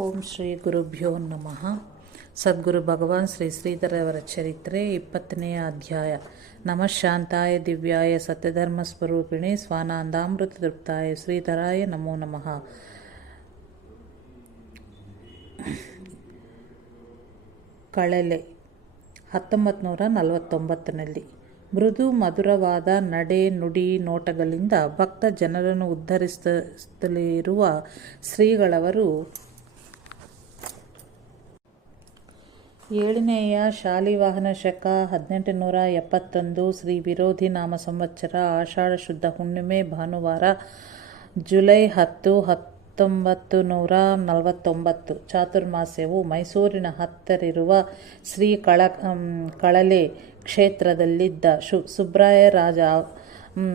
ಓಂ ಶ್ರೀ ಗುರುಭ್ಯೋ ನಮಃ. ಸದ್ಗುರು ಭಗವಾನ್ ಶ್ರೀ ಶ್ರೀಧರವರ ಚರಿತ್ರೆ 20ನೇ ಅಧ್ಯಾಯ. ನಮಃ ಶಾಂತಾಯ ದಿವ್ಯಾಯ ಸತ್ಯಧರ್ಮ ಸ್ವರೂಪಿಣಿ ಸ್ವಾನಂದಾಮೃತ ತೃಪ್ತಾಯ ಶ್ರೀಧರಾಯ ನಮೋ ನಮಃ. ಕಳಲೆ 1949ರಲ್ಲಿ ಮೃದು ಮಧುರವಾದ ನಡೆ ನುಡಿ ನೋಟಗಳಿಂದ ಭಕ್ತ ಜನರನ್ನು ಉದ್ಧರಿಸುತ್ತಲಿರುವ ಶ್ರೀಗಳವರು 7ನೇಯ ಶಾಲಿವಾಹನ ಶಕ 1871 ಶ್ರೀ ವಿರೋಧಿ ನಾಮ ಸಂವತ್ಸರ ಆಷಾಢ ಶುದ್ಧ ಹುಣ್ಣಿಮೆ ಭಾನುವಾರ ಜುಲೈ 10, 1949 ಚಾತುರ್ಮಾಸ್ಯವು ಮೈಸೂರಿನ ಹತ್ತಿರಿರುವ ಶ್ರೀ ಕಳಲೆ ಕ್ಷೇತ್ರದಲ್ಲಿದ್ದ ಸುಬ್ರಾಯ ರಾಜ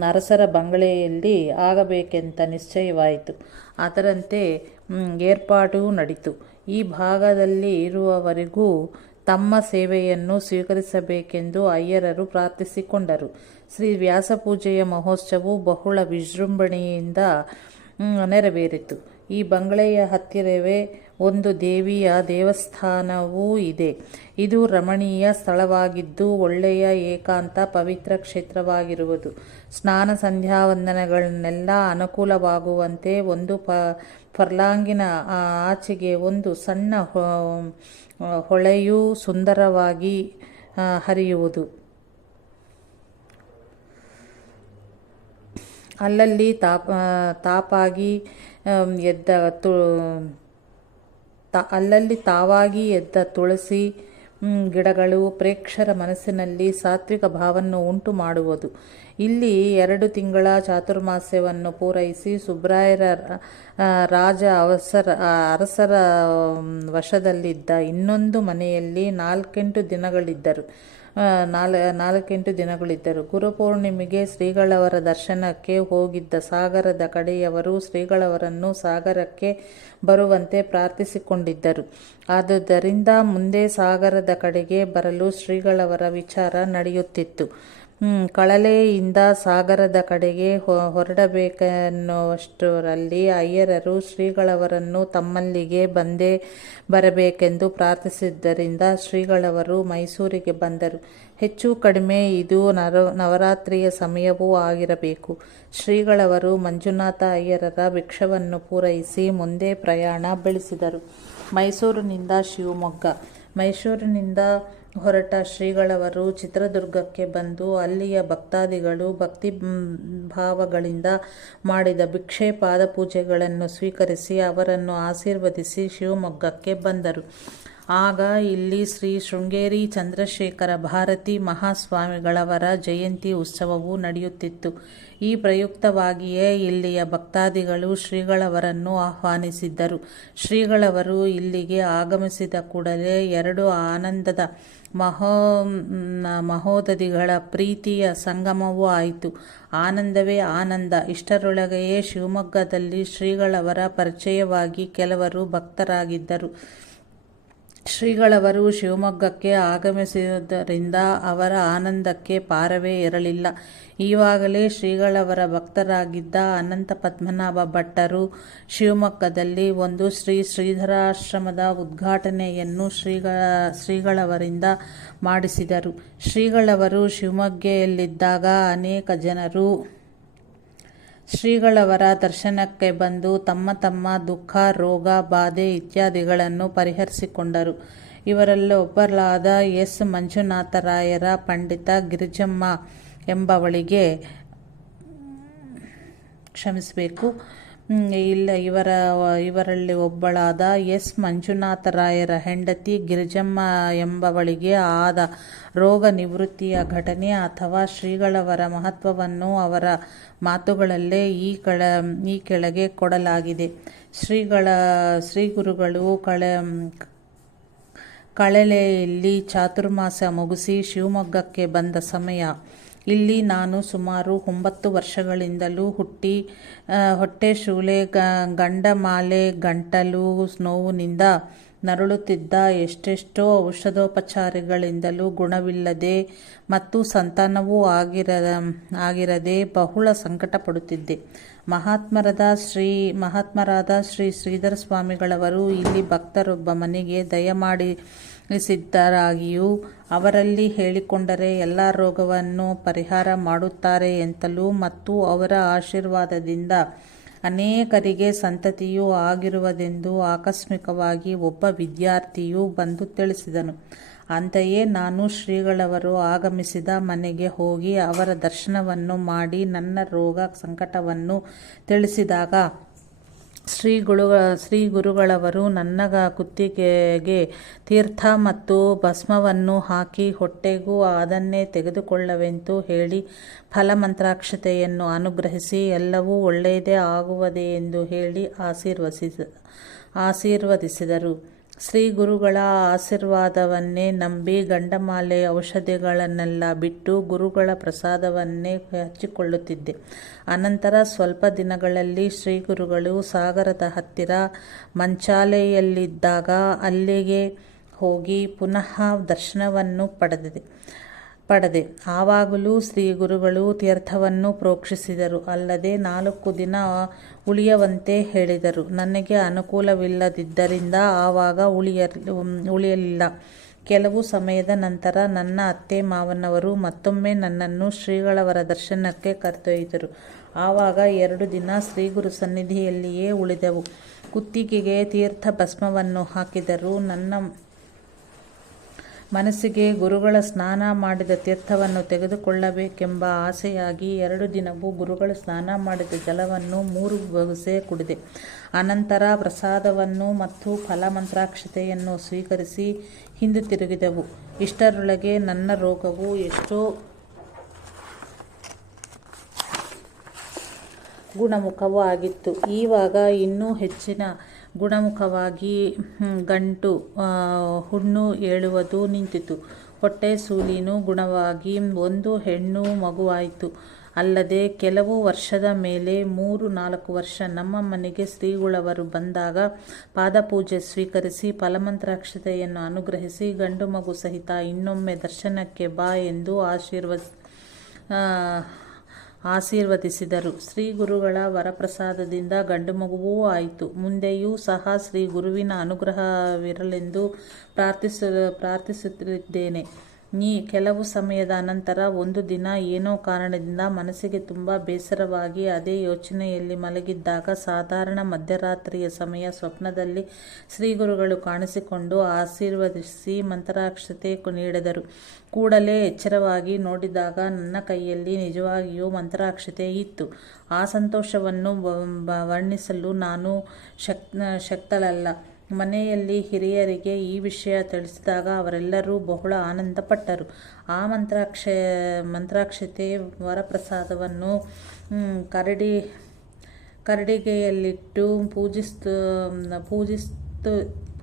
ಅರಸರ ಬಂಗಲೆಯಲ್ಲಿ ಆಗಬೇಕೆಂತ ನಿಶ್ಚಯವಾಯಿತು. ಅದರಂತೆ ಏರ್ಪಾಟು ನಡೆಯಿತು. ಈ ಭಾಗದಲ್ಲಿ ಇರುವವರಿಗೂ ತಮ್ಮ ಸೇವೆಯನ್ನು ಸ್ವೀಕರಿಸಬೇಕೆಂದು ಅಯ್ಯರರು ಪ್ರಾರ್ಥಿಸಿಕೊಂಡರು. ಶ್ರೀ ವ್ಯಾಸಪೂಜೆಯ ಮಹೋತ್ಸವವು ಬಹಳ ವಿಜೃಂಭಣೆಯಿಂದ ನೆರವೇರಿತು. ಈ ಬಂಗಲೆಯ ಹತ್ತಿರವೇ ಒಂದು ದೇವಿಯ ದೇವಸ್ಥಾನವೂ ಇದೆ. ಇದು ರಮಣೀಯ ಸ್ಥಳವಾಗಿದ್ದು ಒಳ್ಳೆಯ ಏಕಾಂತ ಪವಿತ್ರ ಕ್ಷೇತ್ರವಾಗಿರುವುದು. ಸ್ನಾನ ಸಂಧ್ಯಾವಂದನೆಗಳನ್ನೆಲ್ಲ ಅನುಕೂಲವಾಗುವಂತೆ ಒಂದು ಫರ್ಲಾಂಗಿನ ಆಚೆಗೆ ಒಂದು ಸಣ್ಣ ಹೊಳೆಯು ಸುಂದರವಾಗಿ ಹರಿಯುವುದು. ಅಲ್ಲಲ್ಲಿ ತಾವಾಗಿ ಎದ್ದ ತುಳಸಿ ಗಿಡಗಳು ಪ್ರೇಕ್ಷರ ಮನಸ್ಸಿನಲ್ಲಿ ಸಾತ್ವಿಕ ಭಾವವನ್ನು ಉಂಟು ಮಾಡುವುದು. ಇಲ್ಲಿ 2 ತಿಂಗಳ ಚಾತುರ್ಮಾಸ್ಯವನ್ನು ಪೂರೈಸಿ ಸುಬ್ರಾಯರ ರಾಜ ಅರಸರ ವಶದಲ್ಲಿದ್ದ ಇನ್ನೊಂದು ಮನೆಯಲ್ಲಿ 4-8 ದಿನಗಳಿದ್ದರು. ಗುರುಪೌರ್ಣಿಮೆಗೆ ಶ್ರೀಗಳವರ ದರ್ಶನಕ್ಕೆ ಹೋಗಿದ್ದ ಸಾಗರದ ಕಡೆಯವರು ಶ್ರೀಗಳವರನ್ನು ಸಾಗರಕ್ಕೆ ಬರುವಂತೆ ಪ್ರಾರ್ಥಿಸಿಕೊಂಡಿದ್ದರು. ಆದುದರಿಂದ ಮುಂದೆ ಸಾಗರದ ಕಡೆಗೆ ಬರಲು ಶ್ರೀಗಳವರ ವಿಚಾರ ನಡೆಯುತ್ತಿತ್ತು. ಕಳಲೆಯಿಂದ ಸಾಗರದ ಕಡೆಗೆ ಹೊರಡಬೇಕೆನ್ನುವಷ್ಟರಲ್ಲಿ ಅಯ್ಯರರು ಶ್ರೀಗಳವರನ್ನು ತಮ್ಮಲ್ಲಿಗೆ ಬಂದೇ ಬರಬೇಕೆಂದು ಪ್ರಾರ್ಥಿಸಿದ್ದರಿಂದ ಶ್ರೀಗಳವರು ಮೈಸೂರಿಗೆ ಬಂದರು. ಹೆಚ್ಚು ಕಡಿಮೆ ಇದು ನವರಾತ್ರಿಯ ಸಮಯವೂ ಆಗಿರಬೇಕು. ಶ್ರೀಗಳವರು ಮಂಜುನಾಥ ಅಯ್ಯರರ ಭಿಕ್ಷವನ್ನು ಪೂರೈಸಿ ಮುಂದೆ ಪ್ರಯಾಣ ಬೆಳೆಸಿದರು. ಮೈಸೂರಿನಿಂದ ಶಿವಮೊಗ್ಗ. ಮೈಸೂರಿನಿಂದ ಹೊರಟ ಶ್ರೀಗಳವರು ಚಿತ್ರದುರ್ಗಕ್ಕೆ ಬಂದು ಅಲ್ಲಿಯ ಭಕ್ತಾದಿಗಳು ಭಕ್ತಿಭಾವಗಳಿಂದ ಮಾಡಿದ ಭಿಕ್ಷೆ ಪಾದಪೂಜೆಗಳನ್ನು ಸ್ವೀಕರಿಸಿ ಅವರನ್ನು ಆಶೀರ್ವದಿಸಿ ಶಿವಮೊಗ್ಗಕ್ಕೆ ಬಂದರು. ಆಗ ಇಲ್ಲಿ ಶ್ರೀ ಶೃಂಗೇರಿ ಚಂದ್ರಶೇಖರ ಭಾರತಿ ಮಹಾಸ್ವಾಮಿಗಳವರ ಜಯಂತಿ ಉತ್ಸವವು ನಡೆಯುತ್ತಿತ್ತು. ಈ ಪ್ರಯುಕ್ತವಾಗಿಯೇ ಇಲ್ಲಿಯ ಭಕ್ತಾದಿಗಳು ಶ್ರೀಗಳವರನ್ನು ಆಹ್ವಾನಿಸಿದ್ದರು. ಶ್ರೀಗಳವರು ಇಲ್ಲಿಗೆ ಆಗಮಿಸಿದ ಕೂಡಲೇ 2 ಆನಂದದ ಮಹೋದಧಿಗಳ ಪ್ರೀತಿಯ ಸಂಗಮವೂ ಆಯಿತು. ಆನಂದವೇ ಆನಂದ. ಇಷ್ಟರೊಳಗೆಯೇ ಶಿವಮೊಗ್ಗದಲ್ಲಿ ಶ್ರೀಗಳವರ ಪರಿಚಯವಾಗಿ ಕೆಲವರು ಭಕ್ತರಾಗಿದ್ದರು. ಶ್ರೀಗಳವರು ಶಿವಮೊಗ್ಗಕ್ಕೆ ಆಗಮಿಸಿರುವುದರಿಂದ ಅವರ ಆನಂದಕ್ಕೆ ಪಾರವೇ ಇರಲಿಲ್ಲ. ಈವಾಗಲೇ ಶ್ರೀಗಳವರ ಭಕ್ತರಾಗಿದ್ದ ಅನಂತ ಪದ್ಮನಾಭ ಭಟ್ಟರು ಶಿವಮೊಗ್ಗದಲ್ಲಿ ಒಂದು ಶ್ರೀ ಶ್ರೀಧರಾಶ್ರಮದ ಉದ್ಘಾಟನೆಯನ್ನು ಶ್ರೀಗಳವರಿಂದ ಮಾಡಿಸಿದರು. ಶ್ರೀಗಳವರು ಶಿವಮೊಗ್ಗದಲ್ಲಿದ್ದಾಗ ಅನೇಕ ಜನರು ಶ್ರೀಗಳವರ ದರ್ಶನಕ್ಕೆ ಬಂದು ತಮ್ಮ ದುಃಖ, ರೋಗ, ಬಾಧೆ ಇತ್ಯಾದಿಗಳನ್ನು ಪರಿಹರಿಸಿಕೊಂಡರು. ಇವರಲ್ಲಿ ಒಬ್ಬರಾದ ಎಸ್. ಮಂಜುನಾಥರಾಯರ ಪಂಡಿತ ಗಿರಿಜಮ್ಮ ಎಂಬವಳಿಗೆ ಇವರಲ್ಲಿ ಒಬ್ಬಳಾದ ಎಸ್. ಮಂಜುನಾಥರಾಯರ ಹೆಂಡತಿ ಗಿರಿಜಮ್ಮ ಎಂಬವಳಿಗೆ ಆದ ರೋಗ ನಿವೃತ್ತಿಯ ಘಟನೆ ಅಥವಾ ಶ್ರೀಗಳವರ ಮಹತ್ವವನ್ನು ಅವರ ಮಾತುಗಳಲ್ಲೇ ಈ ಕೆಳಗೆ ಕೊಡಲಾಗಿದೆ. ಶ್ರೀಗುರುಗಳು ಕಳಲೆಯಲ್ಲಿ ಚಾತುರ್ಮಾಸ ಮುಗಿಸಿ ಶಿವಮೊಗ್ಗಕ್ಕೆ ಬಂದ ಸಮಯ. ಇಲ್ಲಿ ನಾನು ಸುಮಾರು 9 ವರ್ಷಗಳಿಂದಲೂ ಹೊಟ್ಟೆ ಶೂಲೆ, ಗಂಡಮಾಲೆ, ಗಂಟಲು ನೋವಿನಿಂದ ನರಳುತ್ತಿದ್ದ. ಎಷ್ಟೆಷ್ಟೋ ಔಷಧೋಪಚಾರಗಳಿಂದಲೂ ಗುಣವಿಲ್ಲದೆ ಮತ್ತು ಸಂತಾನವೂ ಆಗಿರದೆ ಬಹಳ ಸಂಕಟ ಪಡುತ್ತಿದ್ದೆ. ಮಹಾತ್ಮರಾದ ಶ್ರೀ ಶ್ರೀಧರ ಸ್ವಾಮಿಗಳವರು ಇಲ್ಲಿ ಭಕ್ತರೊಬ್ಬ ಮನೆಗೆ ದಯಮಾಡಿಸಿದ್ದರಾಗಿಯೂ ಅವರಲ್ಲಿ ಹೇಳಿಕೊಂಡರೆ ಎಲ್ಲ ರೋಗವನ್ನು ಪರಿಹಾರ ಮಾಡುತ್ತಾರೆ ಎಂತಲೂ ಮತ್ತು ಅವರ ಆಶೀರ್ವಾದದಿಂದ ಅನೇಕರಿಗೆ ಸಂತತಿಯೂ ಆಗಿರುವುದೆಂದು ಆಕಸ್ಮಿಕವಾಗಿ ಒಬ್ಬ ವಿದ್ಯಾರ್ಥಿಯು ಬಂದು ತಿಳಿಸಿದನು. ಅಂತೆಯೇ ನಾನು ಶ್ರೀಗಳವರು ಆಗಮಿಸಿದ ಮನೆಗೆ ಹೋಗಿ ಅವರ ದರ್ಶನವನ್ನು ಮಾಡಿ ನನ್ನ ರೋಗ ಸಂಕಟವನ್ನು ತಿಳಿಸಿದಾಗ ಶ್ರೀ ಗುರುಗಳವರು ನನ್ನ ಕುತ್ತಿಗೆಗೆ ತೀರ್ಥ ಮತ್ತು ಭಸ್ಮವನ್ನು ಹಾಕಿ ಹೊಟ್ಟೆಗೂ ಅದನ್ನೇ ತೆಗೆದುಕೊಳ್ಳವೆಂದು ಹೇಳಿ ಫಲಮಂತ್ರಾಕ್ಷತೆಯನ್ನು ಅನುಗ್ರಹಿಸಿ ಎಲ್ಲವೂ ಒಳ್ಳೆಯದೇ ಆಗುವುದೇ ಎಂದು ಹೇಳಿ ಆಶೀರ್ವದಿಸಿದರು. ಶ್ರೀ ಗುರುಗಳ ಆಶೀರ್ವಾದವನ್ನೇ ನಂಬಿ ಗಂಡಮಾಲೆ ಔಷಧಿಗಳನ್ನೆಲ್ಲ ಬಿಟ್ಟು ಗುರುಗಳ ಪ್ರಸಾದವನ್ನೇ ಹಚ್ಚಿಕೊಳ್ಳುತ್ತಿದ್ದೆ. ಅನಂತರ ಸ್ವಲ್ಪ ದಿನಗಳಲ್ಲಿ ಶ್ರೀ ಗುರುಗಳು ಸಾಗರದ ಹತ್ತಿರ ಮಂಚಾಲೆಯಲ್ಲಿದ್ದಾಗ ಅಲ್ಲಿಗೆ ಹೋಗಿ ಪುನಃ ದರ್ಶನವನ್ನು ಪಡೆದೆ. ಆವಾಗಲೂ ಶ್ರೀ ಗುರುಗಳು ತೀರ್ಥವನ್ನು ಪ್ರೋಕ್ಷಿಸಿದರು. ಅಲ್ಲದೆ 4 ದಿನ ಉಳಿಯುವಂತೆ ಹೇಳಿದರು. ನನಗೆ ಅನುಕೂಲವಿಲ್ಲದಿದ್ದರಿಂದ ಆವಾಗ ಉಳಿಯಲಿಲ್ಲ. ಕೆಲವು ಸಮಯದ ನಂತರ ನನ್ನ ಅತ್ತೆ ಮಾವನವರು ಮತ್ತೊಮ್ಮೆ ನನ್ನನ್ನು ಶ್ರೀಗಳವರ ದರ್ಶನಕ್ಕೆ ಕರೆದೊಯ್ದರು. ಆವಾಗ 2 ದಿನ ಶ್ರೀಗುರು ಸನ್ನಿಧಿಯಲ್ಲಿಯೇ ಉಳಿದೆವು. ಕುತ್ತಿಗೆಗೆ ತೀರ್ಥ ಭಸ್ಮವನ್ನು ಹಾಕಿದರು. ನನ್ನ ಮನಸ್ಸಿಗೆ ಗುರುಗಳ ಸ್ನಾನ ಮಾಡಿದ ತೀರ್ಥವನ್ನು ತೆಗೆದುಕೊಳ್ಳಬೇಕೆಂಬ ಆಸೆಯಾಗಿ 2 ದಿನವೂ ಗುರುಗಳು ಸ್ನಾನ ಮಾಡಿದ ಜಲವನ್ನು 3 ಬೊಗಸೆ ಕುಡಿದೆ. ಅನಂತರ ಪ್ರಸಾದವನ್ನು ಮತ್ತು ಫಲಮಂತ್ರಾಕ್ಷತೆಯನ್ನು ಸ್ವೀಕರಿಸಿ ಹಿಂದಿರುಗಿದೆವು. ಇಷ್ಟರೊಳಗೆ ನನ್ನ ರೋಗವು ಎಷ್ಟೋ ಗುಣಮುಖವೂ ಆಗಿತ್ತು. ಈವಾಗ ಇನ್ನೂ ಹೆಚ್ಚಿನ ಗುಣಮುಖವಾಗಿ ಗಂಟು ಹುಣ್ಣು ಏಳುವುದು ನಿಂತಿತು. ಹೊಟ್ಟೆ ಸೂಲಿನೂ ಗುಣವಾಗಿ 1 ಹೆಣ್ಣು ಮಗುವಾಯಿತು. ಅಲ್ಲದೆ ಕೆಲವು ವರ್ಷದ ಮೇಲೆ 3-4 ವರ್ಷ ನಮ್ಮ ಮನೆಗೆ ಶ್ರೀಗಳವರು ಬಂದಾಗ ಪಾದಪೂಜೆ ಸ್ವೀಕರಿಸಿ ಫಲಮಂತ್ರಾಕ್ಷತೆಯನ್ನು ಅನುಗ್ರಹಿಸಿ ಗಂಡು ಮಗು ಸಹಿತ ಇನ್ನೊಮ್ಮೆ ದರ್ಶನಕ್ಕೆ ಬಾ ಎಂದು ಆಶೀರ್ವದಿಸಿದರು. ಶ್ರೀ ಗುರುಗಳ ವರಪ್ರಸಾದದಿಂದ ಗಂಡು ಮಗುವೂ ಆಯಿತು. ಮುಂದೆಯೂ ಸಹ ಶ್ರೀ ಗುರುವಿನ ಅನುಗ್ರಹವಿರಲೆಂದು ಪ್ರಾರ್ಥಿಸುತ್ತಿದ್ದೇನೆ. ಕೆಲವು ಸಮಯದ ಅನಂತರ ಒಂದು ದಿನ ಏನೋ ಕಾರಣದಿಂದ ಮನಸ್ಸಿಗೆ ತುಂಬ ಬೇಸರವಾಗಿ ಅದೇ ಯೋಚನೆಯಲ್ಲಿ ಮಲಗಿದ್ದಾಗ ಸಾಧಾರಣ ಮಧ್ಯರಾತ್ರಿಯ ಸಮಯ ಸ್ವಪ್ನದಲ್ಲಿ ಶ್ರೀಗುರುಗಳು ಕಾಣಿಸಿಕೊಂಡು ಆಶೀರ್ವದಿಸಿ ಮಂತ್ರಾಕ್ಷತೆ ನೀಡಿದರು. ಕೂಡಲೇ ಎಚ್ಚರವಾಗಿ ನೋಡಿದಾಗ ನನ್ನ ಕೈಯಲ್ಲಿ ನಿಜವಾಗಿಯೂ ಮಂತ್ರಾಕ್ಷತೆ ಇತ್ತು. ಆ ಸಂತೋಷವನ್ನು ವರ್ಣಿಸಲು ನಾನು ಶಕ್ತಳಲ್ಲ. ಮನೆಯಲ್ಲಿ ಹಿರಿಯರಿಗೆ ಈ ವಿಷಯ ತಿಳಿಸಿದಾಗ ಅವರೆಲ್ಲರೂ ಬಹಳ ಆನಂದಪಟ್ಟರು. ಆ ಮಂತ್ರಾಕ್ಷತೆ ವರಪ್ರಸಾದವನ್ನು ಕರಡಿಗೆಯಲ್ಲಿಟ್ಟು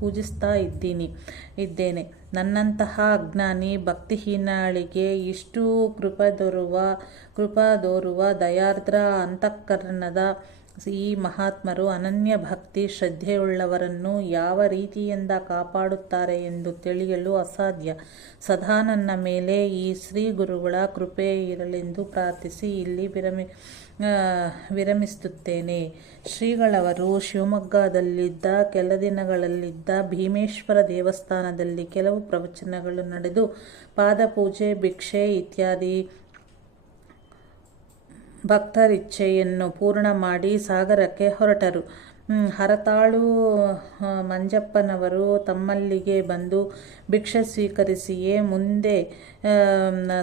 ಪೂಜಿಸ್ತಾ ಇದ್ದೇನೆ. ನನ್ನಂತಹ ಅಜ್ಞಾನಿ ಭಕ್ತಿಹೀನಳಿಗೆ ಇಷ್ಟು ಕೃಪದೋರುವ ದಯಾರ್ದ್ರ ಅಂತಃಕರಣದ ಈ ಮಹಾತ್ಮರು ಅನನ್ಯ ಭಕ್ತಿ ಶ್ರದ್ಧೆಯುಳ್ಳವರನ್ನು ಯಾವ ರೀತಿಯಿಂದ ಕಾಪಾಡುತ್ತಾರೆ ಎಂದು ತಿಳಿಯಲು ಅಸಾಧ್ಯ. ಸದಾ ನನ್ನ ಮೇಲೆ ಈ ಶ್ರೀ ಗುರುಗಳ ಕೃಪೆ ಇರಲೆಂದು ಪ್ರಾರ್ಥಿಸಿ ಇಲ್ಲಿ ವಿರಮಿಸುತ್ತೇನೆ. ಶ್ರೀಗಳವರು ಶಿವಮೊಗ್ಗದಲ್ಲಿದ್ದ ಕೆಲ ದಿನಗಳಲ್ಲಿದ್ದ ಭೀಮೇಶ್ವರ ದೇವಸ್ಥಾನದಲ್ಲಿ ಕೆಲವು ಪ್ರವಚನಗಳು ನಡೆದು ಪಾದಪೂಜೆ, ಭಿಕ್ಷೆ ಇತ್ಯಾದಿ ಭಕ್ತರಿಚ್ಛೆಯನ್ನು ಪೂರ್ಣ ಮಾಡಿ ಸಾಗರಕ್ಕೆ ಹೊರಟರು. ಹರತಾಳು ಮಂಜಪ್ಪನವರು ತಮ್ಮಲ್ಲಿಗೆ ಬಂದು ಭಿಕ್ಷೆ ಸ್ವೀಕರಿಸಿಯೇ ಮುಂದೆ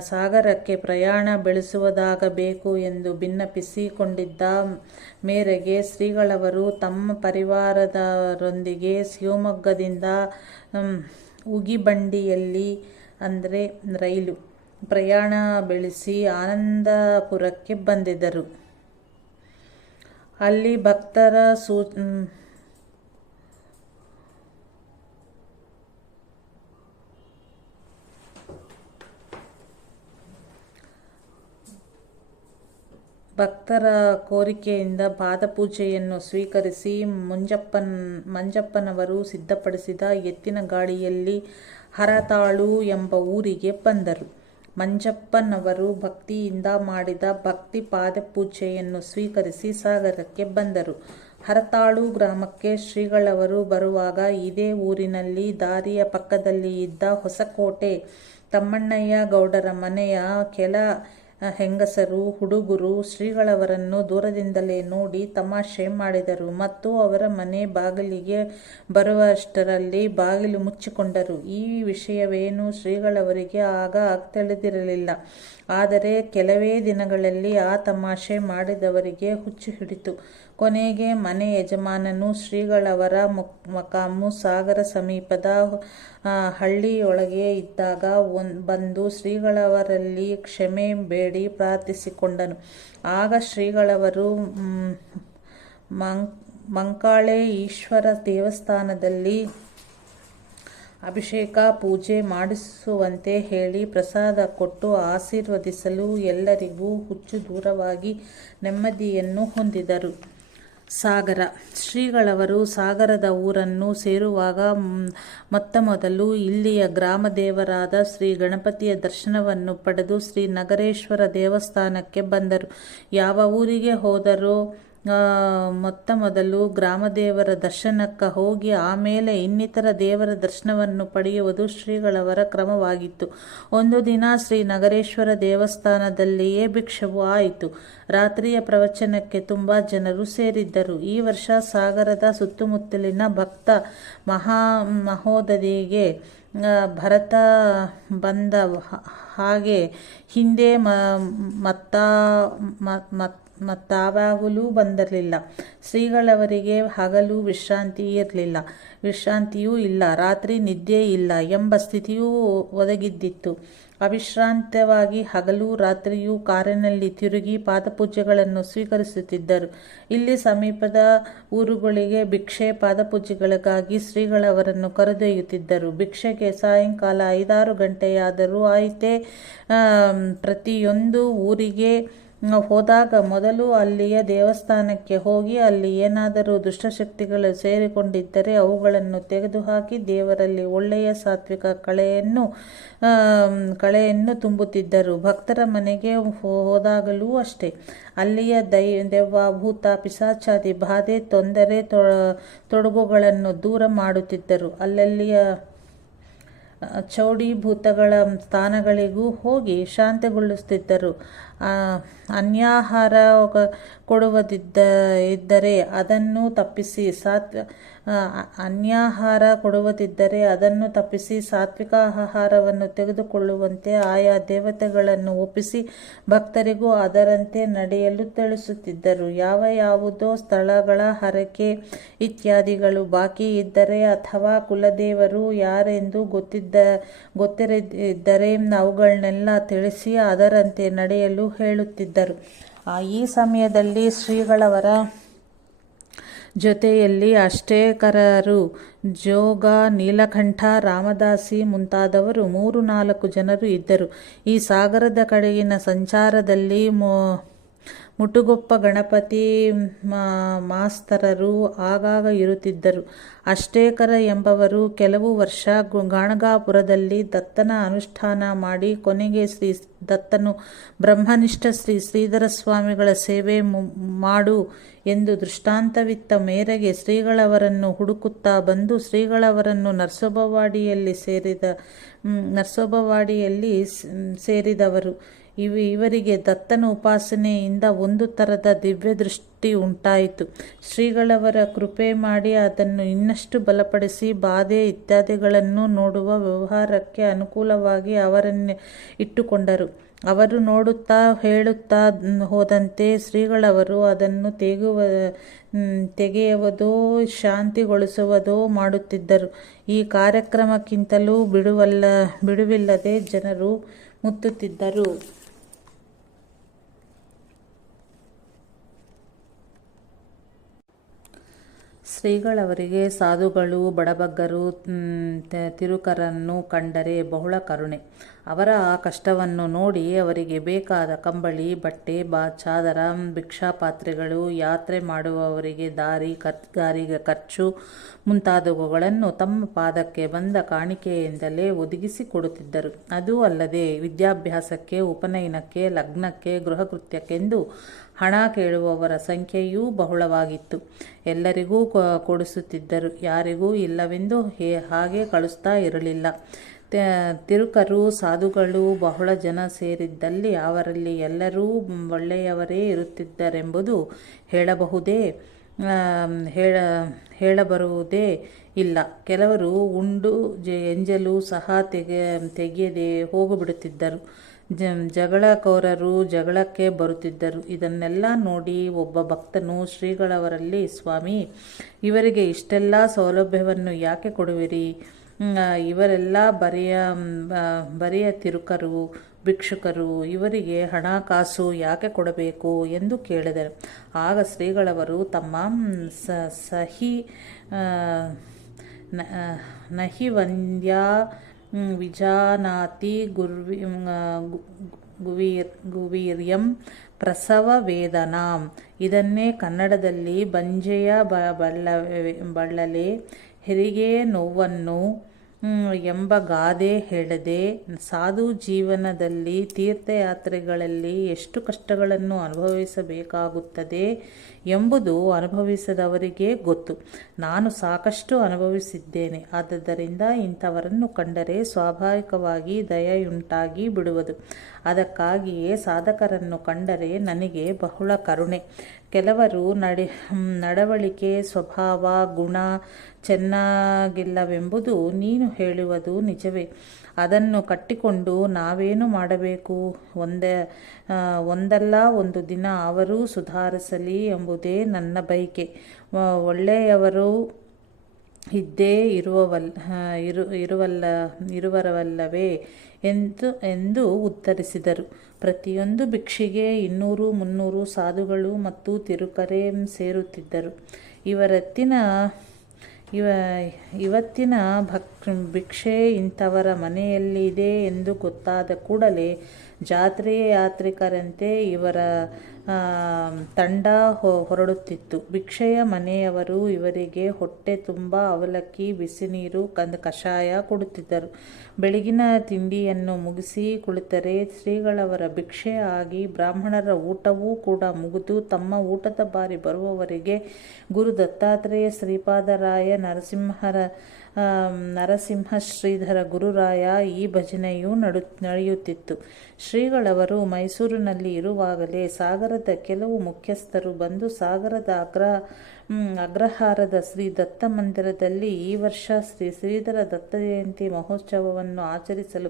ಸಾಗರಕ್ಕೆ ಪ್ರಯಾಣ ಬೆಳೆಸುವುದಾಗಬೇಕು ಎಂದು ಭಿನ್ನಪಿಸಿಕೊಂಡಿದ್ದ ಮೇರೆಗೆ ಶ್ರೀಗಳವರು ತಮ್ಮ ಪರಿವಾರದವರೊಂದಿಗೆ ಶಿವಮೊಗ್ಗದಿಂದ ಉಗಿಬಂಡಿಯಲ್ಲಿ ಅಂದರೆ ರೈಲು ಪ್ರಯಾಣ ಬೆಳೆಸಿ ಆನಂದಪುರಕ್ಕೆ ಬಂದಿದ್ದರು. ಅಲ್ಲಿ ಭಕ್ತರ ಕೋರಿಕೆಯಿಂದ ಪಾದಪೂಜೆಯನ್ನು ಸ್ವೀಕರಿಸಿ ಮಂಜಪ್ಪನವರು ಸಿದ್ಧಪಡಿಸಿದ ಎತ್ತಿನ ಗಾಡಿಯಲ್ಲಿ ಹರತಾಳು ಎಂಬ ಊರಿಗೆ ಬಂದರು. ಮಂಜಪ್ಪನವರು ಭಕ್ತಿಯಿಂದ ಮಾಡಿದ ಭಕ್ತಿ ಪಾದಪೂಜೆಯನ್ನು ಸ್ವೀಕರಿಸಿ ಸಾಗರಕ್ಕೆ ಬಂದರು. ಹರತಾಳು ಗ್ರಾಮಕ್ಕೆ ಶ್ರೀಗಳವರು ಬರುವಾಗ ಇದೇ ಊರಿನಲ್ಲಿ ದಾರಿಯ ಪಕ್ಕದಲ್ಲಿ ಇದ್ದ ಹೊಸಕೋಟೆ ತಮ್ಮಣ್ಣಯ್ಯ ಗೌಡರ ಮನೆಯ ಕೆಲ ಹೆಂಗಸರು ಹುಡುಗರು ಶ್ರೀಗಳವರನ್ನು ದೂರದಿಂದಲೇ ನೋಡಿ ತಮಾಷೆ ಮಾಡಿದರು ಮತ್ತು ಅವರ ಮನೆ ಬಾಗಿಲಿಗೆ ಬರುವಷ್ಟರಲ್ಲಿ ಬಾಗಿಲು ಮುಚ್ಚಿಕೊಂಡರು. ಈ ವಿಷಯವೇನು ಶ್ರೀಗಳವರಿಗೆ ಆಗ ತಿಳಿದಿರಲಿಲ್ಲ. ಆದರೆ ಕೆಲವೇ ದಿನಗಳಲ್ಲಿ ಆ ತಮಾಷೆ ಮಾಡಿದವರಿಗೆ ಹುಚ್ಚು ಹಿಡಿತು. ಕೊನೆಗೆ ಮನೆ ಯಜಮಾನನು ಶ್ರೀಗಳವರ ಮಕಾಮು ಸಾಗರ ಸಮೀಪದ ಹಳ್ಳಿಯೊಳಗೆ ಇದ್ದಾಗ ಬಂದು ಶ್ರೀಗಳವರಲ್ಲಿ ಕ್ಷಮೆ ಬೇಡಿ ಪ್ರಾರ್ಥಿಸಿಕೊಂಡನು. ಆಗ ಶ್ರೀಗಳವರು ಮಂಕಾಳೆ ಈಶ್ವರ ದೇವಸ್ಥಾನದಲ್ಲಿ ಅಭಿಷೇಕ ಪೂಜೆ ಮಾಡಿಸುವಂತೆ ಹೇಳಿ ಪ್ರಸಾದ ಕೊಟ್ಟು ಆಶೀರ್ವದಿಸಲು ಎಲ್ಲರಿಗೂ ಹುಚ್ಚು ದೂರವಾಗಿ ನೆಮ್ಮದಿಯನ್ನು ಹೊಂದಿದರು. ಸಾಗರ ಶ್ರೀಗಳವರು ಸಾಗರದ ಊರನ್ನು ಸೇರುವಾಗ ಮೊತ್ತಮೊದಲು ಇಲ್ಲಿಯ ಗ್ರಾಮದೇವರಾದ ಶ್ರೀ ಗಣಪತಿಯ ದರ್ಶನವನ್ನು ಪಡೆದು ಶ್ರೀ ನಗರೇಶ್ವರ ದೇವಸ್ಥಾನಕ್ಕೆ ಬಂದರು. ಯಾವ ಊರಿಗೆ ಹೋದರೋ ಮೊತ್ತಮೊದಲು ಗ್ರಾಮದೇವರ ದರ್ಶನಕ್ಕೆ ಹೋಗಿ ಆಮೇಲೆ ಇನ್ನಿತರ ದೇವರ ದರ್ಶನವನ್ನು ಪಡೆಯುವುದು ಶ್ರೀಗಳವರ ಕ್ರಮವಾಗಿತ್ತು. ಒಂದು ದಿನ ಶ್ರೀ ನಗರೇಶ್ವರ ದೇವಸ್ಥಾನದಲ್ಲಿಯೇ ಭಿಕ್ಷವು ಆಯಿತು. ರಾತ್ರಿಯ ಪ್ರವಚನಕ್ಕೆ ತುಂಬ ಜನರು ಸೇರಿದ್ದರು. ಈ ವರ್ಷ ಸಾಗರದ ಸುತ್ತಮುತ್ತಲಿನ ಭಕ್ತ ಮಹೋದರಿಗೆ ಭರತ ಬಂದ ಹಾಗೆ ಹಿಂದೆ ಮತ್ತಾವಾಗಲೂ ಬಂದಿರಲಿಲ್ಲ. ಶ್ರೀಗಳವರಿಗೆ ಹಗಲು ವಿಶ್ರಾಂತಿಯೂ ಇಲ್ಲ, ರಾತ್ರಿ ನಿದ್ದೆ ಇಲ್ಲ ಎಂಬ ಸ್ಥಿತಿಯೂ ಒದಗಿದ್ದಿತ್ತು. ಅವಿಶ್ರಾಂತವಾಗಿ ಹಗಲು ರಾತ್ರಿಯೂ ಕಾರಿನಲ್ಲಿ ತಿರುಗಿ ಪಾದಪೂಜೆಗಳನ್ನು ಸ್ವೀಕರಿಸುತ್ತಿದ್ದರು. ಇಲ್ಲಿ ಸಮೀಪದ ಊರುಗಳಿಗೆ ಭಿಕ್ಷೆ ಪಾದಪೂಜೆಗಳಿಗಾಗಿ ಶ್ರೀಗಳವರನ್ನು ಕರೆದೊಯ್ಯುತ್ತಿದ್ದರು. ಭಿಕ್ಷೆಗೆ ಸಾಯಂಕಾಲ 5-6 ಗಂಟೆಯಾದರೂ ಆಯಿತೇ. ಪ್ರತಿಯೊಂದು ಊರಿಗೆ ಹೋದಾಗ ಮೊದಲು ಅಲ್ಲಿಯ ದೇವಸ್ಥಾನಕ್ಕೆ ಹೋಗಿ ಅಲ್ಲಿ ಏನಾದರೂ ದುಷ್ಟಶಕ್ತಿಗಳು ಸೇರಿಕೊಂಡಿದ್ದರೆ ಅವುಗಳನ್ನು ತೆಗೆದುಹಾಕಿ ದೇವರಲ್ಲಿ ಒಳ್ಳೆಯ ಸಾತ್ವಿಕ ಕಳೆಯನ್ನು ತುಂಬುತ್ತಿದ್ದರು. ಭಕ್ತರ ಮನೆಗೆ ಹೋದಾಗಲೂ ಅಷ್ಟೇ. ಅಲ್ಲಿಯ ದೆವ್ವ ಭೂತ ಪಿಶಾಚಾದಿ ಬಾಧೆ ತೊಂದರೆ ತೊಡಗುಗಳನ್ನು ದೂರ ಮಾಡುತ್ತಿದ್ದರು. ಅಲ್ಲಲ್ಲಿಯ ಚೌಡಿ ಭೂತಗಳ ಸ್ಥಾನಗಳಿಗೂ ಹೋಗಿ ಶಾಂತಿಗೊಳಿಸುತ್ತಿದ್ದರು. ಅನ್ಯಾಹಾರ ಕೊಡುವುದಿದ್ದರೆ ಅದನ್ನು ತಪ್ಪಿಸಿ ಸಾತ್ವಿಕ ಆಹಾರವನ್ನು ತೆಗೆದುಕೊಳ್ಳುವಂತೆ ಆಯಾ ದೇವತೆಗಳನ್ನು ಒಪ್ಪಿಸಿ ಭಕ್ತರಿಗೂ ಅದರಂತೆ ನಡೆಯಲು ತಿಳಿಸುತ್ತಿದ್ದರು. ಯಾವುದೋ ಸ್ಥಳಗಳ ಹರಕೆ ಇತ್ಯಾದಿಗಳು ಬಾಕಿ ಇದ್ದರೆ ಅಥವಾ ಕುಲದೇವರು ಯಾರೆಂದು ಗೊತ್ತಿರದಿದ್ದರೆ ಅವುಗಳನ್ನೆಲ್ಲ ತಿಳಿಸಿ ಅದರಂತೆ ನಡೆಯಲು ಹೇಳುತ್ತಿದ್ದರು. ಈ ಸಮಯದಲ್ಲಿ ಶ್ರೀಗಳವರ ಜೊತೆಯಲ್ಲಿ ಅಷ್ಟೇಕರರು, ಜೋಗ, ನೀಲಕಂಠ, ರಾಮದಾಸಿ ಮುಂತಾದವರು 3-4 ಜನರು ಇದ್ದರು. ಈ ಸಾಗರದ ಕಡೆಗಿನ ಸಂಚಾರದಲ್ಲಿ ಮುಟುಗೊಪ್ಪ ಗಣಪತಿ ಮಾಸ್ತರರು ಆಗಾಗ ಇರುತ್ತಿದ್ದರು. ಅಷ್ಟೇಕರ ಎಂಬವರು ಕೆಲವು ವರ್ಷ ಗಾಣಗಾಪುರದಲ್ಲಿ ದತ್ತನ ಅನುಷ್ಠಾನ ಮಾಡಿ ಕೊನೆಗೆ ಶ್ರೀ ದತ್ತನು ಬ್ರಹ್ಮನಿಷ್ಠ ಶ್ರೀ ಶ್ರೀಧರ ಸ್ವಾಮಿಗಳ ಸೇವೆ ಮಾಡು ಎಂದು ದೃಷ್ಟಾಂತವಿತ್ತ ಮೇರೆಗೆ ಶ್ರೀಗಳವರನ್ನು ಹುಡುಕುತ್ತಾ ಬಂದು ಶ್ರೀಗಳವರನ್ನು ನರಸೋಬವಾಡಿಯಲ್ಲಿ ಸೇರಿದವರು. ಇವರಿಗೆ ದತ್ತನ ಉಪಾಸನೆಯಿಂದ ಒಂದು ಥರದ ದಿವ್ಯ ದೃಷ್ಟಿ ಉಂಟಾಯಿತು. ಶ್ರೀಗಳವರ ಕೃಪೆ ಮಾಡಿ ಅದನ್ನು ಇನ್ನಷ್ಟು ಬಲಪಡಿಸಿ ಬಾಧೆ ಇತ್ಯಾದಿಗಳನ್ನು ನೋಡುವ ವ್ಯವಹಾರಕ್ಕೆ ಅನುಕೂಲವಾಗಿ ಅವರನ್ನೇ ಇಟ್ಟುಕೊಂಡರು. ಅವರು ನೋಡುತ್ತಾ ಹೇಳುತ್ತಾ ಹೋದಂತೆ ಶ್ರೀಗಳವರು ಅದನ್ನು ತೆಗೆಯುವುದೋ ಶಾಂತಿಗೊಳಿಸುವುದೋ ಮಾಡುತ್ತಿದ್ದರು. ಈ ಕಾರ್ಯಕ್ರಮಕ್ಕಿಂತಲೂ ಬಿಡುವಿಲ್ಲದೆ ಜನರು ಮುತ್ತುತ್ತಿದ್ದರು. ಶ್ರೀಗಳವರಿಗೆ ಸಾಧುಗಳು ಬಡಬಗ್ಗರು ತಿರುಕರನ್ನು ಕಂಡರೆ ಬಹಳ ಕರುಣೆ. ಅವರ ಆ ಕಷ್ಟವನ್ನು ನೋಡಿ ಅವರಿಗೆ ಬೇಕಾದ ಕಂಬಳಿ, ಬಟ್ಟೆ, ಚಾದರ, ಭಿಕ್ಷಾಪಾತ್ರೆಗಳು, ಯಾತ್ರೆ ಮಾಡುವವರಿಗೆ ದಾರಿಗೆ ಖರ್ಚು ಮುಂತಾದವುಗಳನ್ನು ತಮ್ಮ ಪಾದಕ್ಕೆ ಬಂದ ಕಾಣಿಕೆಯಿಂದಲೇ ಒದಗಿಸಿಕೊಡುತ್ತಿದ್ದರು. ಅದೂ ಅಲ್ಲದೆ ವಿದ್ಯಾಭ್ಯಾಸಕ್ಕೆ, ಉಪನಯನಕ್ಕೆ, ಲಗ್ನಕ್ಕೆ, ಗೃಹಕೃತ್ಯಕ್ಕೆಂದು ಹಣ ಕೇಳುವವರ ಸಂಖ್ಯೆಯೂ ಬಹಳವಾಗಿತ್ತು. ಎಲ್ಲರಿಗೂ ಕೊಡಿಸುತ್ತಿದ್ದರು, ಯಾರಿಗೂ ಇಲ್ಲವೆಂದು ಹಾಗೆ ಕಳಿಸ್ತಾ ಇರಲಿಲ್ಲ. ತಿರುಕರು ಸಾಧುಗಳು ಬಹಳ ಜನ ಸೇರಿದ್ದಲ್ಲಿ ಅವರಲ್ಲಿ ಎಲ್ಲರೂ ಒಳ್ಳೆಯವರೇ ಇರುತ್ತಿದ್ದರೆಂಬುದು ಹೇಳಬರುವುದೇ ಇಲ್ಲ. ಕೆಲವರು ಉಂಡು ಎಂಜಲು ಸಹ ತೆಗೆಯದೆ ಹೋಗಿಬಿಡುತ್ತಿದ್ದರು. ಜಗಳಕೋರರು ಜಗಳಕ್ಕೆ ಬರುತ್ತಿದ್ದರು. ಇದನ್ನೆಲ್ಲ ನೋಡಿ ಒಬ್ಬ ಭಕ್ತನು ಶ್ರೀಗಳವರಲ್ಲಿ, ಸ್ವಾಮಿ, ಇವರಿಗೆ ಇಷ್ಟೆಲ್ಲ ಸೌಲಭ್ಯವನ್ನು ಯಾಕೆ ಕೊಡುವಿರಿ? ಇವರೆಲ್ಲ ಬರಿಯ ತಿರುಕರು, ಭಿಕ್ಷುಕರು, ಇವರಿಗೆ ಹಣ ಕಾಸು ಯಾಕೆ ಕೊಡಬೇಕು ಎಂದು ಕೇಳಿದರು. ಆಗ ಶ್ರೀಗಳವರು ತಮ್ಮ ನಹಿ ವಂದ್ಯಾ ವಿಜಾನಾತಿ ಗುವೀರ್ಯಂ ಪ್ರಸವ ವೇದನಾಂ, ಇದನ್ನೇ ಕನ್ನಡದಲ್ಲಿ ಬಂಜೆಯ ಬಳ್ಳಲೆ ಹೆರಿಗೆ ನೋವನ್ನು ಎಂಬ ಗಾದೆ ಹೇಳದೆ, ಸಾಧು ಜೀವನದಲ್ಲಿ ತೀರ್ಥಯಾತ್ರೆಗಳಲ್ಲಿ ಎಷ್ಟು ಕಷ್ಟಗಳನ್ನು ಅನುಭವಿಸಬೇಕಾಗುತ್ತದೆ ಎಂಬುದು ಅನುಭವಿಸದವರಿಗೇ ಗೊತ್ತು. ನಾನು ಸಾಕಷ್ಟು ಅನುಭವಿಸಿದ್ದೇನೆ. ಆದ್ದರಿಂದ ಇಂಥವರನ್ನು ಕಂಡರೆ ಸ್ವಾಭಾವಿಕವಾಗಿ ದಯೆಯುಂಟಾಗಿ ಬಿಡುವುದು. ಅದಕ್ಕಾಗಿಯೇ ಸಾಧಕರನ್ನು ಕಂಡರೆ ನನಗೆ ಬಹಳ ಕರುಣೆ. ಕೆಲವರು ನಡವಳಿಕೆ, ಸ್ವಭಾವ, ಗುಣ ಚೆನ್ನಾಗಿಲ್ಲವೆಂಬುದು ನೀನು ಹೇಳುವುದು ನಿಜವೇ. ಅದನ್ನು ಕಟ್ಟಿಕೊಂಡು ನಾವೇನು ಮಾಡಬೇಕು? ಒಂದಲ್ಲ ಒಂದು ದಿನ ಅವರೂ ಸುಧಾರಿಸಲಿ ಎಂಬುದೇ ನನ್ನ ಬಯಕೆ. ಒಳ್ಳೆಯವರು ಇದ್ದೇ ಇರುವರವಲ್ಲವೇ ಎಂದು ಉತ್ತರಿಸಿದರು. ಪ್ರತಿಯೊಂದು ಭಿಕ್ಷೆಗೆ 200-300 ಸಾಧುಗಳು ಮತ್ತು ತಿರುಕರೇ ಸೇರುತ್ತಿದ್ದರು. ಇವತ್ತಿನ ಭಿಕ್ಷೆ ಇಂಥವರ ಮನೆಯಲ್ಲಿದೆ ಎಂದು ಗೊತ್ತಾದ ಕೂಡಲೇ ಜಾತ್ರೆಯ ಯಾತ್ರಿಕರಂತೆ ಇವರ ತಂಡ ಹೊರಡುತ್ತಿತ್ತು. ಭಿಕ್ಷೆಯ ಮನೆಯವರು ಇವರಿಗೆ ಹೊಟ್ಟೆ ತುಂಬ ಅವಲಕ್ಕಿ, ಬಿಸಿನೀರು, ಕಷಾಯ ಕೊಡುತ್ತಿದ್ದರು. ಬೆಳಗಿನ ತಿಂಡಿಯನ್ನು ಮುಗಿಸಿ ಕುಳಿತರೆ ಶ್ರೀಗಳವರ ಭಿಕ್ಷೆ ಆಗಿ ಬ್ರಾಹ್ಮಣರ ಊಟವೂ ಕೂಡ ಮುಗಿದು ತಮ್ಮ ಊಟದ ಬಾರಿ ಬರುವವರಿಗೆ ಗುರು ದತ್ತಾತ್ರೇಯ, ಶ್ರೀಪಾದರಾಯ, ನರಸಿಂಹ ಶ್ರೀಧರ ಗುರುರಾಯ ಈ ಭಜನೆಯೂ ನಡೆಯುತ್ತಿತ್ತು. ಶ್ರೀಗಳವರು ಮೈಸೂರಿನಲ್ಲಿ ಇರುವಾಗಲೇ ಸಾಗರದ ಕೆಲವು ಮುಖ್ಯಸ್ಥರು ಬಂದು ಸಾಗರದ ಅಗ್ರಹಾರದ ಶ್ರೀ ದತ್ತ ಮಂದಿರದಲ್ಲಿ ಈ ವರ್ಷ ಶ್ರೀ ಶ್ರೀಧರ ದತ್ತ ಜಯಂತಿ ಮಹೋತ್ಸವವನ್ನು ಆಚರಿಸಲು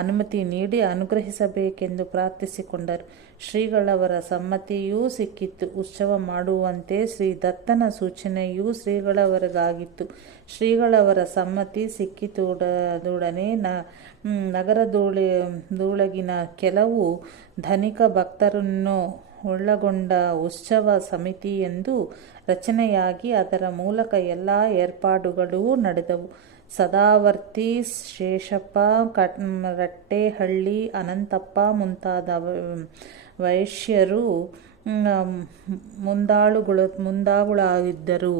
ಅನುಮತಿ ನೀಡಿ ಅನುಗ್ರಹಿಸಬೇಕೆಂದು ಪ್ರಾರ್ಥಿಸಿಕೊಂಡರು. ಶ್ರೀಗಳವರ ಸಮ್ಮತಿಯೂ ಸಿಕ್ಕಿತ್ತು. ಉತ್ಸವ ಮಾಡುವಂತೆ ಶ್ರೀ ದತ್ತನ ಸೂಚನೆಯೂ ಶ್ರೀಗಳವರಿಗಾಗಿತ್ತು. ಶ್ರೀಗಳವರ ಸಮ್ಮತಿ ಸಿಕ್ಕಿತುದೊಡನೆ ನಗರದೊಳಗಿನ ಕೆಲವು ಧನಿಕ ಭಕ್ತರನ್ನು ಒಳಗೊಂಡ ಉತ್ಸವ ಸಮಿತಿಯೊಂದು ರಚನೆಯಾಗಿ ಅದರ ಮೂಲಕ ಎಲ್ಲ ಏರ್ಪಾಡುಗಳೂ ನಡೆದವು. ಸದಾವರ್ತಿ, ಶೇಷಪ್ಪ, ರಟ್ಟೆಹಳ್ಳಿ, ಅನಂತಪ್ಪ ಮುಂತಾದ ವೈಶ್ಯರು ಮುಂದಾಳುಗಳಾಗಿದ್ದರು.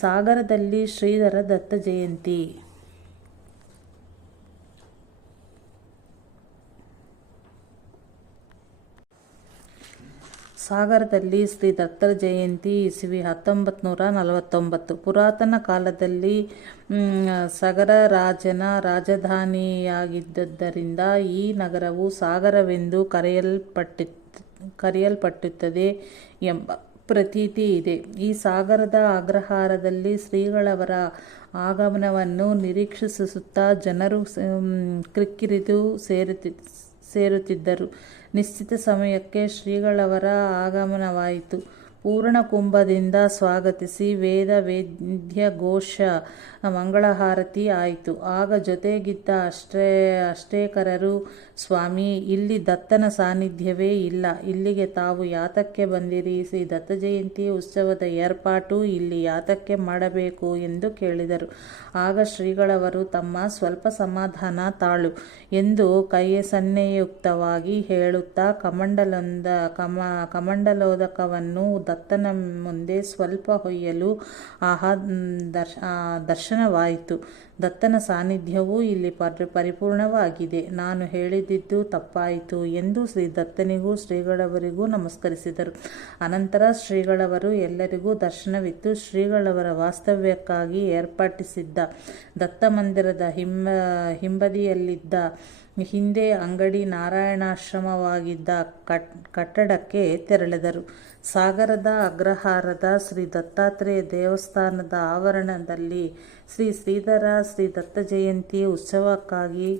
ಸಾಗರದಲ್ಲಿ ಶ್ರೀಧರ ದತ್ತ ಜಯಂತಿ ಸಾಗರದಲ್ಲಿ ಶ್ರೀ ದತ್ತರ ಜಯಂತಿ ಇಸವಿ 1949. ಪುರಾತನ ಕಾಲದಲ್ಲಿ ಸಗರ ರಾಜನ ರಾಜಧಾನಿಯಾಗಿದ್ದರಿಂದ ಈ ನಗರವು ಸಾಗರವೆಂದು ಕರೆಯಲ್ಪಟ್ಟುತ್ತದೆ ಎಂಬ ಪ್ರತೀತಿ ಇದೆ. ಈ ಸಾಗರದ ಅಗ್ರಹಾರದಲ್ಲಿ ಶ್ರೀಗಳವರ ಆಗಮನವನ್ನು ನಿರೀಕ್ಷಿಸುತ್ತಾ ಜನರು ಕಿಕ್ಕಿರಿದು ಸೇರುತ್ತಿದ್ದರು. ನಿಶ್ಚಿತ ಸಮಯಕ್ಕೆ ಶ್ರೀಗಳವರ ಆಗಮನವಾಯಿತು. ಪೂರ್ಣಕುಂಭದಿಂದ ಸ್ವಾಗತಿಸಿ ವೇದ್ಯ ಘೋಷ ಮಂಗಳಹಾರತಿ ಆಯಿತು. ಆಗ ಜೊತೆಗಿದ್ದ ಅಷ್ಟೇಕರರು, ಸ್ವಾಮಿ, ಇಲ್ಲಿ ದತ್ತನ ಸಾನ್ನಿಧ್ಯವೇ ಇಲ್ಲ. ಇಲ್ಲಿಗೆ ತಾವು ಯಾತಕ್ಕೆ ಬಂದಿರಿ? ಶ್ರೀ ದತ್ತ ಜಯಂತಿ ಉತ್ಸವದ ಏರ್ಪಾಟು ಇಲ್ಲಿ ಯಾತಕ್ಕೆ ಮಾಡಬೇಕು ಎಂದು ಕೇಳಿದರು. ಆಗ ಶ್ರೀಗಳವರು ತಮ್ಮ ಸ್ವಲ್ಪ ಸಮಾಧಾನ ತಾಳು ಎಂದು ಕೈಸನ್ನೆಯುಕ್ತವಾಗಿ ಹೇಳುತ್ತಾ ಕಮಂಡಲೋದಕವನ್ನು ದತ್ತನ ಮುಂದೆ ಸ್ವಲ್ಪ ಹೊಯ್ಯಲು ದರ್ಶನವಾಯಿತು. ದತ್ತನ ಸಾನ್ನಿಧ್ಯವೂ ಇಲ್ಲಿ ಪರಿಪೂರ್ಣವಾಗಿದೆ. ನಾನು ಹೇಳಿದ್ದು ತಪ್ಪಾಯಿತು ಎಂದು ಶ್ರೀ ದತ್ತನಿಗೂ ಶ್ರೀಗಳವರಿಗೂ ನಮಸ್ಕರಿಸಿದರು. ಅನಂತರ ಶ್ರೀಗಳವರು ಎಲ್ಲರಿಗೂ ದರ್ಶನವಿತ್ತು. ಶ್ರೀಗಳವರ ವಾಸ್ತವ್ಯಕ್ಕಾಗಿ ಏರ್ಪಡಿಸಿದ್ದ ದತ್ತ ಮಂದಿರದ ಹಿಂಬದಿಯಲ್ಲಿದ್ದ ಹಿಂದೆ ಅಂಗಡಿ ನಾರಾಯಣಾಶ್ರಮವಾಗಿದ್ದ ಕಟ್ಟಡಕ್ಕೆ ತೆರಳಿದರು. ಸಾಗರದ ಅಗ್ರಹಾರದ ಶ್ರೀ ದತ್ತಾತ್ರೇಯ ದೇವಸ್ಥಾನದ ಆವರಣದಲ್ಲಿ ಶ್ರೀ ಶ್ರೀಧರ ಶ್ರೀ ದತ್ತ ಜಯಂತಿ ಉತ್ಸವಕ್ಕಾಗಿ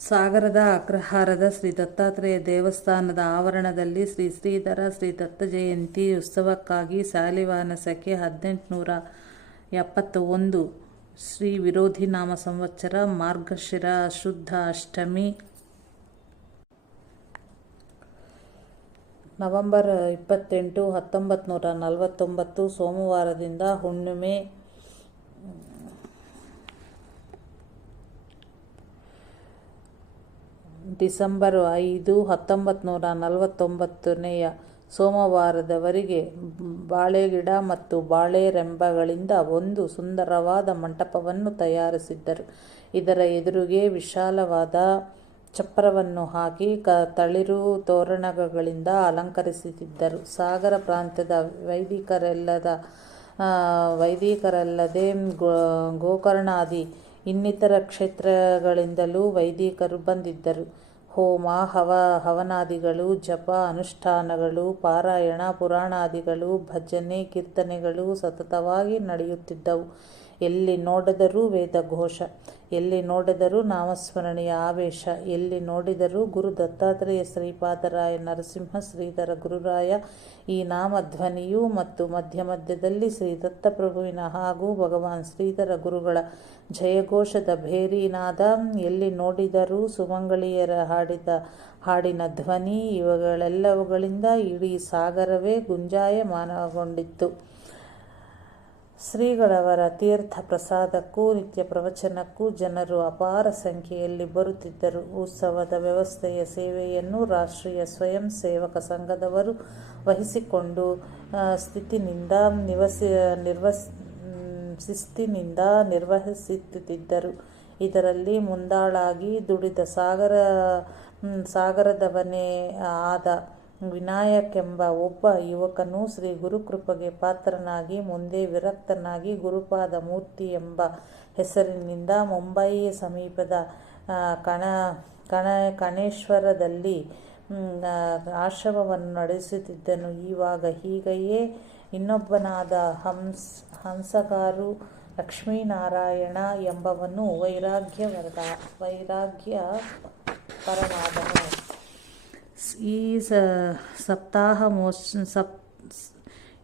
ಸಾಗರದ ಅಗ್ರಹಾರದ ಶ್ರೀ ದತ್ತಾತ್ರೇಯ ದೇವಸ್ಥಾನದ ಆವರಣದಲ್ಲಿ ಶ್ರೀ ಶ್ರೀಧರ ಶ್ರೀ ದತ್ತ ಜಯಂತಿ ಉತ್ಸವಕ್ಕಾಗಿ ಶಾಲಿವಾನಸಕ್ಕೆ 1871 ಶ್ರೀ ವಿರೋಧಿನಾಮ ಸಂವತ್ಸರ ಮಾರ್ಗಶಿರ ಶುದ್ಧ ಅಷ್ಟಮಿ ನವೆಂಬರ್ 28, 1949 ಸೋಮವಾರದಿಂದ ಹುಣ್ಣಿಮೆ ಡಿಸೆಂಬರ್ 5, 1949 ಸೋಮವಾರದವರೆಗೆ ಬಾಳೆಗಿಡ ಮತ್ತು ಬಾಳೆರೆಂಬೆಗಳಿಂದ ಒಂದು ಸುಂದರವಾದ ಮಂಟಪವನ್ನು ತಯಾರಿಸಿದ್ದರು. ಇದರ ಎದುರಿಗೆ ವಿಶಾಲವಾದ ಚಪ್ಪರವನ್ನು ಹಾಕಿ ತಳಿರು ತೋರಣಗಳಿಂದ ಅಲಂಕರಿಸುತ್ತಿದ್ದರು. ಸಾಗರ ಪ್ರಾಂತ್ಯದ ವೈದಿಕರಲ್ಲದೆ ಗೋಕರ್ಣಾದಿ ಇನ್ನಿತರ ಕ್ಷೇತ್ರಗಳಿಂದಲೂ ವೈದಿಕರು ಬಂದಿದ್ದರು. ಹೋಮ ಹವನಾದಿಗಳು, ಜಪ ಅನುಷ್ಠಾನಗಳು, ಪಾರಾಯಣ ಪುರಾಣಾದಿಗಳು, ಭಜನೆ ಕೀರ್ತನೆಗಳು ಸತತವಾಗಿ ನಡೆಯುತ್ತಿದ್ದವು. ಎಲ್ಲಿ ನೋಡಿದರೂ ವೇದಘೋಷ, ಎಲ್ಲಿ ನೋಡಿದರೂ ನಾಮಸ್ಮರಣೆಯ ಆವೇಶ, ಎಲ್ಲಿ ನೋಡಿದರೂ ಗುರು ದತ್ತಾತ್ರೇಯ ಶ್ರೀಪಾದರಾಯ ನರಸಿಂಹ ಶ್ರೀಧರ ಗುರುರಾಯ ಈ ನಾಮಧ್ವನಿಯು ಮತ್ತು ಮಧ್ಯದಲ್ಲಿ ಶ್ರೀ ದತ್ತಪ್ರಭುವಿನ ಹಾಗೂ ಭಗವಾನ್ ಶ್ರೀಧರ ಗುರುಗಳ ಜಯಘೋಷದ ಭೇರಿನಾದ, ಎಲ್ಲಿ ನೋಡಿದರೂ ಸುಮಂಗಳಿಯರ ಹಾಡಿನ ಧ್ವನಿ, ಇವುಗಳೆಲ್ಲವುಗಳಿಂದ ಇಡೀ ಸಾಗರವೇ ಗುಂಜಾಯಮಾನಗೊಂಡಿತ್ತು. ಶ್ರೀಗಳವರ ತೀರ್ಥ ಪ್ರಸಾದಕ್ಕೂ ನಿತ್ಯ ಪ್ರವಚನಕ್ಕೂ ಜನರು ಅಪಾರ ಸಂಖ್ಯೆಯಲ್ಲಿ ಬರುತ್ತಿದ್ದರು. ಉತ್ಸವದ ವ್ಯವಸ್ಥೆಯ ಸೇವೆಯನ್ನು ರಾಷ್ಟ್ರೀಯ ಸ್ವಯಂ ಸೇವಕ ಸಂಘದವರು ವಹಿಸಿಕೊಂಡು ಶಿಸ್ತಿನಿಂದ ನಿರ್ವಹಿಸುತ್ತಿದ್ದರು. ಇದರಲ್ಲಿ ಮುಂದಾಳಾಗಿ ದುಡಿದ ಸಾಗರದವನೇ ಆದ ವಿನಾಯಕೆಂಬ ಒಬ್ಬ ಯುವಕನು ಶ್ರೀ ಗುರುಕೃಪೆಗೆ ಪಾತ್ರನಾಗಿ ಮುಂದೆ ವಿರಕ್ತನಾಗಿ ಗುರುಪಾದ ಮೂರ್ತಿ ಎಂಬ ಹೆಸರಿನಿಂದ ಮುಂಬಯಿಯ ಸಮೀಪದ ಕಣೇಶ್ವರದಲ್ಲಿ ಆಶ್ರಮವನ್ನು ನಡೆಸುತ್ತಿದ್ದನು. ಇವಾಗ ಹೀಗೆಯೇ ಇನ್ನೊಬ್ಬನಾದ ಹಂಸಗಾರು ಲಕ್ಷ್ಮೀನಾರಾಯಣ ಎಂಬವನು ವೈರಾಗ್ಯಪರನಾದನು.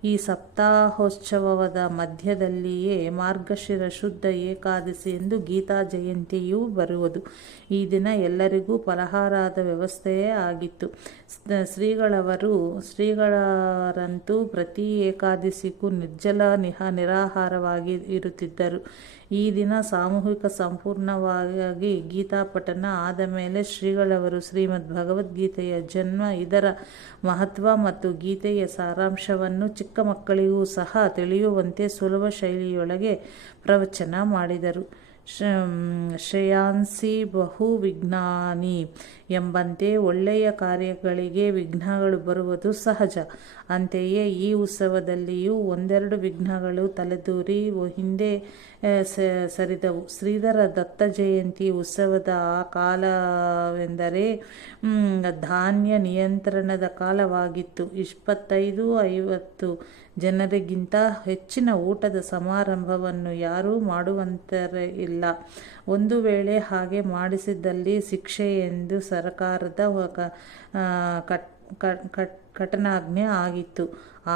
ಈ ಸಪ್ತಾಹೋತ್ಸವದ ಮಧ್ಯದಲ್ಲಿಯೇ ಮಾರ್ಗಶಿರ ಶುದ್ಧ ಏಕಾದಶಿ ಎಂದು ಗೀತಾ ಜಯಂತಿಯೂ ಬರುವುದು. ಈ ದಿನ ಎಲ್ಲರಿಗೂ ಫಲಹಾರದ ವ್ಯವಸ್ಥೆಯೇ ಆಗಿತ್ತು. ಶ್ರೀಗಳರಂತೂ ಪ್ರತಿ ಏಕಾದಶಿಗೂ ನಿರ್ಜಲ ನಿರಾಹಾರವಾಗಿ ಇರುತ್ತಿದ್ದರು. ಈ ದಿನ ಸಾಮೂಹಿಕ ಸಂಪೂರ್ಣವಾಗಿ ಗೀತಾಪಠನ ಆದ ಮೇಲೆ ಶ್ರೀಗಳವರು ಶ್ರೀಮದ್ ಭಗವದ್ಗೀತೆಯ ಜನ್ಮ, ಇದರ ಮಹತ್ವ ಮತ್ತು ಗೀತೆಯ ಸಾರಾಂಶವನ್ನು ಚಿಕ್ಕ ಮಕ್ಕಳಿಗೂ ಸಹ ತಿಳಿಯುವಂತೆ ಸುಲಭ ಶೈಲಿಯೊಳಗೆ ಪ್ರವಚನ ಮಾಡಿದರು. ಶ್ರೇಯಾಂಸಿ ಬಹು ವಿಜ್ಞಾನಿ ಎಂಬಂತೆ ಒಳ್ಳೆಯ ಕಾರ್ಯಗಳಿಗೆ ವಿಘ್ನಗಳು ಬರುವುದು ಸಹಜ. ಅಂತೆಯೇ ಈ ಉತ್ಸವದಲ್ಲಿಯೂ ಒಂದೆರಡು ವಿಘ್ನಗಳು ತಲೆದೂರಿ ಹಿಂದೆ ಸರಿದವು. ಶ್ರೀಧರ ದತ್ತ ಜಯಂತಿ ಉತ್ಸವದ ಆ ಕಾಲವೆಂದರೆ ಧಾನ್ಯ ನಿಯಂತ್ರಣದ ಕಾಲವಾಗಿತ್ತು. 25-50 ಜನರಿಗಿಂತ ಹೆಚ್ಚಿನ ಊಟದ ಸಮಾರಂಭವನ್ನು ಯಾರೂ ಮಾಡುವಂತಿರಲಿಲ್ಲ. ಒಂದು ವೇಳೆ ಹಾಗೆ ಮಾಡಿಸಿದ್ದಲ್ಲಿ ಶಿಕ್ಷೆ ಎಂದು ಸರಕಾರದ ಕಠಿಣಾಜ್ಞೆ ಆಗಿತ್ತು.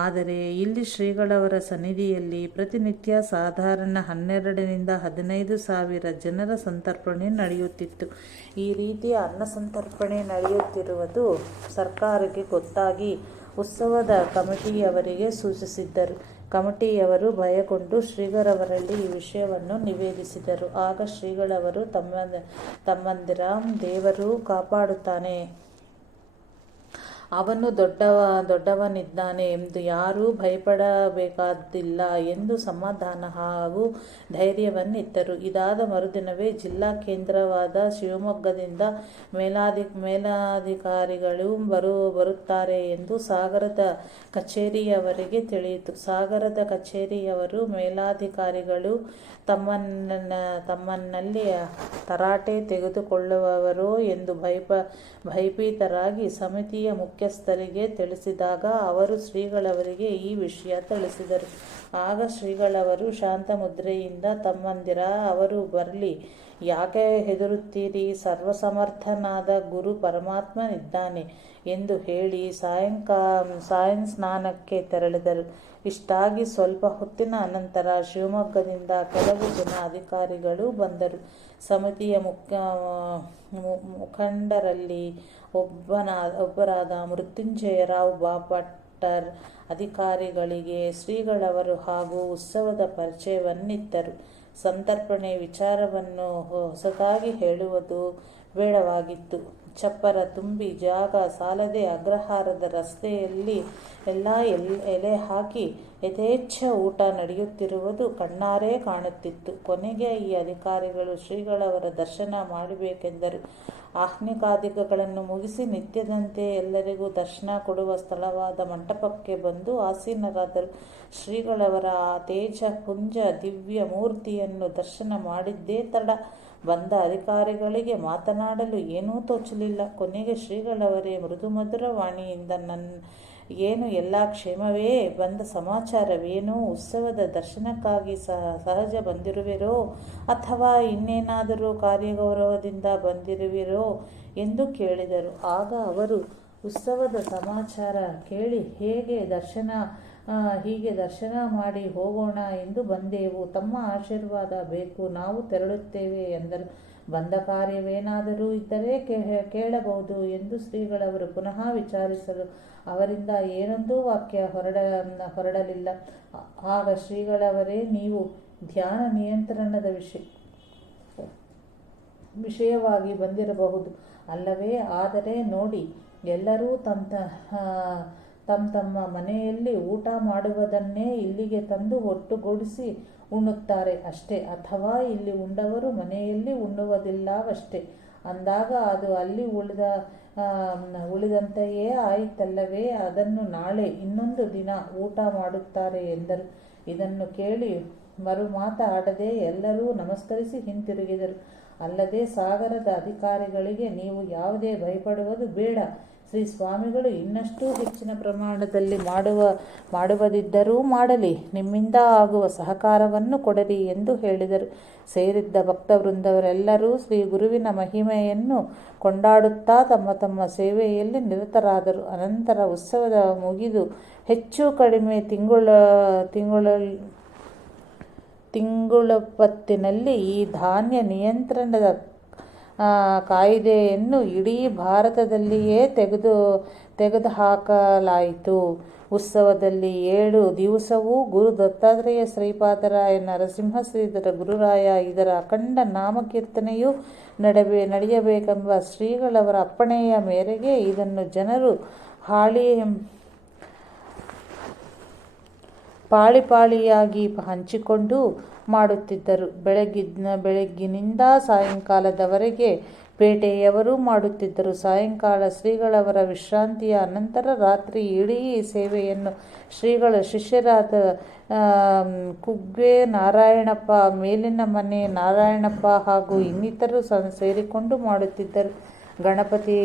ಆದರೆ ಇಲ್ಲಿ ಶ್ರೀಗಳವರ ಸನ್ನಿಧಿಯಲ್ಲಿ ಪ್ರತಿನಿತ್ಯ ಸಾಧಾರಣ 12,000-15,000 ಸಾವಿರ ಜನರ ಸಂತರ್ಪಣೆ ನಡೆಯುತ್ತಿತ್ತು. ಈ ರೀತಿಯ ಅನ್ನಸಂತರ್ಪಣೆ ನಡೆಯುತ್ತಿರುವುದು ಸರ್ಕಾರಕ್ಕೆ ಗೊತ್ತಾಗಿ ಉತ್ಸವದ ಕಮಿಟಿಯವರಿಗೆ ಸೂಚಿಸಿದ್ದರು. ಕಮಿಟಿಯವರು ಭಯಗೊಂಡು ಶ್ರೀಗಳವರಲ್ಲಿ ಈ ವಿಷಯವನ್ನು ನಿವೇದಿಸಿದರು. ಆಗ ಶ್ರೀಗಳವರು ತಮ್ಮಂದಿರ ದೇವರು ಕಾಪಾಡುತ್ತಾನೆ, ಅವನು ದೊಡ್ಡವನಿದ್ದಾನೆ ಎಂದು ಯಾರೂ ಭಯಪಡಬೇಕಾದಿಲ್ಲ ಎಂದು ಸಮಾಧಾನ ಹಾಗೂ ಧೈರ್ಯವನ್ನಿತ್ತರು. ಇದಾದ ಮರುದಿನವೇ ಜಿಲ್ಲಾ ಕೇಂದ್ರವಾದ ಶಿವಮೊಗ್ಗದಿಂದ ಮೇಲಾಧಿಕಾರಿಗಳು ಬರುತ್ತಾರೆ ಎಂದು ಸಾಗರದ ಕಚೇರಿಯವರಿಗೆ ತಿಳಿಯಿತು. ಸಾಗರದ ಕಚೇರಿಯವರು ಮೇಲಾಧಿಕಾರಿಗಳು ತಮ್ಮನ್ನಲ್ಲಿ ತರಾಟೆ ತೆಗೆದುಕೊಳ್ಳುವವರೋ ಎಂದು ಭಯಭೀತರಾಗಿ ಸಮಿತಿಯ ಮುಖ್ಯಸ್ಥರಿಗೆ ತಿಳಿಸಿದಾಗ ಅವರು ಶ್ರೀಗಳವರಿಗೆ ಈ ವಿಷಯ ತಿಳಿಸಿದರು. ಆಗ ಶ್ರೀಗಳವರು ಶಾಂತ ಮುದ್ರೆಯಿಂದ ತಮ್ಮಂದಿರ, ಅವರು ಬರಲಿ, ಯಾಕೆ ಹೆದರುತ್ತೀರಿ, ಸರ್ವಸಮರ್ಥನಾದ ಗುರು ಪರಮಾತ್ಮನಿದ್ದಾನೆ ಎಂದು ಹೇಳಿ ಸಾಯಂಸ್ನಾನಕ್ಕೆ ತೆರಳಿದರು. ಇಷ್ಟಾಗಿ ಸ್ವಲ್ಪ ಹೊತ್ತಿನ ಅನಂತರ ಶಿವಮೊಗ್ಗದಿಂದ ಕೆಲವು ಜನ ಅಧಿಕಾರಿಗಳು ಬಂದರು. ಸಮಿತಿಯ ಮುಖಂಡರಲ್ಲಿ ಒಬ್ಬರಾದ ಮೃತ್ಯುಂಜಯರಾವ್ ಬಾಪಟ್ಟರ್ ಅಧಿಕಾರಿಗಳಿಗೆ ಶ್ರೀಗಳವರು ಹಾಗೂ ಉತ್ಸವದ ಪರಿಚಯವನ್ನಿತ್ತರು. ಸಂತರ್ಪಣೆ ವಿಚಾರವನ್ನು ಹೊಸದಾಗಿ ಹೇಳುವುದು ಬೇಡವಾಗಿತ್ತು. ಚಪ್ಪರ ತುಂಬಿ ಜಾಗ ಸಾಲದೆ ಅಗ್ರಹಾರದ ರಸ್ತೆಯಲ್ಲಿ ಎಲ್ಲ ಎಲೆ ಹಾಕಿ ಯಥೇಚ್ಛ ಊಟ ನಡೆಯುತ್ತಿರುವುದು ಕಣ್ಣಾರೆ ಕಾಣುತ್ತಿತ್ತು. ಕೊನೆಗೆ ಈ ಅಧಿಕಾರಿಗಳು ಶ್ರೀಗಳವರ ದರ್ಶನ ಮಾಡಬೇಕೆಂದರು. ಆಹ್ನಿಕಾದಿಗಳನ್ನು ಮುಗಿಸಿ ನಿತ್ಯದಂತೆ ಎಲ್ಲರಿಗೂ ದರ್ಶನ ಕೊಡುವ ಸ್ಥಳವಾದ ಮಂಟಪಕ್ಕೆ ಬಂದು ಆಸೀನರಾದರು. ಶ್ರೀಗಳವರ ಆ ತೇಜಪುಂಜ ದಿವ್ಯ ಮೂರ್ತಿಯನ್ನು ದರ್ಶನ ಮಾಡಿದ್ದೇ ತಡ. ಬಂದ ಅಧಿಕಾರಿಗಳಿಗೆ ಮಾತನಾಡಲು ಏನೂ ತೋಚಲಿಲ್ಲ. ಕೊನೆಗೆ ಶ್ರೀಗಳವರೇ ಮೃದುಮಧುರ ವಾಣಿಯಿಂದ ಏನು ಎಲ್ಲ ಕ್ಷೇಮವೇ, ಬಂದ ಸಮಾಚಾರವೇನು, ಉತ್ಸವದ ದರ್ಶನಕ್ಕಾಗಿ ಸಹಜ ಬಂದಿರುವಿರೋ ಅಥವಾ ಇನ್ನೇನಾದರೂ ಕಾರ್ಯಗೌರವದಿಂದ ಬಂದಿರುವಿರೋ ಎಂದು ಕೇಳಿದರು. ಆಗ ಅವರು ಉತ್ಸವದ ಸಮಾಚಾರ ಕೇಳಿ ಹೀಗೆ ದರ್ಶನ ಮಾಡಿ ಹೋಗೋಣ ಎಂದು ಬಂದೆವು, ತಮ್ಮ ಆಶೀರ್ವಾದ ಬೇಕು, ನಾವು ತೆರಳುತ್ತೇವೆ ಎಂದರು. ಬಂದ ಕಾರ್ಯವೇನಾದರೂ ಇದ್ದರೆ ಕೇಳಬಹುದು ಎಂದು ಶ್ರೀಗಳವರು ಪುನಃ ವಿಚಾರಿಸಲು ಅವರಿಂದ ಏನೊಂದೂ ವಾಕ್ಯ ಹೊರಡಲಿಲ್ಲ. ಆಗ ಶ್ರೀಗಳವರೇ, ನೀವು ಧ್ಯಾನ ನಿಯಂತ್ರಣದ ವಿಷಯವಾಗಿ ಬಂದಿರಬಹುದು ಅಲ್ಲವೇ? ಆದರೆ ನೋಡಿ, ಎಲ್ಲರೂ ತಮ್ಮ ಮನೆಯಲ್ಲಿ ಊಟ ಮಾಡುವುದನ್ನೇ ಇಲ್ಲಿಗೆ ತಂದು ಒಟ್ಟುಗೂಡಿಸಿ ಉಣ್ಣುತ್ತಾರೆ ಅಷ್ಟೇ, ಅಥವಾ ಇಲ್ಲಿ ಉಂಡವರು ಮನೆಯಲ್ಲಿ ಉಣ್ಣುವುದಿಲ್ಲವಷ್ಟೇ. ಅಂದಾಗ ಅದು ಅಲ್ಲಿ ಉಳಿದಂತೆಯೇ ಆಯಿತಲ್ಲವೇ? ಅದನ್ನು ನಾಳೆ ಇನ್ನೊಂದು ದಿನ ಊಟ ಮಾಡುತ್ತಾರೆ ಎಂದರು. ಇದನ್ನು ಕೇಳಿ ಮರುಮಾತಾಡದೆ ಎಲ್ಲರೂ ನಮಸ್ಕರಿಸಿ ಹಿಂತಿರುಗಿದರು. ಅಲ್ಲದೆ ಸಾಗರದ ಅಧಿಕಾರಿಗಳಿಗೆ, ನೀವು ಯಾವುದೇ ಭಯಪಡುವುದು ಬೇಡ, ಶ್ರೀ ಸ್ವಾಮಿಗಳು ಇನ್ನಷ್ಟು ಹೆಚ್ಚಿನ ಪ್ರಮಾಣದಲ್ಲಿ ಮಾಡುವುದಿದ್ದರೂ ಮಾಡಲಿ, ನಿಮ್ಮಿಂದ ಆಗುವ ಸಹಕಾರವನ್ನು ಕೊಡಲಿ ಎಂದು ಹೇಳಿದರು. ಸೇರಿದ್ದ ಭಕ್ತವೃಂದವರೆಲ್ಲರೂ ಶ್ರೀ ಗುರುವಿನ ಮಹಿಮೆಯನ್ನು ಕೊಂಡಾಡುತ್ತಾ ತಮ್ಮ ತಮ್ಮ ಸೇವೆಯಲ್ಲಿ ನಿರತರಾದರು. ಅನಂತರ ಉತ್ಸವದ ಮುಗಿದು ಹೆಚ್ಚು ಕಡಿಮೆ ತಿಂಗಳೊಪ್ಪತ್ತಿನಲ್ಲಿ ಈ ಧಾನ್ಯ ನಿಯಂತ್ರಣದ ಕಾಯಿದೆಯನ್ನು ಇಡೀ ಭಾರತದಲ್ಲಿಯೇ ತೆಗೆದುಹಾಕಲಾಯಿತು. ಉತ್ಸವದಲ್ಲಿ 7 ದಿವಸವೂ ಗುರು ದತ್ತಾತ್ರೇಯ ಶ್ರೀಪಾದರಾಯ ನರಸಿಂಹ ಶ್ರೀಧರ ಗುರುರಾಯ ಇದರ ಅಖಂಡ ನಾಮಕೀರ್ತನೆಯೂ ನಡೆಯಬೇಕೆಂಬ ಶ್ರೀಗಳವರ ಅಪ್ಪಣೆಯ ಮೇರೆಗೆ ಇದನ್ನು ಜನರು ಪಾಳಿಯಾಗಿ ಹಂಚಿಕೊಂಡು ಮಾಡುತ್ತಿದ್ದರು. ಬೆಳಗ್ಗಿನಿಂದ ಸಾಯಂಕಾಲದವರೆಗೆ ಪೇಟೆಯವರು ಮಾಡುತ್ತಿದ್ದರು. ಸಾಯಂಕಾಲ ಶ್ರೀಗಳವರ ವಿಶ್ರಾಂತಿಯ ಅನಂತರ ರಾತ್ರಿ ಇಡೀ ಸೇವೆಯನ್ನು ಶ್ರೀಗಳ ಶಿಷ್ಯರಾದ ಕುಗ್ಗೆ ನಾರಾಯಣಪ್ಪ, ಮೇಲಿನ ಮನೆ ನಾರಾಯಣಪ್ಪ ಹಾಗೂ ಇನ್ನಿತರರು ಸೇರಿಕೊಂಡು ಮಾಡುತ್ತಿದ್ದರು. ಗಣಪತಿ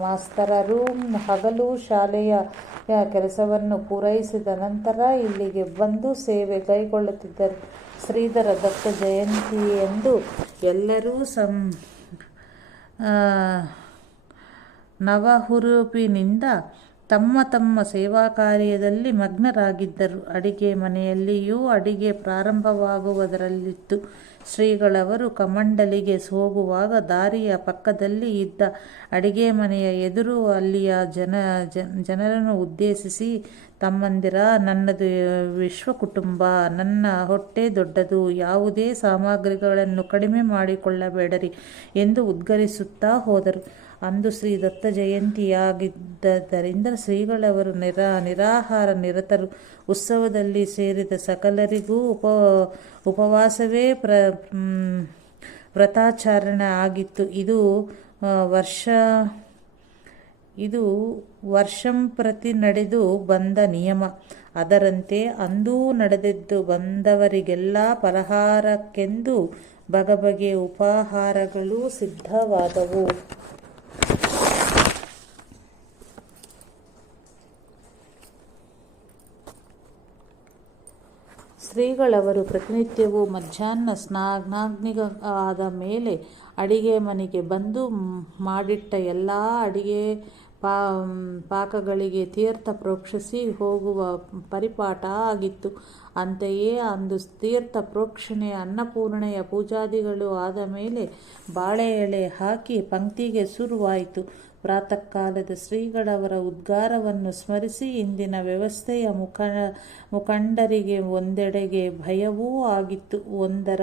ಮಾಸ್ತರರು ಹಗಲು ಶಾಲೆಯ ಕೆಲಸವನ್ನು ಪೂರೈಸಿದ ನಂತರ ಇಲ್ಲಿಗೆ ಬಂದು ಸೇವೆ ಕೈಗೊಳ್ಳುತ್ತಿದ್ದರು. ಶ್ರೀಧರ ದತ್ತ ಜಯಂತಿಯಂದು ಎಲ್ಲರೂ ನವಹುರುಪಿನಿಂದ ತಮ್ಮ ತಮ್ಮ ಸೇವಾ ಕಾರ್ಯದಲ್ಲಿ ಮಗ್ನರಾಗಿದ್ದರು. ಅಡಿಗೆ ಮನೆಯಲ್ಲಿಯೂ ಅಡಿಗೆ ಪ್ರಾರಂಭವಾಗುವುದರಲ್ಲಿತ್ತು. ಶ್ರೀಗಳವರು ಕಮಂಡಲಿಗೆ ಹೋಗುವಾಗ ದಾರಿಯ ಪಕ್ಕದಲ್ಲಿ ಇದ್ದ ಅಡಿಗೆ ಮನೆಯ ಎದುರು ಅಲ್ಲಿಯ ಜನರನ್ನು ಉದ್ದೇಶಿಸಿ, ತಮ್ಮಂದಿರ, ನನ್ನದು ವಿಶ್ವ ಕುಟುಂಬ, ನನ್ನ ಹೊಟ್ಟೆ ದೊಡ್ಡದು, ಯಾವುದೇ ಸಾಮಗ್ರಿಗಳನ್ನು ಕಡಿಮೆ ಮಾಡಿಕೊಳ್ಳಬೇಡರಿ ಎಂದು ಉದ್ಗರಿಸುತ್ತಾ ಹೋದರು. ಅಂದು ಶ್ರೀ ದತ್ತ ಜಯಂತಿಯಾಗಿದ್ದರಿಂದ ಶ್ರೀಗಳವರು ನಿರಾಹಾರ ನಿರತರು. ಉತ್ಸವದಲ್ಲಿ ಸೇರಿದ ಸಕಲರಿಗೂ ಉಪವಾಸವೇ ವ್ರತಾಚರಣೆ ಆಗಿತ್ತು. ಇದು ವರ್ಷಂಪ್ರತಿ ನಡೆದು ಬಂದ ನಿಯಮ. ಅದರಂತೆ ಅಂದೂ ನಡೆದೆದ್ದು ಬಂದವರಿಗೆಲ್ಲ ಫಲಹಾರಕ್ಕೆಂದು ಬಗೆಬಗೆಯ ಉಪಹಾರಗಳು ಸಿದ್ಧವಾದವು. ಶ್ರೀಗಳವರು ಪ್ರತಿನಿತ್ಯವೂ ಮಧ್ಯಾಹ್ನ ಸ್ನಾನಾಗ್ನಿಯಾದ ಮೇಲೆ ಅಡಿಗೆ ಮನೆಗೆ ಬಂದು ಮಾಡಿಟ್ಟ ಎಲ್ಲ ಅಡಿಗೆ ಪಾಕಗಳಿಗೆ ತೀರ್ಥ ಪ್ರೋಕ್ಷಿಸಿ ಹೋಗುವ ಪರಿಪಾಠ ಆಗಿತ್ತು. ಅಂತೆಯೇ ಅಂದು ತೀರ್ಥ ಪ್ರೋಕ್ಷಣೆ, ಅನ್ನಪೂರ್ಣೆಯ ಪೂಜಾದಿಗಳು ಆದ ಮೇಲೆ ಬಾಳೆ ಎಲೆ ಹಾಕಿ ಪಂಕ್ತಿಗೆ ಶುರುವಾಯಿತು. ಪ್ರಾತಃ ಕಾಲದ ಶ್ರೀಗಳವರ ಉದ್ಗಾರವನ್ನು ಸ್ಮರಿಸಿ ಇಂದಿನ ವ್ಯವಸ್ಥೆಯ ಮುಖಂಡರಿಗೆ ಒಂದೆಡೆಗೆ ಭಯವೂ ಆಗಿತ್ತು, ಒಂದರ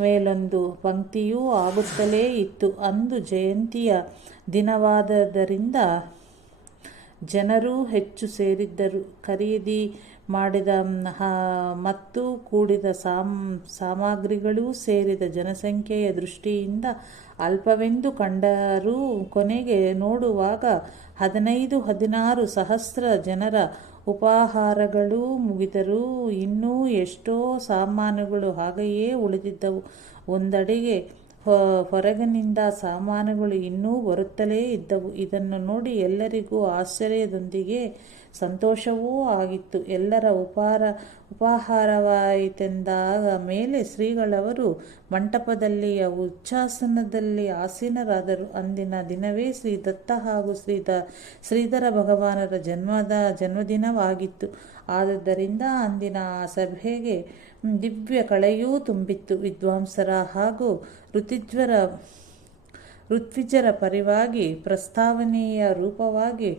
ಮೇಲೊಂದು ಪಂಕ್ತಿಯೂ ಆಗುತ್ತಲೇ ಇತ್ತು. ಅಂದು ಜಯಂತಿಯ ದಿನವಾದ್ದರಿಂದ ಜನರೂ ಹೆಚ್ಚು ಸೇರಿದ್ದರು. ಖರೀದಿ ಮಾಡಿದ ಮತ್ತು ಕೂಡಿದ ಸಾಮಗ್ರಿಗಳೂ ಸೇರಿದ ಜನಸಂಖ್ಯೆಯ ದೃಷ್ಟಿಯಿಂದ ಅಲ್ಪವೆಂದು ಕಂಡರೂ ಕೊನೆಗೆ ನೋಡುವಾಗ 15-16 ಸಹಸ್ರ ಜನರ ಉಪಹಾರಗಳೂ ಮುಗಿದರೂ ಇನ್ನೂ ಎಷ್ಟೋ ಸಾಮಾನುಗಳು ಹಾಗೆಯೇ ಉಳಿದಿದ್ದವು. ಒಂದೆಡೆಗೆ ಹೊರಗಿನಿಂದ ಸಾಮಾನುಗಳು ಇನ್ನೂ ಬರುತ್ತಲೇ ಇದ್ದವು. ಇದನ್ನು ನೋಡಿ ಎಲ್ಲರಿಗೂ ಆಶ್ಚರ್ಯದೊಂದಿಗೆ ಸಂತೋಷವೂ ಆಗಿತ್ತು. ಎಲ್ಲರ ಉಪಹಾರವಾಯಿತೆಂದಾದ ಮೇಲೆ ಶ್ರೀಗಳವರು ಮಂಟಪದಲ್ಲಿಯ ಉಚ್ಚಾಸನದಲ್ಲಿ ಆಸೀನರಾದರು. ಅಂದಿನ ದಿನವೇ ಶ್ರೀ ದತ್ತ ಹಾಗೂ ಶ್ರೀಧರ ಭಗವಾನರ ಜನ್ಮದಿನವಾಗಿತ್ತು. ಆದುದರಿಂದ ಅಂದಿನ ಆ ಸಭೆಗೆ ದಿವ್ಯ ಕಳೆಯೂ ತುಂಬಿತ್ತು. ವಿದ್ವಾಂಸರ ಹಾಗೂ ಋತ್ವಿಜರ ಪರಿವಾಗಿ ಪ್ರಸ್ತಾವನೆಯ ರೂಪವಾಗಿ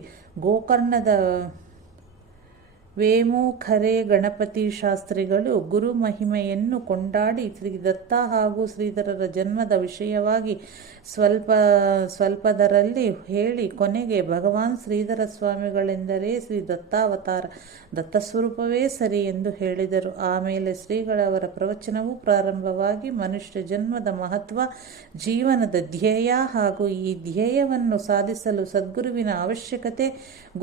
ಗೋಕರ್ಣದ ವೇಮೂಖರೆ ಗಣಪತಿ ಶಾಸ್ತ್ರಿಗಳು ಗುರು ಮಹಿಮೆಯನ್ನು ಕೊಂಡಾಡಿ ಶ್ರೀ ದತ್ತ ಹಾಗೂ ಶ್ರೀಧರರ ಜನ್ಮದ ವಿಷಯವಾಗಿ ಸ್ವಲ್ಪದರಲ್ಲಿ ಹೇಳಿ ಕೊನೆಗೆ ಭಗವಾನ್ ಶ್ರೀಧರ ಸ್ವಾಮಿಗಳೆಂದರೆ ಶ್ರೀ ದತ್ತಾವತಾರ, ದತ್ತಸ್ವರೂಪವೇ ಸರಿ ಎಂದು ಹೇಳಿದರು. ಆಮೇಲೆ ಶ್ರೀಗಳವರ ಪ್ರವಚನವು ಪ್ರಾರಂಭವಾಗಿ ಮನುಷ್ಯ ಜನ್ಮದ ಮಹತ್ವ, ಜೀವನದ ಧ್ಯೇಯ ಹಾಗೂ ಈ ಧ್ಯೇಯವನ್ನು ಸಾಧಿಸಲು ಸದ್ಗುರುವಿನ ಅವಶ್ಯಕತೆ,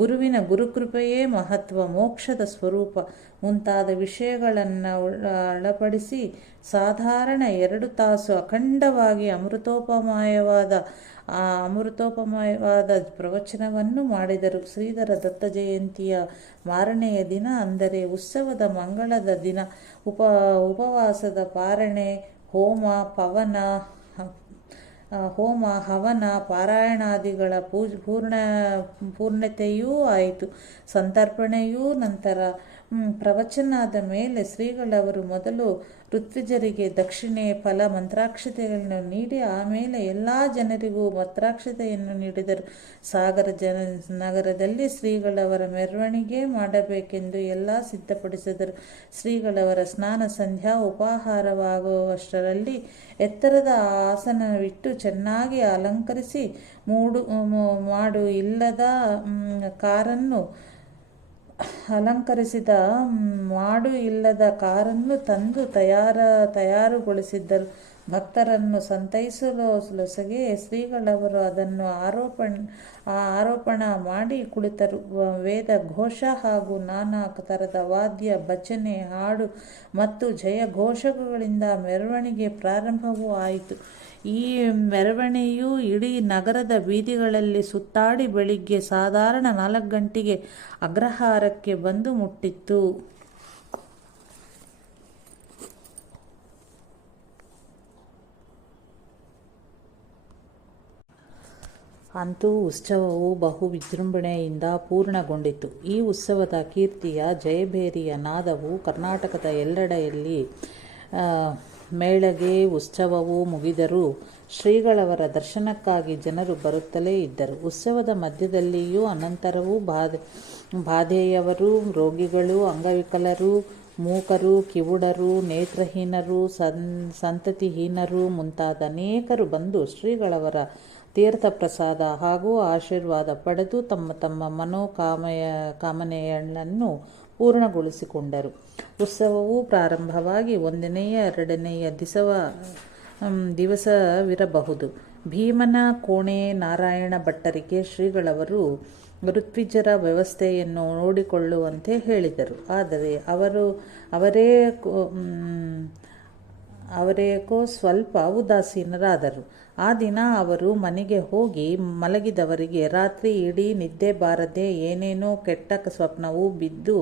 ಗುರುವಿನ ಗುರುಕೃಪೆಯೇ ಮಹತ್ವ, ಮೋಕ್ಷದ ಸ್ವರೂಪ ಮುಂತಾದ ವಿಷಯಗಳನ್ನು ಒಳಪಡಿಸಿ ಸಾಧಾರಣ 2 ತಾಸು ಅಖಂಡವಾಗಿ ಅಮೃತೋಪಮಯವಾದ ಪ್ರವಚನವನ್ನು ಮಾಡಿದರು. ಶ್ರೀಧರ ದತ್ತ ಜಯಂತಿಯ ಮಾರನೆಯ ದಿನ, ಅಂದರೆ ಉತ್ಸವದ ಮಂಗಳದ ದಿನ, ಉಪವಾಸದ ಪಾರಣೆ, ಹೋಮ ಹವನ ಪಾರಾಯಣಾದಿಗಳ ಪೂರ್ಣತೆಯೂ ಆಯಿತು. ಸಂತರ್ಪಣೆಯೂ ನಂತರ. ಪ್ರವಚನಾದ ಮೇಲೆ ಶ್ರೀಗಳವರು ಮೊದಲು ಋತ್ವಿಜರಿಗೆ ದಕ್ಷಿಣೆ, ಫಲ, ಮಂತ್ರಾಕ್ಷತೆಗಳನ್ನು ನೀಡಿ ಆಮೇಲೆ ಎಲ್ಲ ಜನರಿಗೂ ಮಂತ್ರಾಕ್ಷತೆಯನ್ನು ನೀಡಿದರು. ನಗರದಲ್ಲಿ ಶ್ರೀಗಳವರ ಮೆರವಣಿಗೆ ಮಾಡಬೇಕೆಂದು ಎಲ್ಲ ಸಿದ್ಧಪಡಿಸಿದರು. ಶ್ರೀಗಳವರ ಸ್ನಾನ ಸಂಧ್ಯಾ ಉಪಹಾರವಾಗುವಷ್ಟರಲ್ಲಿ ಎತ್ತರದ ಆಸನವಿಟ್ಟು ಚೆನ್ನಾಗಿ ಅಲಂಕರಿಸಿ ಮಾಡು ಇಲ್ಲದ ಕಾರನ್ನು ತಂದು ತಯಾರುಗೊಳಿಸಿದ್ದರು. ಭಕ್ತರನ್ನು ಸಂತೈಸಲೊಸಗೆ ಶ್ರೀಗಳವರು ಅದನ್ನು ಆರೋಪಣ ಮಾಡಿ ಕುಳಿತರು. ವೇದ ಘೋಷ ಹಾಗೂ ನಾನಾ ಥರದ ವಾದ್ಯ, ಭಜನೆ, ಹಾಡು ಮತ್ತು ಜಯಘೋಷಗಳಿಂದ ಮೆರವಣಿಗೆ ಪ್ರಾರಂಭವೂ ಆಯಿತು. ಈ ಮೆರವಣಿಗೆಯು ಇಡೀ ನಗರದ ಬೀದಿಗಳಲ್ಲಿ ಸುತ್ತಾಡಿ ಬೆಳಿಗ್ಗೆ ಸಾಧಾರಣ 4 ಗಂಟೆಗೆ ಅಗ್ರಹಾರಕ್ಕೆ ಬಂದು ಮುಟ್ಟಿತ್ತು. ಅಂತೂ ಉತ್ಸವವು ಬಹು ವಿಜೃಂಭಣೆಯಿಂದ ಪೂರ್ಣಗೊಂಡಿತು. ಈ ಉತ್ಸವದ ಕೀರ್ತಿಯ ಜಯಭೇರಿಯ ನಾದವು ಕರ್ನಾಟಕದ ಎಲ್ಲೆಡೆಯಲ್ಲಿ ಮೇಳಗೆ. ಉತ್ಸವವು ಮುಗಿದರೂ ಶ್ರೀಗಳವರ ದರ್ಶನಕ್ಕಾಗಿ ಜನರು ಬರುತ್ತಲೇ ಇದ್ದರು. ಉತ್ಸವದ ಮಧ್ಯದಲ್ಲಿಯೂ ಅನಂತರವೂ ಬಾಧೆಯವರು, ರೋಗಿಗಳು, ಅಂಗವಿಕಲರು, ಮೂಕರು, ಕಿವುಡರು, ನೇತ್ರಹೀನರು, ಸಂತತಿಹೀನರು ಮುಂತಾದ ಅನೇಕರು ಬಂದು ಶ್ರೀಗಳವರ ತೀರ್ಥ ಪ್ರಸಾದ ಹಾಗೂ ಆಶೀರ್ವಾದ ಪಡೆದು ತಮ್ಮ ತಮ್ಮ ಕಾಮನೆಯನ್ನು ಪೂರ್ಣಗೊಳಿಸಿಕೊಂಡರು. ಉತ್ಸವವು ಪ್ರಾರಂಭವಾಗಿ 1ನೆಯ 2ನೆಯ ದಿವಸವಿರಬಹುದು. ಭೀಮನ ಕೋಣೆ ನಾರಾಯಣ ಭಟ್ಟರಿಗೆ ಶ್ರೀಗಳವರು ಋತ್ವಿಜರ ವ್ಯವಸ್ಥೆಯನ್ನು ನೋಡಿಕೊಳ್ಳುವಂತೆ ಹೇಳಿದರು. ಆದರೆ ಅವರೇಕೋ ಸ್ವಲ್ಪ ಉದಾಸೀನರಾದರು. ಆ ದಿನ ಅವರು ಮನೆಗೆ ಹೋಗಿ ಮಲಗಿದವರಿಗೆ ರಾತ್ರಿ ಇಡೀ ನಿದ್ದೆ ಬಾರದೆ ಏನೇನೋ ಕೆಟ್ಟ ಸ್ವಪ್ನವು ಬಿದ್ದು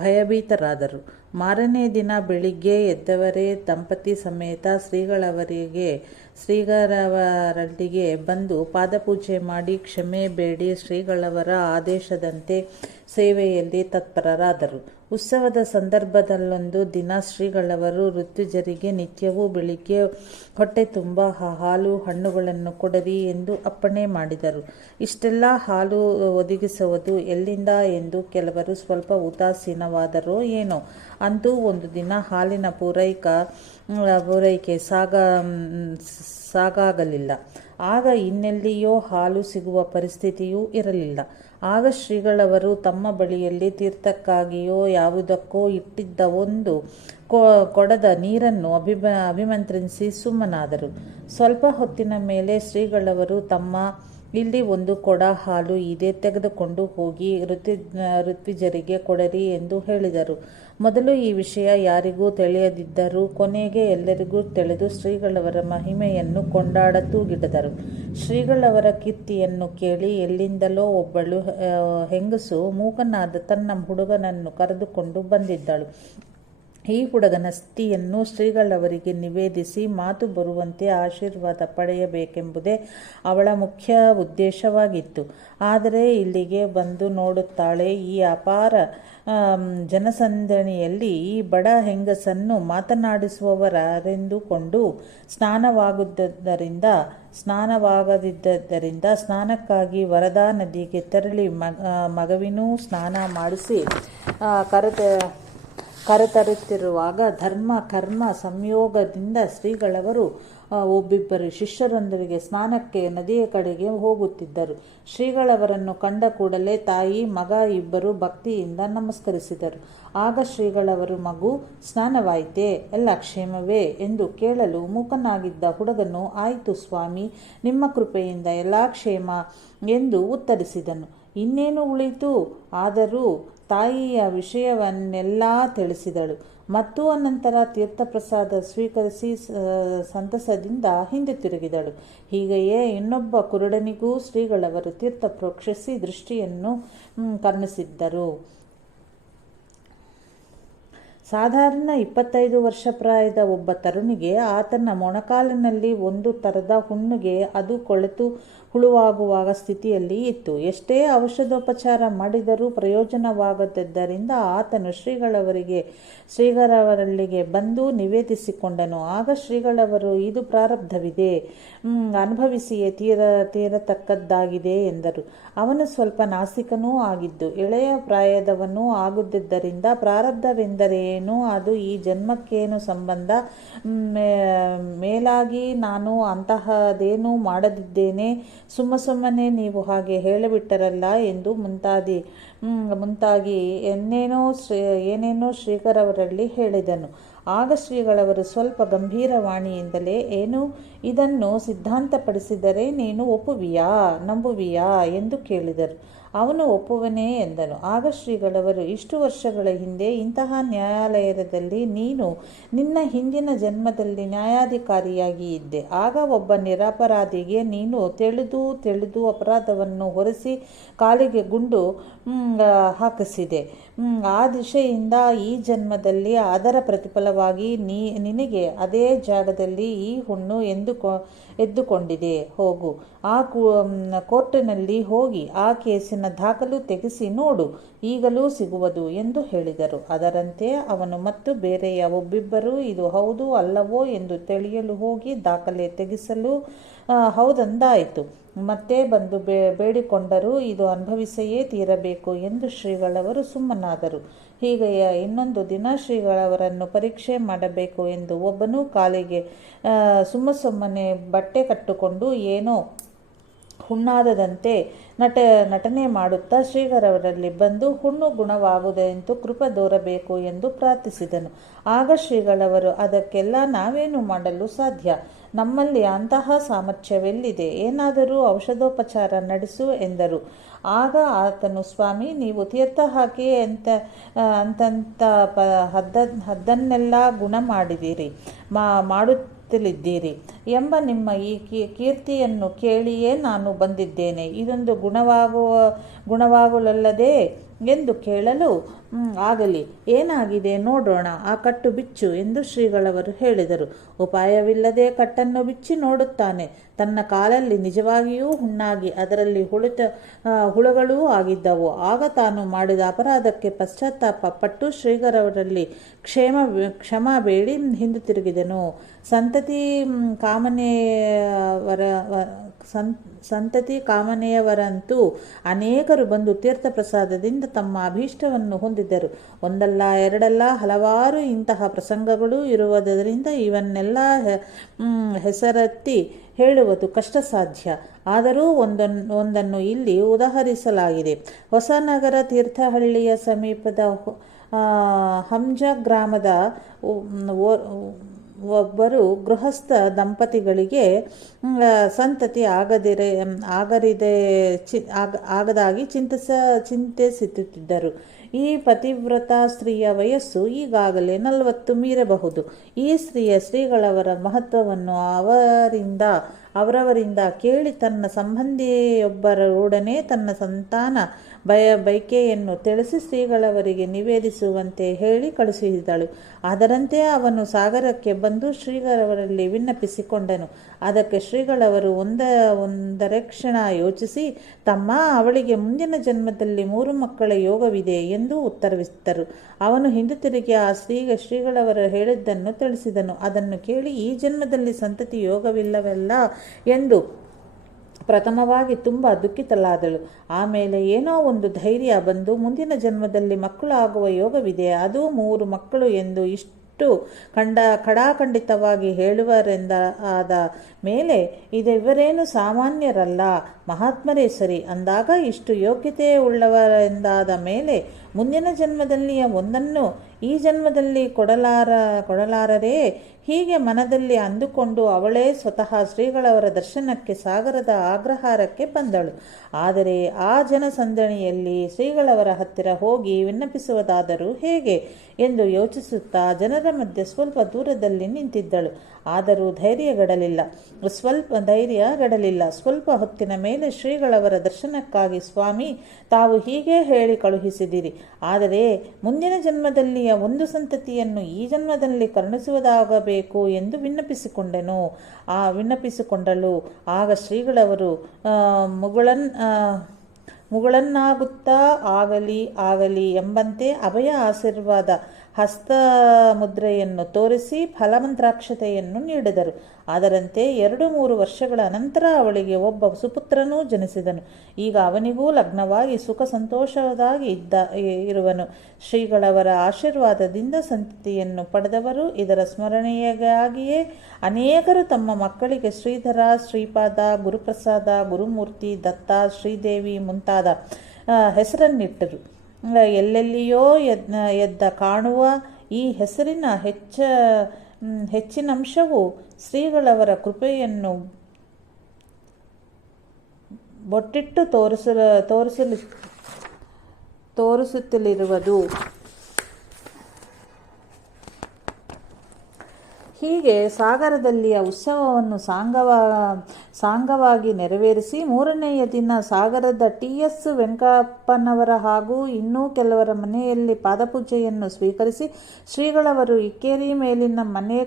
ಭಯಭೀತರಾದರು. ಮಾರನೇ ದಿನ ಬೆಳಿಗ್ಗೆ ಎದ್ದವರೇ ದಂಪತಿ ಸಮೇತ ಶ್ರೀಗಳವರಲ್ಲಿಗೆ ಬಂದು ಪಾದಪೂಜೆ ಮಾಡಿ ಕ್ಷಮೆ ಬೇಡಿ ಶ್ರೀಗಳವರ ಆದೇಶದಂತೆ ಸೇವೆಯಲ್ಲಿ ತತ್ಪರರಾದರು. ಉತ್ಸವದ ಸಂದರ್ಭದಲ್ಲೊಂದು ದಿನ ಶ್ರೀಗಳವರು ಋತ್ವಿಜರಿಗೆ ನಿತ್ಯವೂ ಬೆಳಿಗ್ಗೆ ಹೊಟ್ಟೆ ತುಂಬ ಹಾಲು ಹಣ್ಣುಗಳನ್ನು ಕೊಡರಿ ಎಂದು ಅಪ್ಪಣೆ ಮಾಡಿದರು. ಇಷ್ಟೆಲ್ಲ ಹಾಲು ಒದಗಿಸುವುದು ಎಲ್ಲಿಂದ ಎಂದು ಕೆಲವರು ಸ್ವಲ್ಪ ಉದಾಸೀನವಾದರೋ ಏನೋ. ಅಂತೂ ಒಂದು ದಿನ ಹಾಲಿನ ಪೂರೈಕೆ ಸಾಗಾಗಲಿಲ್ಲ. ಆಗ ಇನ್ನೆಲ್ಲಿಯೋ ಹಾಲು ಸಿಗುವ ಪರಿಸ್ಥಿತಿಯೂ ಇರಲಿಲ್ಲ. ಆಗ ಶ್ರೀಗಳವರು ತಮ್ಮ ಬಳಿಯಲ್ಲಿ ತೀರ್ಥಕ್ಕಾಗಿಯೋ ಯಾವುದಕ್ಕೋ ಇಟ್ಟಿದ್ದ ಒಂದು ಕೊಡದ ನೀರನ್ನು ಅಭಿಮಂತ್ರಿಸಿ ಸುಮ್ಮನಾದರು. ಸ್ವಲ್ಪ ಹೊತ್ತಿನ ಮೇಲೆ ಶ್ರೀಗಳವರು ಇಲ್ಲಿ ಒಂದು ಕೊಡ ಹಾಲು ಇದೆ, ತೆಗೆದುಕೊಂಡು ಹೋಗಿ ಋತ್ವಿಜರಿಗೆ ಕೊಡರಿ ಎಂದು ಹೇಳಿದರು. ಮೊದಲು ಈ ವಿಷಯ ಯಾರಿಗೂ ತಿಳಿಯದಿದ್ದರೂ ಕೊನೆಗೆ ಎಲ್ಲರಿಗೂ ತಿಳಿದು ಶ್ರೀಗಳವರ ಮಹಿಮೆಯನ್ನು ಕೊಂಡಾಡತೂಗಿದರು. ಶ್ರೀಗಳವರ ಕೀರ್ತಿಯನ್ನು ಕೇಳಿ ಎಲ್ಲಿಂದಲೋ ಒಬ್ಬಳು ಹೆಂಗಸು ಮೂಕನಾದ ತನ್ನ ಹುಡುಗನನ್ನು ಕರೆದುಕೊಂಡು ಬಂದಿದ್ದಳು. ಈ ಹುಡುಗನ ಸ್ಥಿತಿಯನ್ನು ಶ್ರೀಗಳವರಿಗೆ ನಿವೇದಿಸಿ ಮಾತು ಬರುವಂತೆ ಆಶೀರ್ವಾದ ಪಡೆಯಬೇಕೆಂಬುದೇ ಅವಳ ಮುಖ್ಯ ಉದ್ದೇಶವಾಗಿತ್ತು. ಆದರೆ ಇಲ್ಲಿಗೆ ಬಂದು ನೋಡುತ್ತಾಳೆ, ಈ ಅಪಾರ ಜನಸಂದಣಿಯಲ್ಲಿ ಈ ಬಡ ಹೆಂಗಸನ್ನು ಮಾತನಾಡಿಸುವವರೆಂದುಕೊಂಡು ಸ್ನಾನವಾಗದಿದ್ದರಿಂದ ಸ್ನಾನಕ್ಕಾಗಿ ವರದಾ ನದಿಗೆ ತೆರಳಿ ಮಗವಿನೂ ಸ್ನಾನ ಮಾಡಿಸಿ ಕರೆತರುತ್ತಿರುವಾಗ ಧರ್ಮ ಕರ್ಮ ಸಂಯೋಗದಿಂದ ಶ್ರೀಗಳವರು ಒಬ್ಬಿಬ್ಬರು ಶಿಷ್ಯರೊಂದಿಗೆ ಸ್ನಾನಕ್ಕೆ ನದಿಯ ಕಡೆಗೆ ಹೋಗುತ್ತಿದ್ದರು. ಶ್ರೀಗಳವರನ್ನು ಕಂಡ ಕೂಡಲೇ ತಾಯಿ ಮಗ ಇಬ್ಬರು ಭಕ್ತಿಯಿಂದ ನಮಸ್ಕರಿಸಿದರು. ಆಗ ಶ್ರೀಗಳವರು, ಮಗು ಸ್ನಾನವಾಯಿತೇ, ಎಲ್ಲ ಕ್ಷೇಮವೇ ಎಂದು ಕೇಳಲು ಮೂಕನಾಗಿದ್ದ ಹುಡುಗನು, ಆಯಿತು ಸ್ವಾಮಿ, ನಿಮ್ಮ ಕೃಪೆಯಿಂದ ಎಲ್ಲ ಕ್ಷೇಮ ಎಂದು ಉತ್ತರಿಸಿದನು. ಇನ್ನೇನು ಉಳಿತು? ಆದರೂ ತಾಯಿಯ ವಿಷಯವನ್ನೆಲ್ಲ ತಿಳಿಸಿದಳು ಮತ್ತು ಅನಂತರ ತೀರ್ಥಪ್ರಸಾದ ಸ್ವೀಕರಿಸಿ ಸಂತಸದಿಂದ ಹಿಂದೆ ತಿರುಗಿದಳು. ಹೀಗೆಯೇ ಇನ್ನೊಬ್ಬ ಕುರುಡನಿಗೂ ಶ್ರೀಗಳವರು ತೀರ್ಥ ಪ್ರೋಕ್ಷಿಸಿ ದೃಷ್ಟಿಯನ್ನು ಕರುಣಿಸಿದ್ದರು. ಸಾಧಾರಣ 25 ವರ್ಷ ಪ್ರಾಯದ ಒಬ್ಬ ತರುಣಿಗೆ ಆತನ ಮೊಣಕಾಲಿನಲ್ಲಿ ಒಂದು ಥರದ ಹುಣ್ಣುಗೆ, ಅದು ಕೊಳೆತು ಹುಳುವಾಗುವ ಸ್ಥಿತಿಯಲ್ಲಿ ಇತ್ತು. ಎಷ್ಟೇ ಔಷಧೋಪಚಾರ ಮಾಡಿದರೂ ಪ್ರಯೋಜನವಾಗದ್ದರಿಂದ ಆತನು ಶ್ರೀಗಳವರಲ್ಲಿಗೆ ಬಂದು ನಿವೇದಿಸಿಕೊಂಡನು. ಆಗ ಶ್ರೀಗಳವರು, ಇದು ಪ್ರಾರಬ್ಧವಿದೆ, ಅನುಭವಿಸಿಯೇ ತೀರತಕ್ಕದ್ದಾಗಿದೆ ಎಂದರು. ಅವನು ಸ್ವಲ್ಪ ನಾಸಿಕನೂ ಆಗಿದ್ದು ಎಳೆಯ ಪ್ರಾಯದವನೂ ಆಗುತ್ತಿದ್ದರಿಂದ ಪ್ರಾರಬ್ಧವೆಂದರೇನು, ಅದು ಈ ಜನ್ಮಕ್ಕೇನು ಸಂಬಂಧ, ಮೇಲಾಗಿ ನಾನು ಅಂತಹದೇನೂ ಮಾಡದಿದ್ದೇನೆ, ಸುಮ್ಮನೆ ನೀವು ಹಾಗೆ ಹೇಳಿಬಿಟ್ಟರಲ್ಲ ಎಂದು ಮುಂತಾಗಿ ಏನೇನೋ ಶ್ರೀಗಳವರಲ್ಲಿ ಹೇಳಿದನು. ಆಗ ಶ್ರೀಗಳವರು ಸ್ವಲ್ಪ ಗಂಭೀರವಾಣಿಯಿಂದಲೇ, ಏನು ಇದನ್ನು ಸಿದ್ಧಾಂತಪಡಿಸಿದರೆ ನೀನು ಒಪ್ಪುವಿಯಾ, ನಂಬುವಿಯಾ ಎಂದು ಕೇಳಿದರು. ಅವನು ಒಪ್ಪುವನೇ ಎಂದನು. ಆಗ ಶ್ರೀಗಳವರು, ಇಷ್ಟು ವರ್ಷಗಳ ಹಿಂದೆ ಇಂತಹ ನ್ಯಾಯಾಲಯದಲ್ಲಿ ನೀನು ನಿನ್ನ ಹಿಂದಿನ ಜನ್ಮದಲ್ಲಿ ನ್ಯಾಯಾಧಿಕಾರಿಯಾಗಿ ಇದ್ದೆ. ಆಗ ಒಬ್ಬ ನಿರಪರಾಧಿಗೆ ನೀನು ತಿಳಿದು ಅಪರಾಧವನ್ನು ಹೊರಿಸಿ ಕಾಲಿಗೆ ಗುಂಡು ಹಾಕಿಸಿದೆ. ಆ ದಿಶೆಯಿಂದ ಈ ಜನ್ಮದಲ್ಲಿ ಅದರ ಪ್ರತಿಫಲವಾಗಿ ನಿನಗೆ ಅದೇ ಜಾಗದಲ್ಲಿ ಈ ಹುಣ್ಣು ಎದ್ದುಕೊಂಡಿದೆ. ಹೋಗು, ಆ ಕೋರ್ಟಿನಲ್ಲಿ ಹೋಗಿ ಆ ಕೇಸಿನ ದಾಖಲು ತೆಗೆಸಿ ನೋಡು, ಈಗಲೂ ಸಿಗುವುದು ಎಂದು ಹೇಳಿದರು. ಅದರಂತೆ ಅವನು ಮತ್ತು ಬೇರೆಯ ಒಬ್ಬಿಬ್ಬರು ಇದು ಹೌದು ಅಲ್ಲವೋ ಎಂದು ತಿಳಿಯಲು ಹೋಗಿ ದಾಖಲೆ ತೆಗೆಸಲು ಹೌದಂದಾಯಿತು. ಮತ್ತೆ ಬಂದು ಬೇಡಿಕೊಂಡರೂ ಇದು ಅನುಭವಿಸಿಯೇ ತೀರಬೇಕು ಎಂದು ಶ್ರೀಗಳವರು ಸುಮ್ಮನಾದರು. ಹೀಗೆ ಇನ್ನೊಂದು ದಿನ ಶ್ರೀಗಳವರನ್ನು ಪರೀಕ್ಷೆ ಮಾಡಬೇಕು ಎಂದು ಒಬ್ಬನು ಕಾಲಿಗೆ ಸುಮ್ಮನೆ ಬಟ್ಟೆ ಕಟ್ಟಿಕೊಂಡು ಏನೋ ಹುಣ್ಣಾದದಂತೆ ನಟನೆ ಮಾಡುತ್ತಾ ಶ್ರೀಗಳವರಲ್ಲಿ ಬಂದು ಹುಣ್ಣು ಗುಣವಾಗುವುದೆಂದು ಕೃಪೆ ತೋರಬೇಕು ಎಂದು ಪ್ರಾರ್ಥಿಸಿದನು. ಆಗ ಶ್ರೀಗಳವರು, ಅದಕ್ಕೆಲ್ಲ ನಾವೇನು ಮಾಡಲು ಸಾಧ್ಯ? ನಮ್ಮಲ್ಲಿ ಅಂತಹ ಸಾಮರ್ಥ್ಯವೆಲ್ಲಿದೆ? ಏನಾದರೂ ಔಷಧೋಪಚಾರ ನಡೆಸು ಎಂದರು. ಆಗ ಆತನು, ಸ್ವಾಮಿ, ನೀವು ತೀರ್ಥ ಹಾಕಿ ಅಂತಂತ ಹದ್ದನ್ನೆಲ್ಲ ಗುಣ ಮಾಡಿದಿರಿ ಮಾಡುತ್ತಲಿದ್ದೀರಿ ಎಂಬ ನಿಮ್ಮ ಈ ಕೀರ್ತಿಯನ್ನು ಕೇಳಿಯೇ ನಾನು ಬಂದಿದ್ದೇನೆ. ಇದೊಂದು ಗುಣವಾಗಲಲ್ಲದೆ ಎಂದು ಕೇಳಲು, ಆಗಲಿ, ಏನಾಗಿದೆ ನೋಡೋಣ, ಆ ಕಟ್ಟು ಬಿಚ್ಚು ಎಂದು ಶ್ರೀಗಳವರು ಹೇಳಿದರು. ಉಪಾಯವಿಲ್ಲದೆ ಕಟ್ಟನ್ನು ಬಿಚ್ಚಿ ನೋಡುತ್ತಾನೆ. ತನ್ನ ಕಾಲಲ್ಲಿ ನಿಜವಾಗಿಯೂ ಹುಣ್ಣಾಗಿ ಅದರಲ್ಲಿ ಹುಳುಗಳೂ ಆಗಿದ್ದವು. ಆಗ ತಾನು ಮಾಡಿದ ಅಪರಾಧಕ್ಕೆ ಪಶ್ಚಾತ್ತಾಪ ಪಟ್ಟು ಶ್ರೀಗಳವರಲ್ಲಿ ಕ್ಷಮಾ ಬೇಡಿ ಹಿಂದಿರುಗಿದನು. ಸಂತತಿ ಕಾಮನೆಯವರಂತೂ ಅನೇಕರು ಬಂದು ತೀರ್ಥ ಪ್ರಸಾದದಿಂದ ತಮ್ಮ ಅಭೀಷ್ಟವನ್ನು ಹೊಂದಿದ್ದರು. ಒಂದಲ್ಲ ಎರಡಲ್ಲ ಹಲವಾರು ಇಂತಹ ಪ್ರಸಂಗಗಳು ಇರುವುದರಿಂದ ಇವನ್ನೆಲ್ಲ ಹೆಸರೆತ್ತಿ ಹೇಳುವುದು ಕಷ್ಟ ಸಾಧ್ಯ. ಆದರೂ ಒಂದನ್ನು ಇಲ್ಲಿ ಉದಾಹರಿಸಲಾಗಿದೆ. ಹೊಸನಗರ ತೀರ್ಥಹಳ್ಳಿಯ ಸಮೀಪದ ಹಂಜ ಗ್ರಾಮದ ಒಬ್ಬರು ಗೃಹಸ್ಥ ದಂಪತಿಗಳಿಗೆ ಸಂತತಿ ಆಗದಾಗಿ ಚಿಂತಿಸುತ್ತಿದ್ದರು. ಈ ಪತಿವ್ರತ ಸ್ತ್ರೀಯ ವಯಸ್ಸು ಈಗಾಗಲೇ 40 ಮೀರಬಹುದು. ಈ ಶ್ರೀಗಳವರ ಮಹತ್ವವನ್ನು ಅವರವರಿಂದ ಕೇಳಿ ತನ್ನ ಸಂಬಂಧಿಯೊಬ್ಬರೊಡನೆ ತನ್ನ ಸಂತಾನ ಬಯಕೆಯನ್ನು ತಿಳಿಸಿ ಶ್ರೀಗಳವರಿಗೆ ನಿವೇದಿಸುವಂತೆ ಹೇಳಿ ಕಳುಹಿಸಿದಳು. ಅದರಂತೆ ಅವನು ಸಾಗರಕ್ಕೆ ಬಂದು ಶ್ರೀಗಳವರಲ್ಲಿ ವಿನ್ನಪಿಸಿಕೊಂಡನು. ಅದಕ್ಕೆ ಶ್ರೀಗಳವರು ಒಂದರ ಕ್ಷಣ ಯೋಚಿಸಿ, ತಮ್ಮ, ಅವಳಿಗೆ ಮುಂದಿನ ಜನ್ಮದಲ್ಲಿ 3 ಮಕ್ಕಳ ಯೋಗವಿದೆ ಎಂದು ಉತ್ತರಿಸಿದರು. ಅವನು ಹಿಂದಿರುಗಿ ಆ ಶ್ರೀಗಳವರು ಹೇಳಿದ್ದನ್ನು ತಿಳಿಸಿದನು. ಅದನ್ನು ಕೇಳಿ, ಈ ಜನ್ಮದಲ್ಲಿ ಸಂತತಿ ಯೋಗವಿಲ್ಲವಲ್ಲ ಎಂದು ಪ್ರಥಮವಾಗಿ ತುಂಬ ದುಃಖಿತಳಾದಳು. ಆಮೇಲೆ ಏನೋ ಒಂದು ಧೈರ್ಯ ಬಂದು, ಮುಂದಿನ ಜನ್ಮದಲ್ಲಿ ಮಕ್ಕಳು ಆಗುವ ಯೋಗವಿದೆ, ಅದು 3 ಮಕ್ಕಳು ಎಂದು ಇಷ್ಟು ಖಡಾಖಂಡಿತವಾಗಿ ಹೇಳುವರೆಂದಾದ ಮೇಲೆ ಇವರೇನು ಸಾಮಾನ್ಯರಲ್ಲ, ಮಹಾತ್ಮರೇ ಸರಿ ಅಂದಾಗ, ಇಷ್ಟು ಯೋಗ್ಯತೆ ಉಳ್ಳವರೆಂದಾದ ಮೇಲೆ ಮುಂದಿನ ಜನ್ಮದಲ್ಲಿಯ ಒಂದನ್ನು ಈ ಜನ್ಮದಲ್ಲಿ ಕೊಡಲಾರರೇ? ಹೀಗೆ ಮನದಲ್ಲಿ ಅಂದುಕೊಂಡು ಅವಳೇ ಸ್ವತಃ ಶ್ರೀಗಳವರ ದರ್ಶನಕ್ಕೆ ಸಾಗರದ ಅಗ್ರಹಾರಕ್ಕೆ ಬಂದಳು. ಆದರೆ ಆ ಜನಸಂದಣಿಯಲ್ಲಿ ಶ್ರೀಗಳವರ ಹತ್ತಿರ ಹೋಗಿ ವಿನ್ನಪಿಸುವುದಾದರೂ ಹೇಗೆ ಎಂದು ಯೋಚಿಸುತ್ತಾ ಜನರ ಮಧ್ಯೆ ಸ್ವಲ್ಪ ದೂರದಲ್ಲಿ ನಿಂತಿದ್ದಳು. ಆದರೂ ಧೈರ್ಯಗೆಡಲಿಲ್ಲ. ಸ್ವಲ್ಪ ಹೊತ್ತಿನ ಮೇಲೆ ಶ್ರೀಗಳವರ ದರ್ಶನಕ್ಕಾಗಿ, ಸ್ವಾಮಿ, ತಾವು ಹೀಗೆ ಹೇಳಿ ಕಳುಹಿಸಿದಿರಿ, ಆದರೆ ಮುಂದಿನ ಜನ್ಮದಲ್ಲಿಯ ಒಂದು ಸಂತತಿಯನ್ನು ಈ ಜನ್ಮದಲ್ಲಿ ಕರುಣಿಸುವುದಾಗಬೇಕು ಎಂದು ವಿನ್ನಪಿಸಿಕೊಂಡಳು. ಆಗ ಶ್ರೀಗಳವರು ಮುಗಳನ್ನಾಗುತ್ತಾ ಆಗಲಿ ಎಂಬಂತೆ ಅಭಯ ಆಶೀರ್ವಾದ ಹಸ್ತಮುದ್ರೆಯನ್ನು ತೋರಿಸಿ ಫಲಮಂತ್ರಾಕ್ಷತೆಯನ್ನು ನೀಡಿದರು. ಅದರಂತೆ 2-3 ವರ್ಷಗಳ ಅನಂತರ ಅವಳಿಗೆ ಒಬ್ಬ ಸುಪುತ್ರನೂ ಜನಿಸಿದನು. ಈಗ ಅವನಿಗೂ ಲಗ್ನವಾಗಿ ಸುಖ ಸಂತೋಷವಾಗಿ ಇರುವನು. ಶ್ರೀಗಳವರ ಆಶೀರ್ವಾದದಿಂದ ಸಂತತಿಯನ್ನು ಪಡೆದವರು. ಇದರ ಸ್ಮರಣೆಯಾಗಿಯೇ ಅನೇಕರು ತಮ್ಮ ಮಕ್ಕಳಿಗೆ ಶ್ರೀಧರ, ಶ್ರೀಪಾದ, ಗುರುಪ್ರಸಾದ, ಗುರುಮೂರ್ತಿ, ದತ್ತ, ಶ್ರೀದೇವಿ ಮುಂತಾದ ಹೆಸರನ್ನಿಟ್ಟರು. ಎಲ್ಲೆಲ್ಲಿಯೋ ಎದ್ದ ಕಾಣುವ ಈ ಹೆಸರಿನ ಹೆಚ್ಚಿನಂಶವು ಶ್ರೀಗಳವರ ಕೃಪೆಯನ್ನು ಬೊಟ್ಟಿಟ್ಟು ತೋರಿಸುತ್ತಲಿರುವುದು. ಹೀಗೆ ಸಾಗರದಲ್ಲಿಯ ಉತ್ಸವವನ್ನು ಸಾಂಗವಾಗಿ ನೆರವೇರಿಸಿ 3ನೆಯ ದಿನ ಸಾಗರದ ಟಿ.ಎಸ್. ವೆಂಕಪ್ಪನವರ ಹಾಗೂ ಇನ್ನೂ ಕೆಲವರ ಮನೆಯಲ್ಲಿ ಪಾದಪೂಜೆಯನ್ನು ಸ್ವೀಕರಿಸಿ ಶ್ರೀಗಳವರು ಇಕ್ಕೇರಿ ಮೇಲಿನ ಮನೆ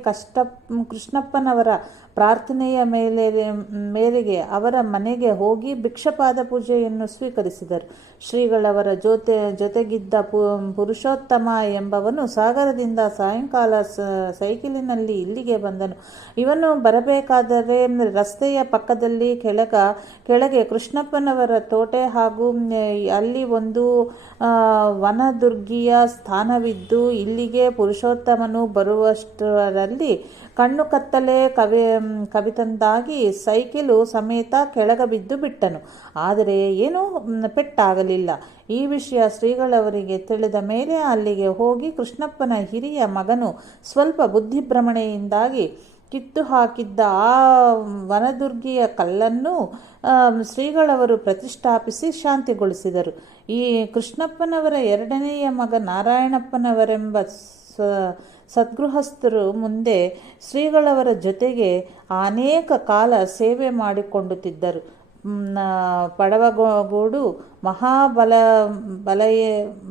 ಕೃಷ್ಣಪ್ಪನವರ ಪ್ರಾರ್ಥನೆಯ ಮೇರೆಗೆ ಅವರ ಮನೆಗೆ ಹೋಗಿ ಭಿಕ್ಷಪಾದ ಪೂಜೆಯನ್ನು ಸ್ವೀಕರಿಸಿದರು. ಶ್ರೀಗಳವರ ಜೊತೆಗಿದ್ದ ಪುರುಷೋತ್ತಮ ಎಂಬವನು ಸಾಗರದಿಂದ ಸಾಯಂಕಾಲ ಸೈಕಲಿನಲ್ಲಿ ಇಲ್ಲಿಗೆ ಬಂದನು. ಇವನು ಬರಬೇಕಾದರೆ ರಸ್ತೆಯ ಪಕ್ಕದಲ್ಲಿ ಕೆಳಗೆ ಕೃಷ್ಣಪ್ಪನವರ ತೋಟೆ ಹಾಗೂ ಅಲ್ಲಿ ಒಂದು ವನದುರ್ಗಿಯ ಸ್ಥಾನವಿದ್ದು, ಇಲ್ಲಿಗೆ ಪುರುಷೋತ್ತಮನು ಬರುವಷ್ಟರಲ್ಲಿ ಕಣ್ಣು ಕತ್ತಲೆ ಕವಿತಂದಾಗಿ ಸೈಕಲು ಸಮೇತ ಕೆಳಗೆ ಬಿಟ್ಟನು. ಆದರೆ ಏನೂ ಪೆಟ್ಟಾಗಲಿಲ್ಲ. ಈ ವಿಷಯ ಶ್ರೀಗಳವರಿಗೆ ತಿಳಿದ ಮೇಲೆ ಅಲ್ಲಿಗೆ ಹೋಗಿ ಕೃಷ್ಣಪ್ಪನ ಹಿರಿಯ ಮಗನು ಸ್ವಲ್ಪ ಬುದ್ಧಿಭ್ರಮಣೆಯಿಂದಾಗಿ ಕಿತ್ತು ಹಾಕಿದ್ದ ಆ ವನದುರ್ಗಿಯ ಕಲ್ಲನ್ನು ಶ್ರೀಗಳವರು ಪ್ರತಿಷ್ಠಾಪಿಸಿ ಶಾಂತಿಗೊಳಿಸಿದರು. ಈ ಕೃಷ್ಣಪ್ಪನವರ 2ನೆಯ ಮಗ ನಾರಾಯಣಪ್ಪನವರೆಂಬ ಸದ್ಗೃಹಸ್ಥರು ಮುಂದೆ ಶ್ರೀಗಳವರ ಜೊತೆಗೆ ಅನೇಕ ಕಾಲ ಸೇವೆ ಮಾಡಿಕೊಳ್ಳುತ್ತಿದ್ದರು. ಪಡವಗೋಡು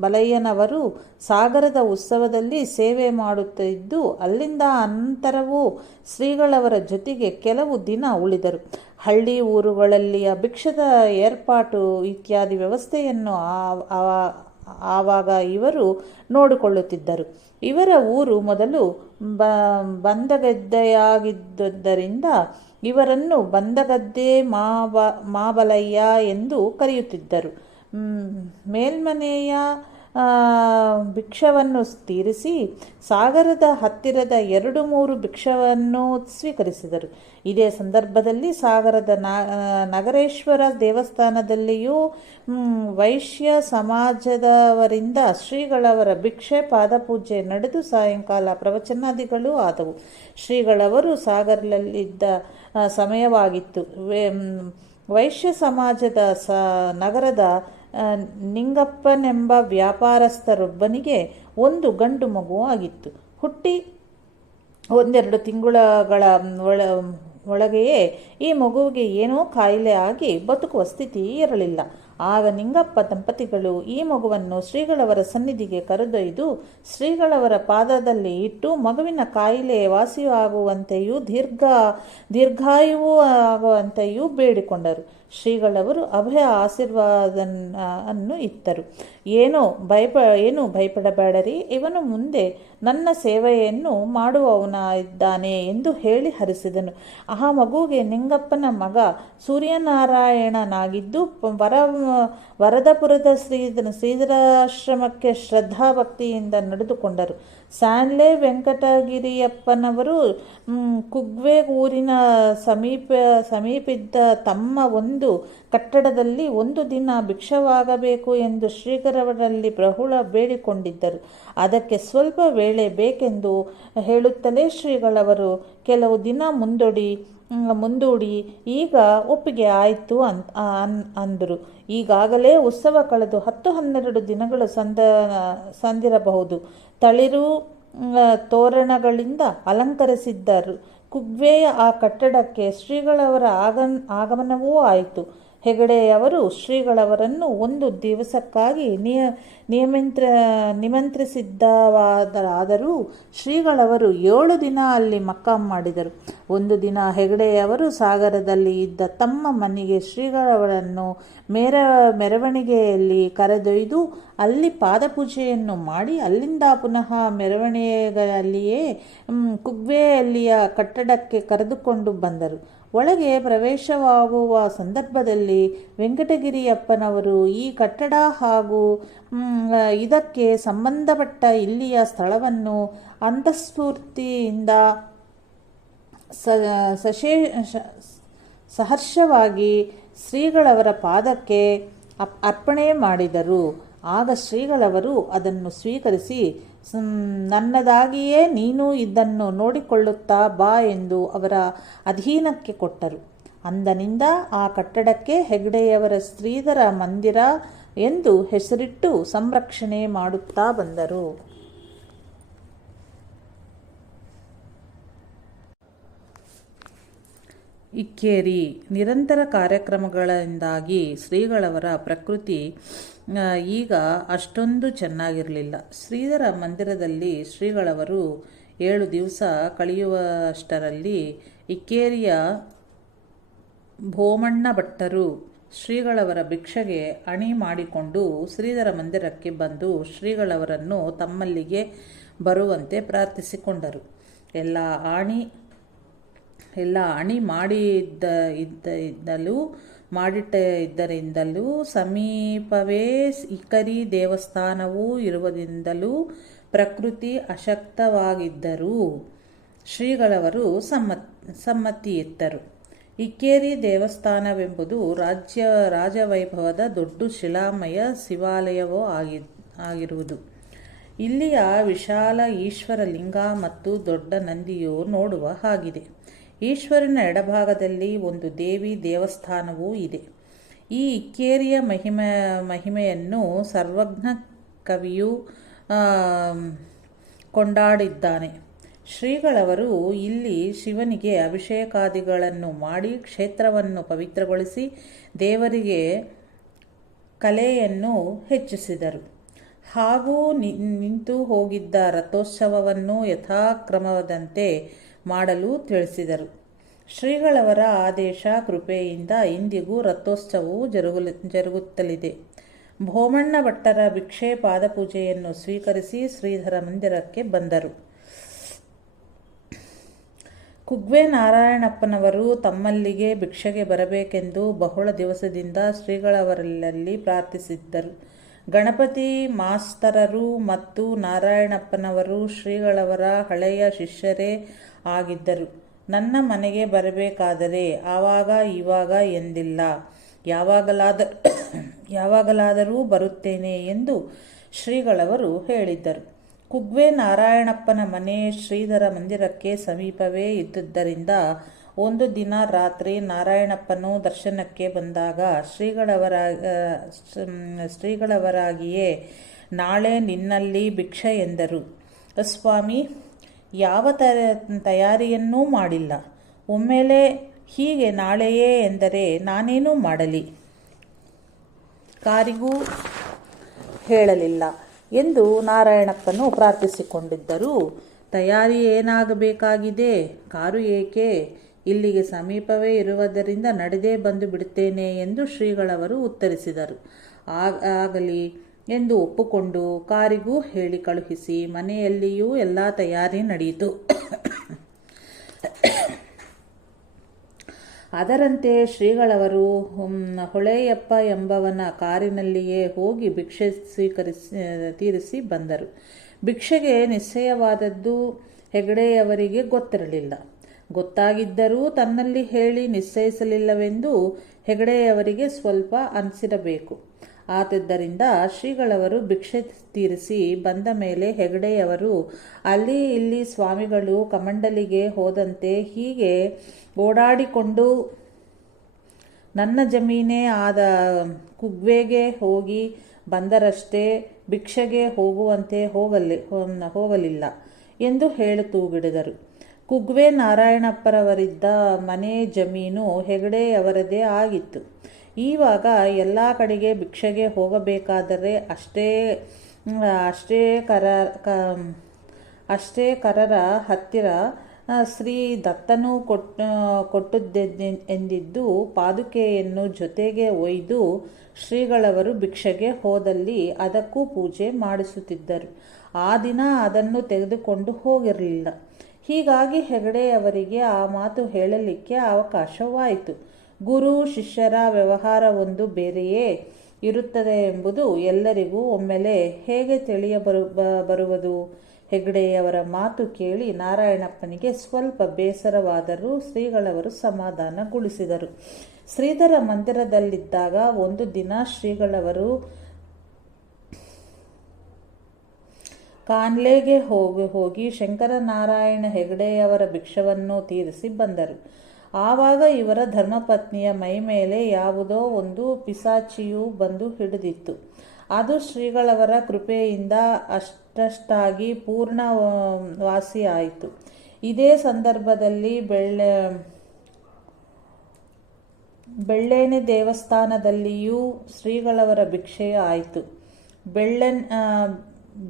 ಬಲಯ್ಯನವರು ಸಾಗರದ ಉತ್ಸವದಲ್ಲಿ ಸೇವೆ ಮಾಡುತ್ತಿದ್ದು, ಅಲ್ಲಿಂದ ಅನಂತರವೂ ಶ್ರೀಗಳವರ ಜೊತೆಗೆ ಕೆಲವು ದಿನ ಉಳಿದರು. ಹಳ್ಳಿ ಊರುಗಳಲ್ಲಿಯ ಭಿಕ್ಷದ ಏರ್ಪಾಟು ಇತ್ಯಾದಿ ವ್ಯವಸ್ಥೆಯನ್ನು ಆವಾಗ ಇವರು ನೋಡಿಕೊಳ್ಳುತ್ತಿದ್ದರು. ಇವರ ಊರು ಮೊದಲು ಬಂದಗದ್ದೆಯಾಗಿದ್ದುದರಿಂದ ಇವರನ್ನು ಬಂದಗದ್ದೆ ಮಾಬಲಯ್ಯ ಎಂದು ಕರೆಯುತ್ತಿದ್ದರು. ಮೇಲ್ಮನೆಯ ಭಿಕ್ಷವನ್ನು ತೀರಿಸಿ ಸಾಗರದ ಹತ್ತಿರದ 2-3 ಭಿಕ್ಷವನ್ನು ಸ್ವೀಕರಿಸಿದರು. ಇದೇ ಸಂದರ್ಭದಲ್ಲಿ ಸಾಗರದ ನಗರೇಶ್ವರ ದೇವಸ್ಥಾನದಲ್ಲಿಯೂ ವೈಶ್ಯ ಸಮಾಜದವರಿಂದ ಶ್ರೀಗಳವರ ಭಿಕ್ಷೆ ಪಾದಪೂಜೆ ನಡೆದು ಸಾಯಂಕಾಲ ಪ್ರವಚನಾದಿಗಳು ಆದವು. ಶ್ರೀಗಳವರು ಸಾಗರದಲ್ಲಿದ್ದ ಸಮಯವಾಗಿತ್ತು. ವೈಶ್ಯ ಸಮಾಜದ ನಗರದ ನಿಂಗಪ್ಪನೆಂಬ ವ್ಯಾಪಾರಸ್ಥರೊಬ್ಬನಿಗೆ ಒಂದು ಗಂಡು ಮಗು ಆಗಿತ್ತು. ಹುಟ್ಟಿ 1-2 ತಿಂಗಳುಗಳ ಒಳಗೆಯೇ ಈ ಮಗುವಿಗೆ ಏನೋ ಕಾಯಿಲೆ ಆಗಿ ಬದುಕುವ ಸ್ಥಿತಿ ಇರಲಿಲ್ಲ. ಆಗ ನಿಂಗಪ್ಪ ದಂಪತಿಗಳು ಈ ಮಗುವನ್ನು ಶ್ರೀಗಳವರ ಸನ್ನಿಧಿಗೆ ಕರೆದೊಯ್ದು ಶ್ರೀಗಳವರ ಪಾದದಲ್ಲಿ ಇಟ್ಟು ಮಗುವಿನ ಕಾಯಿಲೆ ವಾಸಿಯಾಗುವಂತೆಯೂ ದೀರ್ಘಾಯುವು ಆಗುವಂತೆಯೂ ಬೇಡಿಕೊಂಡರು. ಶ್ರೀಗಳವರು ಅಭಯ ಆಶೀರ್ವಾದವನ್ನು ಇತ್ತರು. ಏನು ಭಯಪಡಬೇಡರಿ, ಇವನು ಮುಂದೆ ನನ್ನ ಸೇವೆಯನ್ನು ಮಾಡುವವನಾಗಿದ್ದಾನೆ ಎಂದು ಹೇಳಿ ಹರಿಸಿದನು. ಆ ಮಗುವಿಗೆ ನಿಂಗಪ್ಪನ ಮಗ ಸೂರ್ಯನಾರಾಯಣನಾಗಿದ್ದು ವರದಪುರದ ಶ್ರೀಧರಾಶ್ರಮಕ್ಕೆ ಶ್ರದ್ಧಾಭಕ್ತಿಯಿಂದ ನಡೆದುಕೊಂಡರು. ಸ್ಯಾನ್ಲೆ ವೆಂಕಟಗಿರಿಯಪ್ಪನವರು ಕುಗ್ವೆ ಊರಿನ ಸಮೀಪಿದ್ದ ತಮ್ಮ ಒಂದು ಕಟ್ಟಡದಲ್ಲಿ ಒಂದು ದಿನ ಭಿಕ್ಷವಾಗಬೇಕು ಎಂದು ಶ್ರೀಗಳವರಲ್ಲಿ ಬಹುಳ ಬೇಡಿಕೊಂಡಿದ್ದರು. ಅದಕ್ಕೆ ಸ್ವಲ್ಪ ವೇಳೆ ಬೇಕೆಂದು ಹೇಳುತ್ತಲೇ ಶ್ರೀಗಳವರು ಕೆಲವು ದಿನ ಮುಂದೂಡಿ ಈಗ ಒಪ್ಪಿಗೆ ಆಯಿತು ಅಂದರು. ಈಗಾಗಲೇ ಉತ್ಸವ ಕಳೆದು 10-12 ದಿನಗಳು ಸಂದಿರಬಹುದು. ತಳಿರು ತೋರಣಗಳಿಂದ ಅಲಂಕರಿಸಿದ್ದರು. ಕುಗ್ವೆಯ ಆ ಕಟ್ಟಡಕ್ಕೆ ಶ್ರೀಗಳವರ ಆಗಮನವೂ ಆಯಿತು. ಹೆಗಡೆಯವರು ಶ್ರೀಗಳವರನ್ನು ಒಂದು ದಿವಸಕ್ಕಾಗಿ ನಿಮಂತ್ರಿಸಿದ್ದವಾದರೂ ಶ್ರೀಗಳವರು 7 ದಿನ ಅಲ್ಲಿ ಮಕ್ಕಾಂ ಮಾಡಿದರು. ಒಂದು ದಿನ ಹೆಗಡೆಯವರು ಸಾಗರದಲ್ಲಿ ಇದ್ದ ತಮ್ಮ ಮನೆಗೆ ಶ್ರೀಗಳವರನ್ನು ಮೆರವಣಿಗೆಯಲ್ಲಿ ಕರೆದೊಯ್ದು ಅಲ್ಲಿ ಪಾದಪೂಜೆಯನ್ನು ಮಾಡಿ ಅಲ್ಲಿಂದ ಪುನಃ ಮೆರವಣಿಗೆಯಲ್ಲಿಯೇ ಕುಗ್ವೆಯಲ್ಲಿಯ ಕಟ್ಟಡಕ್ಕೆ ಕರೆದುಕೊಂಡು ಬಂದರು. ಒಳಗೆ ಪ್ರವೇಶವಾಗುವ ಸಂದರ್ಭದಲ್ಲಿ ವೆಂಕಟಗಿರಿಯಪ್ಪನವರು ಈ ಕಟ್ಟಡ ಹಾಗೂ ಇದಕ್ಕೆ ಸಂಬಂಧಪಟ್ಟ ಇಲ್ಲಿಯ ಸ್ಥಳವನ್ನು ಅಂತಃಸ್ಫೂರ್ತಿಯಿಂದ ಸಹರ್ಷವಾಗಿ ಶ್ರೀಗಳವರ ಪಾದಕ್ಕೆ ಅರ್ಪಣೆ ಮಾಡಿದರು. ಆಗ ಶ್ರೀಗಳವರು ಅದನ್ನು ಸ್ವೀಕರಿಸಿ, ನನ್ನದಾಗಿಯೇ ನೀನು ಇದನ್ನು ನೋಡಿಕೊಳ್ಳುತ್ತಾ ಬಾ ಎಂದು ಅವರ ಅಧೀನಕ್ಕೆ ಕೊಟ್ಟರು. ಅಂದಿನಿಂದ ಆ ಕಟ್ಟಡಕ್ಕೆ ಹೆಗ್ಗಡೆಯವರ ಶ್ರೀಧರ ಮಂದಿರ ಎಂದು ಹೆಸರಿಟ್ಟು ಸಂರಕ್ಷಣೆ ಮಾಡುತ್ತಾ ಬಂದರು. ಇಕ್ಕೇರಿ ನಿರಂತರ ಕಾರ್ಯಕ್ರಮಗಳಿಂದಾಗಿ ಶ್ರೀಗಳವರ ಪ್ರಕೃತಿ ಈಗ ಅಷ್ಟೊಂದು ಚೆನ್ನಾಗಿರಲಿಲ್ಲ. ಶ್ರೀಧರ ಮಂದಿರದಲ್ಲಿ ಶ್ರೀಗಳವರು 7 ದಿವಸ ಕಳೆಯುವಷ್ಟರಲ್ಲಿ ಇಕ್ಕೇರಿಯ ಭೋಮಣ್ಣ ಭಟ್ಟರು ಶ್ರೀಗಳವರ ಭಿಕ್ಷೆಗೆ ಅಣಿ ಮಾಡಿಕೊಂಡು ಶ್ರೀಧರ ಮಂದಿರಕ್ಕೆ ಬಂದು ಶ್ರೀಗಳವರನ್ನು ತಮ್ಮಲ್ಲಿಗೆ ಬರುವಂತೆ ಪ್ರಾರ್ಥಿಸಿಕೊಂಡರು. ಎಲ್ಲ ಅಣಿ ಮಾಡಿದ್ದರಿಂದಲೂ ಸಮೀಪವೇ ಇಕ್ಕೇರಿ ದೇವಸ್ಥಾನವೂ ಇರುವುದರಿಂದಲೂ ಪ್ರಕೃತಿ ಅಶಕ್ತವಾಗಿದ್ದರೂ ಶ್ರೀಗಳವರು ಸಮ್ಮತಿಯಿತ್ತರು. ಇಕ್ಕೇರಿ ದೇವಸ್ಥಾನವೆಂಬುದು ರಾಜವೈಭವದ ದೊಡ್ಡ ಶಿಲಾಮಯ ಶಿವಾಲಯವೂ ಆಗಿರುವುದು. ಇಲ್ಲಿಯ ವಿಶಾಲ ಈಶ್ವರ ಲಿಂಗ ಮತ್ತು ದೊಡ್ಡ ನಂದಿಯು ನೋಡುವ ಹಾಗಿದೆ. ಈಶ್ವರನ ಎಡಭಾಗದಲ್ಲಿ ಒಂದು ದೇವಿ ದೇವಸ್ಥಾನವೂ ಇದೆ. ಈ ಇಕ್ಕೇರಿಯ ಮಹಿಮೆಯನ್ನು ಸರ್ವಜ್ಞ ಕವಿಯು ಕೊಂಡಾಡಿದ್ದಾನೆ. ಶ್ರೀಗಳವರು ಇಲ್ಲಿ ಶಿವನಿಗೆ ಅಭಿಷೇಕಾದಿಗಳನ್ನು ಮಾಡಿ ಕ್ಷೇತ್ರವನ್ನು ಪವಿತ್ರಗೊಳಿಸಿ ದೇವರಿಗೆ ಕಲೆಯನ್ನು ಹೆಚ್ಚಿಸಿದರು. ಹಾಗೂ ನಿಂತು ಹೋಗಿದ್ದ ರಥೋತ್ಸವವನ್ನು ಯಥಾಕ್ರಮದಂತೆ ಮಾಡಲು ತಿಳಿಸಿದರು. ಶ್ರೀಗಳವರ ಆದೇಶ ಕೃಪೆಯಿಂದ ಇಂದಿಗೂ ರಥೋತ್ಸವವು ಜರುಗುತ್ತಲಿದೆ. ಭೋಮಣ್ಣ ಭಟ್ಟರ ಭಿಕ್ಷೆ ಪಾದಪೂಜೆಯನ್ನು ಸ್ವೀಕರಿಸಿ ಶ್ರೀಧರ ಮಂದಿರಕ್ಕೆ ಬಂದರು. ಕುಗ್ವೆ ನಾರಾಯಣಪ್ಪನವರು ತಮ್ಮಲ್ಲಿಗೆ ಭಿಕ್ಷೆಗೆ ಬರಬೇಕೆಂದು ಬಹಳ ದಿವಸದಿಂದ ಶ್ರೀಗಳವರಲ್ಲಿ ಪ್ರಾರ್ಥಿಸಿದ್ದರು. ಗಣಪತಿ ಮಾಸ್ತರರು ಮತ್ತು ನಾರಾಯಣಪ್ಪನವರು ಶ್ರೀಗಳವರ ಹಳೆಯ ಶಿಷ್ಯರೇ ಆಗಿದ್ದರು. ನನ್ನ ಮನೆಗೆ ಬರಬೇಕಾದರೆ ಆವಾಗ ಇವಾಗ ಎಂದಿಲ್ಲ, ಯಾವಾಗಲಾದರೂ ಬರುತ್ತೇನೆ ಎಂದು ಶ್ರೀಗಳವರು ಹೇಳಿದ್ದರು. ಕುಗ್ವೆ ನಾರಾಯಣಪ್ಪನ ಮನೆ ಶ್ರೀಧರ ಮಂದಿರಕ್ಕೆ ಸಮೀಪವೇ ಇದ್ದುದರಿಂದ ಒಂದು ದಿನ ರಾತ್ರಿ ನಾರಾಯಣಪ್ಪನು ದರ್ಶನಕ್ಕೆ ಬಂದಾಗ ಶ್ರೀಗಳವರಾಗಿಯೇ ನಾಳೆ ನಿನ್ನಲ್ಲಿ ಭಿಕ್ಷೆ ಎಂದರು. ಸ್ವಾಮಿ, ಯಾವ ತಯಾರಿಯನ್ನೂ ಮಾಡಿಲ್ಲ. ಒಮ್ಮೆಲೆ ಹೀಗೆ ನಾಳೆಯೇ ಎಂದರೆ ನಾನೇನು ಮಾಡಲಿ? ಕಾರಿಗೂ ಹೇಳಲಿಲ್ಲ ಎಂದು ನಾರಾಯಣಪ್ಪನು ಪ್ರಾರ್ಥಿಸಿಕೊಂಡಿದ್ದರು. ತಯಾರಿ ಏನಾಗಬೇಕಾಗಿದೆ? ಕಾರು ಏಕೆ? ಇಲ್ಲಿಗೆ ಸಮೀಪವೇ ಇರುವುದರಿಂದ ನಡೆದೇ ಬಂದು ಬಿಡುತ್ತೇನೆ ಎಂದು ಶ್ರೀಗಳವರು ಉತ್ತರಿಸಿದರು. ಆಗಲಿ ಎಂದು ಒಪ್ಪಿಕೊಂಡು ಕಾರಿಗೂ ಹೇಳಿ ಕಳುಹಿಸಿ ಮನೆಯಲ್ಲಿಯೂ ಎಲ್ಲ ತಯಾರಿ ನಡೆಯಿತು. ಅದರಂತೆ ಶ್ರೀಗಳವರು ಹೊಳೆಯಪ್ಪ ಎಂಬವನ ಕಾರಿನಲ್ಲಿಯೇ ಹೋಗಿ ಭಿಕ್ಷೆ ತೀರಿಸಿ ಬಂದರು. ಭಿಕ್ಷೆಗೆ ನಿಶ್ಚಯವಾದದ್ದು ಹೆಗ್ಗಡೆಯವರಿಗೆ ಗೊತ್ತಿರಲಿಲ್ಲ. ಗೊತ್ತಾಗಿದ್ದರೂ ತನ್ನಲ್ಲಿ ಹೇಳಿ ನಿಶ್ಚಯಿಸಲಿಲ್ಲವೆಂದು ಹೆಗ್ಗಡೆಯವರಿಗೆ ಸ್ವಲ್ಪ ಅನಿಸಿರಬೇಕು. ಆದುದರಿಂದ ಶ್ರೀಗಳವರು ಭಿಕ್ಷೆ ತೀರಿಸಿ ಬಂದ ಮೇಲೆ ಹೆಗ್ಗಡೆಯವರು ಅಲ್ಲಿ ಇಲ್ಲಿ ಸ್ವಾಮಿಗಳು ಕಮಂಡಲಿಗೆ ಹೋದಂತೆ ಹೀಗೆ ಓಡಾಡಿಕೊಂಡು ನನ್ನ ಜಮೀನೇ ಆದ ಕುಗ್ವೆಗೆ ಹೋಗಿ ಬಂದರಷ್ಟೇ, ಭಿಕ್ಷೆಗೆ ಹೋಗುವಂತೆ ಹೋಗಲಿಲ್ಲ ಎಂದು ಹೇಳಿ ತೂಗಿಡಿದರು. ಕುಗ್ವೆ ನಾರಾಯಣಪ್ಪರವರಿದ್ದ ಮನೆ ಜಮೀನು ಹೆಗ್ಗಡೆಯವರದೇ ಆಗಿತ್ತು. ಈವಾಗ ಎಲ್ಲ ಕಡೆಗೆ ಭಿಕ್ಷೆಗೆ ಹೋಗಬೇಕಾದರೆ ಅಷ್ಟೇ ಕರರ ಹತ್ತಿರ ಶ್ರೀ ದತ್ತನು ಕೊಟ್ಟದ್ದೆಂದಿದ್ದು ಪಾದುಕೆಯನ್ನು ಜೊತೆಗೆ ಒಯ್ದು ಶ್ರೀಗಳವರು ಭಿಕ್ಷೆಗೆ ಹೋದಲ್ಲಿ ಅದಕ್ಕೂ ಪೂಜೆ ಮಾಡಿಸುತ್ತಿದ್ದರು. ಆ ದಿನ ಅದನ್ನು ತೆಗೆದುಕೊಂಡು ಹೋಗಿರಲಿಲ್ಲ. ಹೀಗಾಗಿ ಹೆಗ್ಗಡೆಯವರಿಗೆ ಆ ಮಾತು ಹೇಳಲಿಕ್ಕೆ ಅವಕಾಶವಾಯಿತು. ಗುರು ಶಿಷ್ಯರ ವ್ಯವಹಾರ ಒಂದು ಬೇರೆಯೇ ಇರುತ್ತದೆ ಎಂಬುದು ಎಲ್ಲರಿಗೂ ಒಮ್ಮೆಲೆ ಹೇಗೆ ಬರುವುದು? ಹೆಗ್ಗಡೆಯವರ ಮಾತು ಕೇಳಿ ನಾರಾಯಣಪ್ಪನಿಗೆ ಸ್ವಲ್ಪ ಬೇಸರವಾದರೂ ಶ್ರೀಗಳವರು ಸಮಾಧಾನಗೊಳಿಸಿದರು. ಶ್ರೀಧರ ಮಂದಿರದಲ್ಲಿದ್ದಾಗ ಒಂದು ದಿನ ಶ್ರೀಗಳವರು ಕಾನ್ಲೆಗೆ ಹೋಗಿ ಶಂಕರನಾರಾಯಣ ಹೆಗಡೆಯವರ ಭಿಕ್ಷವನ್ನು ತೀರಿಸಿ ಬಂದರು. ಆವಾಗ ಇವರ ಧರ್ಮಪತ್ನಿಯ ಮೈಮೇಲೆ ಯಾವುದೋ ಒಂದು ಪಿಸಾಚಿಯು ಬಂದು ಹಿಡಿದಿತ್ತು. ಅದು ಶ್ರೀಗಳವರ ಕೃಪೆಯಿಂದ ಅಷ್ಟಷ್ಟಾಗಿ ಪೂರ್ಣ ವಾಸಿಯಾಯಿತು. ಇದೇ ಸಂದರ್ಭದಲ್ಲಿ ಬೆಳ್ಳೇನೆ ದೇವಸ್ಥಾನದಲ್ಲಿಯೂ ಶ್ರೀಗಳವರ ಭಿಕ್ಷೆ ಆಯಿತು.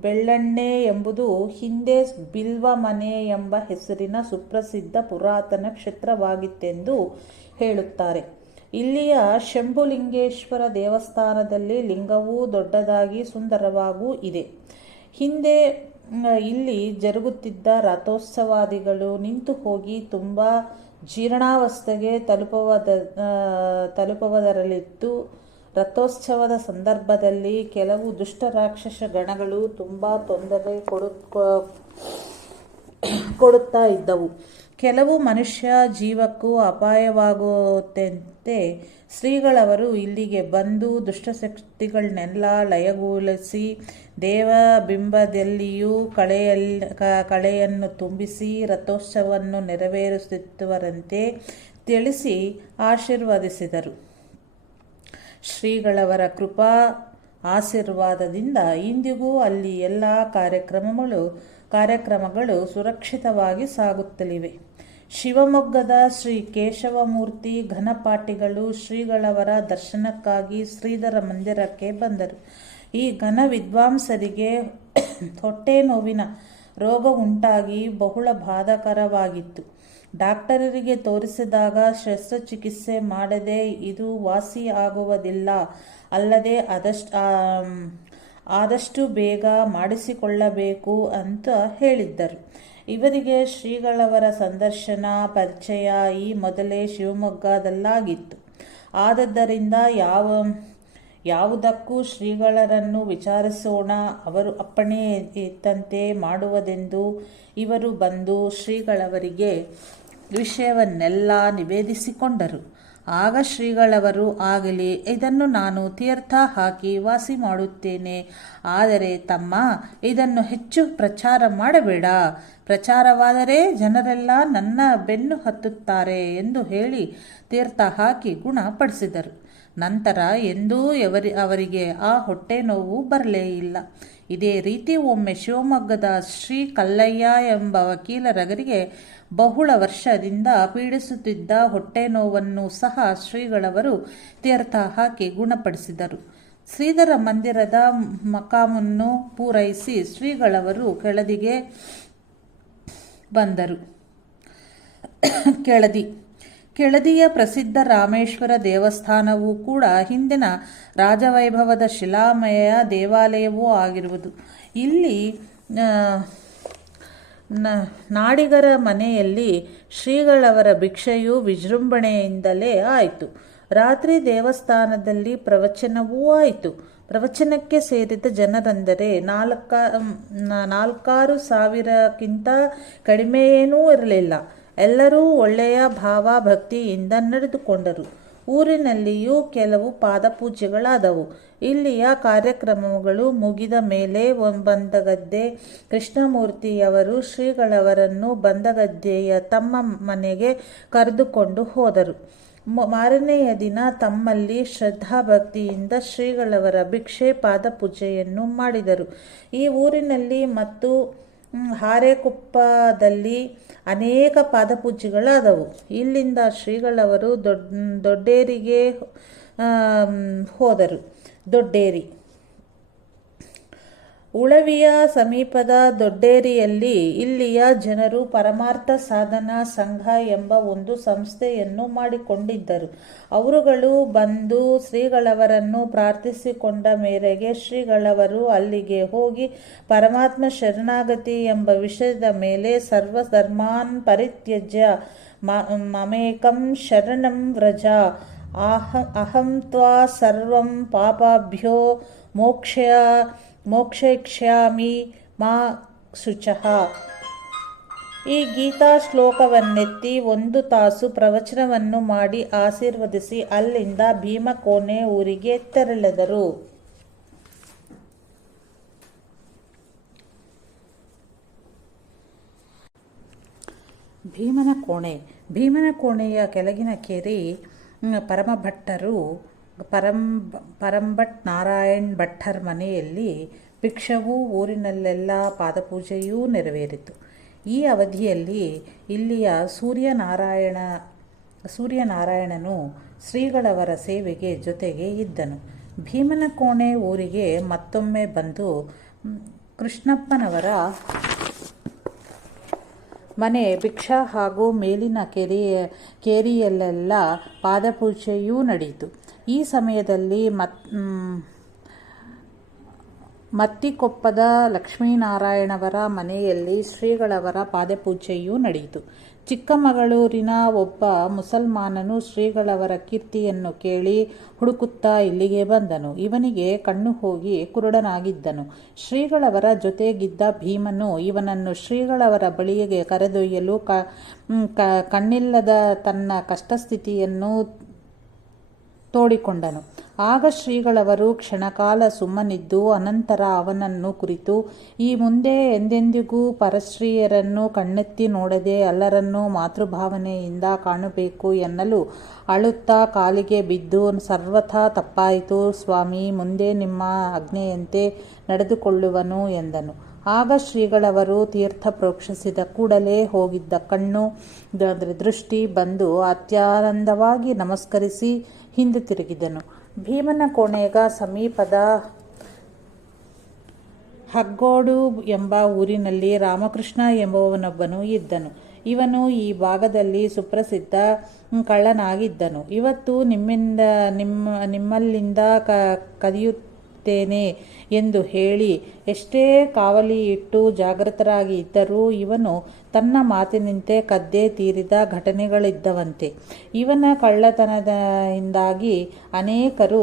ಬೆಳ್ಳಣ್ಣೆ ಎಂಬುದು ಹಿಂದೆ ಬಿಲ್ವ ಮನೆ ಎಂಬ ಹೆಸರಿನ ಸುಪ್ರಸಿದ್ಧ ಪುರಾತನ ಕ್ಷೇತ್ರವಾಗಿತ್ತೆಂದು ಹೇಳುತ್ತಾರೆ. ಇಲ್ಲಿಯ ಶಂಭುಲಿಂಗೇಶ್ವರ ದೇವಸ್ಥಾನದಲ್ಲಿ ಲಿಂಗವೂ ದೊಡ್ಡದಾಗಿ ಸುಂದರವಾಗೂ ಇದೆ. ಹಿಂದೆ ಇಲ್ಲಿ ಜರುಗುತ್ತಿದ್ದ ರಥೋತ್ಸವಾದಿಗಳು ನಿಂತು ಹೋಗಿ ತುಂಬ ಜೀರ್ಣಾವಸ್ಥೆಗೆ ತಲುಪುವುದರಲ್ಲಿತ್ತು. ರಥೋತ್ಸವದ ಸಂದರ್ಭದಲ್ಲಿ ಕೆಲವು ದುಷ್ಟ ರಾಕ್ಷಸ ಗಣಗಳು ತುಂಬ ತೊಂದರೆ ಕೊಡುತ್ತಾ ಇದ್ದವು. ಕೆಲವು ಮನುಷ್ಯ ಜೀವಕ್ಕೂ ಅಪಾಯವಾಗುವಂತೆ ಶ್ರೀಗಳವರು ಇಲ್ಲಿಗೆ ಬಂದು ದುಷ್ಟಶಕ್ತಿಗಳನ್ನೆಲ್ಲ ಲಯಗೊಳಿಸಿ ದೇವಬಿಂಬದಲ್ಲಿಯೂ ಕಳೆಯನ್ನು ತುಂಬಿಸಿ ರಥೋತ್ಸವವನ್ನು ನೆರವೇರಿಸುತ್ತಿರುವರಂತೆ ತಿಳಿಸಿ ಆಶೀರ್ವದಿಸಿದರು. ಶ್ರೀಗಳವರ ಕೃಪಾ ಆಶೀರ್ವಾದದಿಂದ ಇಂದಿಗೂ ಅಲ್ಲಿ ಎಲ್ಲ ಕಾರ್ಯಕ್ರಮಗಳು ಸುರಕ್ಷಿತವಾಗಿ ಸಾಗುತ್ತಲಿವೆ. ಶಿವಮೊಗ್ಗದ ಶ್ರೀ ಕೇಶವಮೂರ್ತಿ ಘನಪಾಠಿಗಳು ಶ್ರೀಗಳವರ ದರ್ಶನಕ್ಕಾಗಿ ಶ್ರೀಧರ ಮಂದಿರಕ್ಕೆ ಬಂದರು. ಈ ಘನ ವಿದ್ವಾಂಸರಿಗೆ ಹೊಟ್ಟೆ ನೋವಿನ ರೋಗ ಉಂಟಾಗಿ ಬಹಳ ಬಾಧಕರವಾಗಿತ್ತು. ಡಾಕ್ಟರರಿಗೆ ತೋರಿಸಿದಾಗ ಶಸ್ತ್ರಚಿಕಿತ್ಸೆ ಮಾಡದೆ ಇದು ವಾಸಿಯಾಗುವುದಿಲ್ಲ, ಅಲ್ಲದೆ ಆದಷ್ಟು ಬೇಗ ಮಾಡಿಸಿಕೊಳ್ಳಬೇಕು ಅಂತ ಹೇಳಿದ್ದರು. ಇವರಿಗೆ ಶ್ರೀಗಳವರ ಸಂದರ್ಶನ ಪರಿಚಯ ಈ ಮೊದಲೇ ಶಿವಮೊಗ್ಗದಲ್ಲಾಗಿತ್ತು. ಆದದ್ದರಿಂದ ಯಾವುದಕ್ಕೂ ಶ್ರೀಗಳರನ್ನು ವಿಚಾರಿಸೋಣ, ಅವರು ಅಪ್ಪಣೆ ಇತ್ತಂತೆ ಮಾಡುವುದೆಂದು ಇವರು ಬಂದು ಶ್ರೀಗಳವರಿಗೆ ವಿಷಯವನ್ನೆಲ್ಲ ನಿವೇದಿಸಿಕೊಂಡರು. ಆಗ ಶ್ರೀಗಳವರು, ಆಗಲಿ, ಇದನ್ನು ನಾನು ತೀರ್ಥ ಹಾಕಿ ವಾಸಿ ಮಾಡುತ್ತೇನೆ. ಆದರೆ ತಮ್ಮ ಇದನ್ನು ಹೆಚ್ಚು ಪ್ರಚಾರ ಮಾಡಬೇಡ. ಪ್ರಚಾರವಾದರೆ ಜನರೆಲ್ಲ ನನ್ನ ಬೆನ್ನು ಹತ್ತುತ್ತಾರೆ ಎಂದು ಹೇಳಿ ತೀರ್ಥ ಹಾಕಿ ಗುಣಪಡಿಸಿದರು. ನಂತರ ಎಂದೂ ಅವರಿಗೆ ಆ ಹೊಟ್ಟೆ ನೋವು ಬರಲೇ ಇಲ್ಲ. ಇದೇ ರೀತಿ ಒಮ್ಮೆ ಶಿವಮೊಗ್ಗದ ಶ್ರೀ ಕಲ್ಲಯ್ಯ ಎಂಬ ವಕೀಲರಗರಿಗೆ ಬಹಳ ವರ್ಷದಿಂದ ಪೀಡಿಸುತ್ತಿದ್ದ ಹೊಟ್ಟೆ ನೋವನ್ನು ಸಹ ಶ್ರೀಗಳವರು ತೀರ್ಥ ಹಾಕಿ ಗುಣಪಡಿಸಿದರು. ಶ್ರೀಧರ ಮಂದಿರದ ಮಕಾಮನ್ನು ಪೂರೈಸಿ ಶ್ರೀಗಳವರು ಕೆಳದಿಗೆ ಬಂದರು. ಕೆಳದಿಯ ಪ್ರಸಿದ್ಧ ರಾಮೇಶ್ವರ ದೇವಸ್ಥಾನವೂ ಕೂಡ ಹಿಂದಿನ ರಾಜವೈಭವದ ಶಿಲಾಮಯ ದೇವಾಲಯವೂ ಆಗಿರುವುದು. ಇಲ್ಲಿ ನಾಡಿಗರ ಮನೆಯಲ್ಲಿ ಶ್ರೀಗಳವರ ಭಿಕ್ಷೆಯು ವಿಜೃಂಭಣೆಯಿಂದಲೇ ಆಯಿತು. ರಾತ್ರಿ ದೇವಸ್ಥಾನದಲ್ಲಿ ಪ್ರವಚನವೂ ಆಯಿತು. ಪ್ರವಚನಕ್ಕೆ ಸೇರಿದ ಜನರೆಂದರೆ 4-6 ಸಾವಿರಕ್ಕಿಂತ ಕಡಿಮೆಯೇನೂ ಇರಲಿಲ್ಲ. ಎಲ್ಲರೂ ಒಳ್ಳೆಯ ಭಾವ ಭಕ್ತಿಯಿಂದ ನಡೆದುಕೊಂಡರು. ಊರಿನಲ್ಲಿಯೂ ಕೆಲವು ಪಾದಪೂಜೆಗಳಾದವು. ಇಲ್ಲಿಯ ಕಾರ್ಯಕ್ರಮಗಳು ಮುಗಿದ ಮೇಲೆ ಬಂದಗದ್ದೆ ಕೃಷ್ಣಮೂರ್ತಿಯವರು ಶ್ರೀಗಳವರನ್ನು ಬಂದಗದ್ದೆಯ ತಮ್ಮ ಮನೆಗೆ ಕರೆದುಕೊಂಡು ಹೋದರು. ಮಾರನೆಯ ದಿನ ತಮ್ಮಲ್ಲಿ ಶ್ರದ್ಧಾಭಕ್ತಿಯಿಂದ ಶ್ರೀಗಳವರ ಭಿಕ್ಷೆ ಪಾದಪೂಜೆಯನ್ನು ಮಾಡಿದರು. ಈ ಊರಿನಲ್ಲಿ ಮತ್ತು ಹಾರೆಕೊಪ್ಪದಲ್ಲಿ ಅನೇಕ ಪಾದಪೂಜೆಗಳಾದವು. ಇಲ್ಲಿಂದ ಶ್ರೀಗಳವರು ದೊಡ್ಡೇರಿಗೆ ಹೋದರು. ಉಳವಿಯ ಸಮೀಪದ ದೊಡ್ಡೇರಿಯಲ್ಲಿ ಇಲ್ಲಿಯ ಜನರು ಪರಮಾರ್ಥ ಸಾಧನಾ ಸಂಘ ಎಂಬ ಒಂದು ಸಂಸ್ಥೆಯನ್ನು ಮಾಡಿಕೊಂಡಿದ್ದರು. ಅವರುಗಳು ಬಂದು ಶ್ರೀಗಳವರನ್ನು ಪ್ರಾರ್ಥಿಸಿಕೊಂಡ ಮೇರೆಗೆ ಶ್ರೀಗಳವರು ಅಲ್ಲಿಗೆ ಹೋಗಿ ಪರಮಾತ್ಮ ಶರಣಾಗತಿ ಎಂಬ ವಿಷಯದ ಮೇಲೆ ಸರ್ವಧರ್ಮಾನ್ ಪರಿತ್ಯಜ್ಯ ಮಮೇಕಂ ಶರಣಂ ವ್ರಜ ಅಹಂ ತ್ವಾ ಸರ್ವಂ ಪಾಪಾಭ್ಯೋ ಮೋಕ್ಷಯಿಷ್ಯಾಮಿ ಮಾ ಶುಚಃ. ಈ ಗೀತಾ ಶ್ಲೋಕವನ್ನೆತ್ತಿ 1 ತಾಸು ಪ್ರವಚನವನ್ನು ಮಾಡಿ ಆಶೀರ್ವದಿಸಿ ಅಲ್ಲಿಂದ ಭೀಮಕೋನೆ ಊರಿಗೆ ತೆರಳಿದರು. ಭೀಮನ ಕೋಣೆ. ಭೀಮನ ಕೋಣೆಯ ಕೆಳಗಿನ ಕೇರಿ ಪರಮಭಟ್ಟರು ಪರಂಭಟ್ ನಾರಾಯಣ್ ಭಟ್ಟರ್ ಮನೆಯಲ್ಲಿ ಭಿಕ್ಷವೂ ಊರಿನಲ್ಲೆಲ್ಲ ಪಾದಪೂಜೆಯೂ ನೆರವೇರಿತು. ಈ ಅವಧಿಯಲ್ಲಿ ಇಲ್ಲಿಯ ಸೂರ್ಯನಾರಾಯಣನು ಶ್ರೀಗಳವರ ಸೇವೆಗೆ ಜೊತೆಗೆ ಇದ್ದನು. ಭೀಮನ ಕೋಣೆ ಊರಿಗೆ ಮತ್ತೊಮ್ಮೆ ಬಂದು ಕೃಷ್ಣಪ್ಪನವರ ಮನೆ ಭಿಕ್ಷಾ ಹಾಗೂ ಮೇಲಿನ ಕೇರಿಯಲ್ಲೆಲ್ಲ ಪಾದಪೂಜೆಯೂ ನಡೆಯಿತು. ಈ ಸಮಯದಲ್ಲಿ ಮತ್ತಿಕೊಪ್ಪದ ಲಕ್ಷ್ಮೀನಾರಾಯಣವರ ಮನೆಯಲ್ಲಿ ಶ್ರೀಗಳವರ ಪಾದಪೂಜೆಯೂ ನಡೆಯಿತು. ಚಿಕ್ಕಮಗಳೂರಿನ ಒಬ್ಬ ಮುಸಲ್ಮಾನನು ಶ್ರೀಗಳವರ ಕೀರ್ತಿಯನ್ನು ಕೇಳಿ ಹುಡುಕುತ್ತಾ ಇಲ್ಲಿಗೆ ಬಂದನು. ಇವನಿಗೆ ಕಣ್ಣು ಹೋಗಿ ಕುರುಡನಾಗಿದ್ದನು. ಶ್ರೀಗಳವರ ಜೊತೆಗಿದ್ದ ಭೀಮನು ಇವನನ್ನು ಶ್ರೀಗಳವರ ಬಳಿಗೆ ಕರೆದೊಯ್ಯಲು ಕಣ್ಣಿಲ್ಲದ ತನ್ನ ಕಷ್ಟಸ್ಥಿತಿಯನ್ನು ತೋಡಿಕೊಂಡನು. ಆಗ ಶ್ರೀಗಳವರು ಕ್ಷಣಕಾಲ ಸುಮ್ಮನಿದ್ದು ಅನಂತರ ಅವನನ್ನು ಕುರಿತು, ಈ ಮುಂದೆ ಎಂದೆಂದಿಗೂ ಪರಶ್ರೀಯರನ್ನು ಕಣ್ಣೆತ್ತಿ ನೋಡದೆ ಎಲ್ಲರನ್ನೂ ಮಾತೃಭಾವನೆಯಿಂದ ಕಾಣಬೇಕು ಎನ್ನಲು ಅಳುತ್ತಾ ಕಾಲಿಗೆ ಬಿದ್ದು, ಸರ್ವಥಾ ತಪ್ಪಾಯಿತು ಸ್ವಾಮಿ, ಮುಂದೆ ನಿಮ್ಮ ಆಜ್ಞೆಯಂತೆ ನಡೆದುಕೊಳ್ಳುವನು ಎಂದನು. ಆಗ ಶ್ರೀಗಳವರು ತೀರ್ಥ ಪ್ರೋಕ್ಷಿಸಿದ ಕೂಡಲೇ ಹೋಗಿದ್ದ ಕಣ್ಣು ದೃಷ್ಟಿ ಬಂದು ಅತ್ಯಾನಂದವಾಗಿ ನಮಸ್ಕರಿಸಿ ಹಿಂದೆ ತಿರುಗಿದನು. ಭೀಮನ ಕೋಣೆಗ ಸಮೀಪದ ಹಗ್ಗೋಡು ಎಂಬ ಊರಿನಲ್ಲಿ ರಾಮಕೃಷ್ಣ ಎಂಬುವನೊಬ್ಬನು ಇದ್ದನು. ಇವನು ಈ ಭಾಗದಲ್ಲಿ ಸುಪ್ರಸಿದ್ಧ ಕಳ್ಳನಾಗಿದ್ದನು. ಇವತ್ತು ನಿಮ್ಮಲ್ಲಿಂದ ಕದಿಯುತ್ತೇನೆ ಎಂದು ಹೇಳಿ ಎಷ್ಟೇ ಕಾವಲಿ ಇಟ್ಟು ಜಾಗೃತರಾಗಿ ಇದ್ದರೂ ಇವನು ತನ್ನ ಮಾತಿನಂತೆ ಕದ್ದೇ ತೀರಿದ ಘಟನೆಗಳಿದ್ದವಂತೆ. ಇವನ ಕಳ್ಳತನದಿಂದಾಗಿ ಅನೇಕರು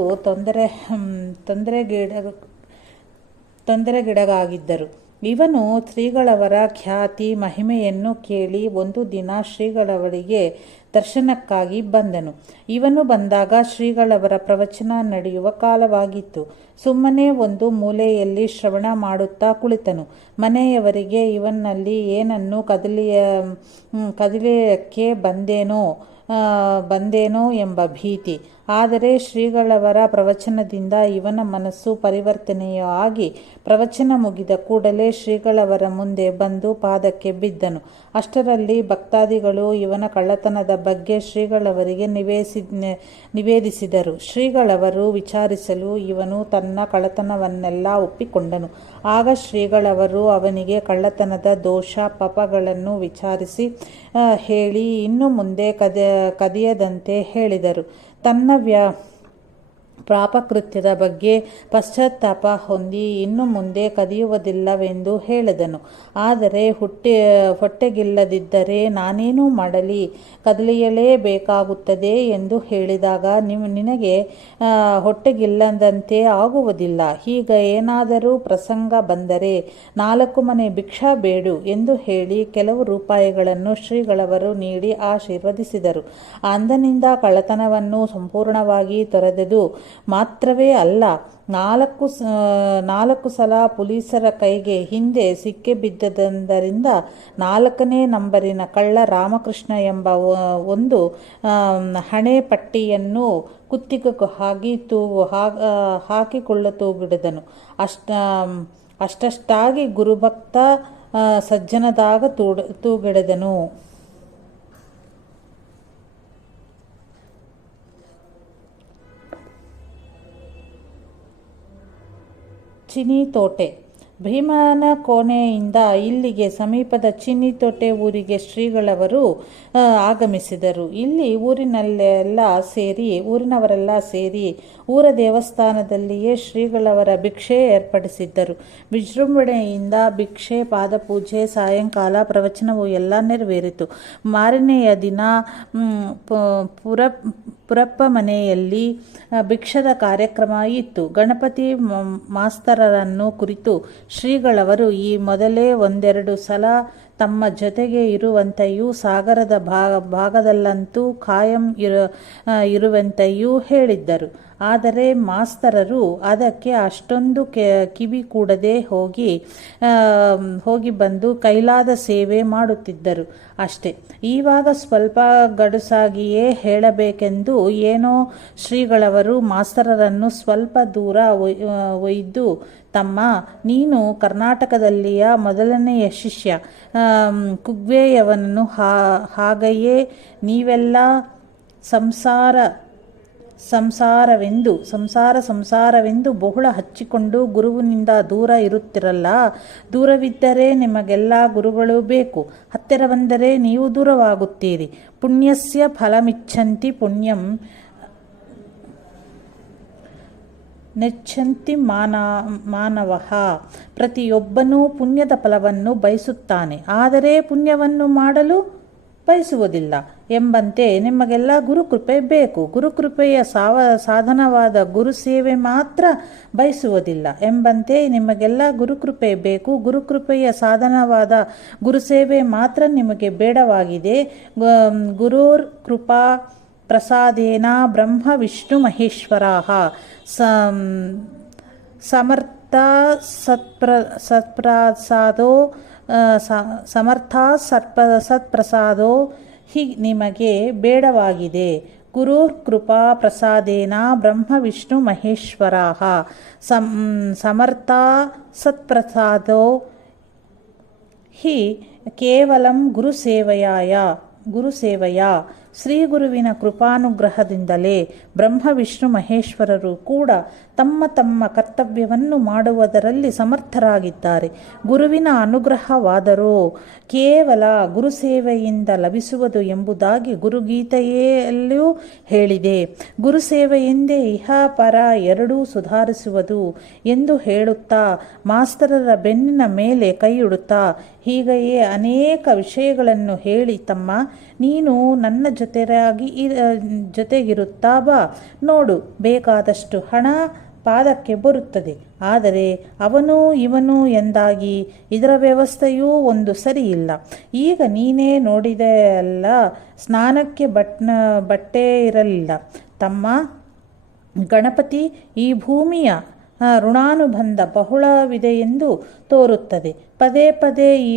ತೊಂದರೆಗೀಡಾಗಿದ್ದರು. ಇವನು ಶ್ರೀಗಳವರ ಖ್ಯಾತಿ ಮಹಿಮೆಯನ್ನು ಕೇಳಿ ಒಂದು ದಿನ ಶ್ರೀಗಳವರಿಗೆ ದರ್ಶನಕ್ಕಾಗಿ ಬಂದನು. ಇವನು ಬಂದಾಗ ಶ್ರೀಗಳವರ ಪ್ರವಚನ ನಡೆಯುವ ಕಾಲವಾಗಿತ್ತು. ಸುಮ್ಮನೆ ಒಂದು ಮೂಲೆಯಲ್ಲಿ ಶ್ರವಣ ಮಾಡುತ್ತಾ ಕುಳಿತನು. ಮನೆಯವರಿಗೆ ಇವನಲ್ಲಿ ಏನನ್ನು ಕದಲಿಯಕ್ಕೆ ಬಂದೇನೋ ಎಂಬ ಭೀತಿ. ಆದರೆ ಶ್ರೀಗಳವರ ಪ್ರವಚನದಿಂದ ಇವನ ಮನಸ್ಸು ಪರಿವರ್ತನೆಯೂ ಆಗಿ ಪ್ರವಚನ ಮುಗಿದ ಕೂಡಲೇ ಶ್ರೀಗಳವರ ಮುಂದೆ ಬಂದು ಪಾದಕ್ಕೆ ಬಿದ್ದನು. ಅಷ್ಟರಲ್ಲಿ ಭಕ್ತಾದಿಗಳು ಇವನ ಕಳ್ಳತನದ ಬಗ್ಗೆ ಶ್ರೀಗಳವರಿಗೆ ನಿವೇದಿಸಿದರು. ಶ್ರೀಗಳವರು ವಿಚಾರಿಸಲು ಇವನು ತನ್ನ ಕಳ್ಳತನವನ್ನೆಲ್ಲ ಒಪ್ಪಿಕೊಂಡನು. ಆಗ ಶ್ರೀಗಳವರು ಅವನಿಗೆ ಕಳ್ಳತನದ ದೋಷ ಪಾಪಗಳನ್ನು ವಿಚಾರಿಸಿ ಹೇಳಿ ಇನ್ನು ಮುಂದೆ ಕದಿಯದಂತೆ ಹೇಳಿದರು. ತನ್ನ ಪಾಪಕೃತ್ಯದ ಬಗ್ಗೆ ಪಶ್ಚಾತ್ತಾಪ ಹೊಂದಿ ಇನ್ನು ಮುಂದೆ ಕದಿಯುವುದಿಲ್ಲವೆಂದು ಹೇಳಿದನು. ಆದರೆ ಹೊಟ್ಟೆಗಿಲ್ಲದಿದ್ದರೆ ನಾನೇನು ಮಾಡಲಿ, ಕದಲಿಯಲೇಬೇಕಾಗುತ್ತದೆ ಎಂದು ಹೇಳಿದಾಗ ನಿನಗೆ ಹೊಟ್ಟೆಗಿಲ್ಲದಂತೆ ಆಗುವುದಿಲ್ಲ. ಈಗ ಏನಾದರೂ ಪ್ರಸಂಗ ಬಂದರೆ 4 ಮನೆ ಭಿಕ್ಷಾ ಬೇಡು ಎಂದು ಹೇಳಿ ಕೆಲವು ರೂಪಾಯಿಗಳನ್ನು ಶ್ರೀಗಳವರು ನೀಡಿ ಆಶೀರ್ವದಿಸಿದರು. ಅಂದಿನಿಂದ ಕಳ್ಳತನವನ್ನು ಸಂಪೂರ್ಣವಾಗಿ ತೊರೆದುದು ಮಾತ್ರವೇ ಅಲ್ಲ, 4 ಸಲ ಪೊಲೀಸರ ಕೈಗೆ ಹಿಂದೆ ಸಿಕ್ಕಿಬಿದ್ದದ್ದರಿಂದ 4ನೇ ನಂಬರಿನ ಕಳ್ಳ ರಾಮಕೃಷ್ಣ ಎಂಬ ಒಂದು ಹಣೆ ಪಟ್ಟಿಯನ್ನು ಕುತ್ತಿಗೆ ಹಾಕಿಕೊಳ್ಳ ತೂಗಿಡಿದನು. ಅಷ್ಟಷ್ಟಾಗಿ ಗುರುಭಕ್ತ ಸಜ್ಜನದಾಗ ತೂಗಿಡಿದನು. ಚಿನಿತೋಟೆ. ಭೀಮನ ಕೋಣೆಯಿಂದ ಇಲ್ಲಿಗೆ ಸಮೀಪದ ಚಿನಿತೋಟೆ ಊರಿಗೆ ಶ್ರೀಗಳವರು ಆಗಮಿಸಿದರು. ಇಲ್ಲಿ ಊರಿನವರೆಲ್ಲ ಸೇರಿ ಊರ ದೇವಸ್ಥಾನದಲ್ಲಿಯೇ ಶ್ರೀಗಳವರ ಭಿಕ್ಷೆ ಏರ್ಪಡಿಸಿದ್ದರು. ವಿಜೃಂಭಣೆಯಿಂದ ಭಿಕ್ಷೆ, ಪಾದಪೂಜೆ, ಸಾಯಂಕಾಲ ಪ್ರವಚನವು ಎಲ್ಲ ನೆರವೇರಿತು. ಮಾರನೆಯ ದಿನ ಪುರಪ್ಪ ಮನೆಯಲ್ಲಿ ಭಿಕ್ಷದ ಕಾರ್ಯಕ್ರಮ ಇತ್ತು. ಗಣಪತಿ ಮಾಸ್ತರರನ್ನು ಕುರಿತು ಶ್ರೀಗಳವರು ಈ ಮೊದಲೇ 1-2 ಸಲ ತಮ್ಮ ಜೊತೆಗೆ ಇರುವಂತೆಯೂ ಸಾಗರದ ಭಾಗದಲ್ಲಂತೂ ಕಾಯಂ ಇರುವಂತೆಯೂ ಹೇಳಿದ್ದರು. ಆದರೆ ಮಾಸ್ತರರು ಅದಕ್ಕೆ ಅಷ್ಟೊಂದು ಕಿವಿ ಕೂಡದೆ ಹೋಗಿ ಬಂದು ಕೈಲಾದ ಸೇವೆ ಮಾಡುತ್ತಿದ್ದರು ಅಷ್ಟೆ. ಈವಾಗ ಸ್ವಲ್ಪ ಗಡುಸಾಗಿಯೇ ಹೇಳಬೇಕೆಂದು ಏನೋ ಶ್ರೀಗಳವರು ಮಾಸ್ತರರನ್ನು ಸ್ವಲ್ಪ ದೂರ ಒಯ್ದು, ತಮ್ಮ, ನೀನು ಕರ್ನಾಟಕದಲ್ಲಿಯ ಮೊದಲನೆಯ ಶಿಷ್ಯ ಕುಗ್ವೆಯವನನ್ನು, ಹಾಗೆಯೇ ನೀವೆಲ್ಲ ಸಂಸಾರವೆಂದು ಬಹಳ ಹಚ್ಚಿಕೊಂಡು ಗುರುವಿನಿಂದ ದೂರ ಇರುತ್ತಿರಲ್ಲ. ದೂರವಿದ್ದರೆ ನಿಮಗೆಲ್ಲ ಗುರುಗಳು ಬೇಕು, ಹತ್ತಿರ ಬಂದರೆ ನೀವು ದೂರವಾಗುತ್ತೀರಿ. ಪುಣ್ಯಸ್ಯ ಫಲಮಿಚ್ಛಂತಿ ಪುಣ್ಯಂ ನೆಚ್ಛಂತಿ ಮಾನವಃ. ಪ್ರತಿಯೊಬ್ಬನೂ ಪುಣ್ಯದ ಫಲವನ್ನು ಬಯಸುತ್ತಾನೆ, ಆದರೆ ಪುಣ್ಯವನ್ನು ಮಾಡಲು ಬಯಸುವುದಿಲ್ಲ ಎಂಬಂತೆ ನಿಮಗೆಲ್ಲ ಗುರುಕೃಪೆ ಬೇಕು. ಗುರುಕೃಪೆಯ ಸಾಧನವಾದ ಗುರುಸೇವೆ ಮಾತ್ರ ಬಯಸುವುದಿಲ್ಲ ಎಂಬಂತೆ ನಿಮಗೆಲ್ಲ ಗುರುಕೃಪೆ ಬೇಕು. ಗುರುಕೃಪೆಯ ಸಾಧನವಾದ ಗುರುಸೇವೆ ಮಾತ್ರ ನಿಮಗೆ ಬೇಡವಾಗಿದೆ. ಗುರುರ್ ಕೃಪಾ ಪ್ರಸಾದೇನ ಬ್ರಹ್ಮ ವಿಷ್ಣು ಮಹೇಶ್ವರಾಃ ಸಮರ್ಥ ಸತ್ಪ್ರಸಾದೋ ಹಿ ನಿಮಗೆ ಬೇಡವಾಗಿದೆ. ಗುರು ಕೃಪಾ ಪ್ರಸಾದೇನ ಬ್ರಹ್ಮ ವಿಷ್ಣು ಮಹೇಶ್ವರಾಃ ಸಮರ್ಥ ಸತ್ಪ್ರಸಾದೋ ಹಿ ಕೇವಲಂ ಗುರುಸೇವೆಯ ಶ್ರೀ ಗುರುವಿನ ಕೃಪಾನುಗ್ರಹದಿಂದಲೇ ಬ್ರಹ್ಮ ವಿಷ್ಣು ಮಹೇಶ್ವರರು ಕೂಡ ತಮ್ಮ ತಮ್ಮ ಕರ್ತವ್ಯವನ್ನು ಮಾಡುವುದರಲ್ಲಿ ಸಮರ್ಥರಾಗಿದ್ದಾರೆ. ಗುರುವಿನ ಅನುಗ್ರಹವಾದರೂ ಕೇವಲ ಗುರುಸೇವೆಯಿಂದ ಲಭಿಸುವುದು ಎಂಬುದಾಗಿ ಗುರುಗೀತೆಯಲ್ಲಿಯೂ ಹೇಳಿದೆ. ಗುರುಸೇವೆಯಿಂದೇ ಇಹ ಪರ ಎರಡೂ ಸುಧಾರಿಸುವುದು ಎಂದು ಹೇಳುತ್ತಾ ಮಾಸ್ತರರ ಬೆನ್ನಿನ ಮೇಲೆ ಕೈಯಿಡುತ್ತಾ ಹೀಗೆಯೇ ಅನೇಕ ವಿಷಯಗಳನ್ನು ಹೇಳಿ, ತಮ್ಮ, ನೀನು ನನ್ನ ಜೊತೆಗಿರುತ್ತಾ ಬಾ, ನೋಡು, ಬೇಕಾದಷ್ಟು ಹಣ ಪಾದಕ್ಕೆ ಬರುತ್ತದೆ. ಆದರೆ ಅವನು ಇವನು ಎಂದಾಗಿ ಇದರ ವ್ಯವಸ್ಥೆಯೂ ಒಂದು ಸರಿಯಿಲ್ಲ. ಈಗ ನೀನೇ ನೋಡಿದೆಯಲ್ಲ, ಸ್ನಾನಕ್ಕೆ ಬಟ್ಟೆ ಇರಲಿಲ್ಲ. ತಮ್ಮ ಗಣಪತಿ, ಈ ಭೂಮಿಯ ಋಣಾನುಬಂಧ ಬಹಳವಿದೆಯೆಂದು ತೋರುತ್ತದೆ. ಪದೇ ಪದೇ ಈ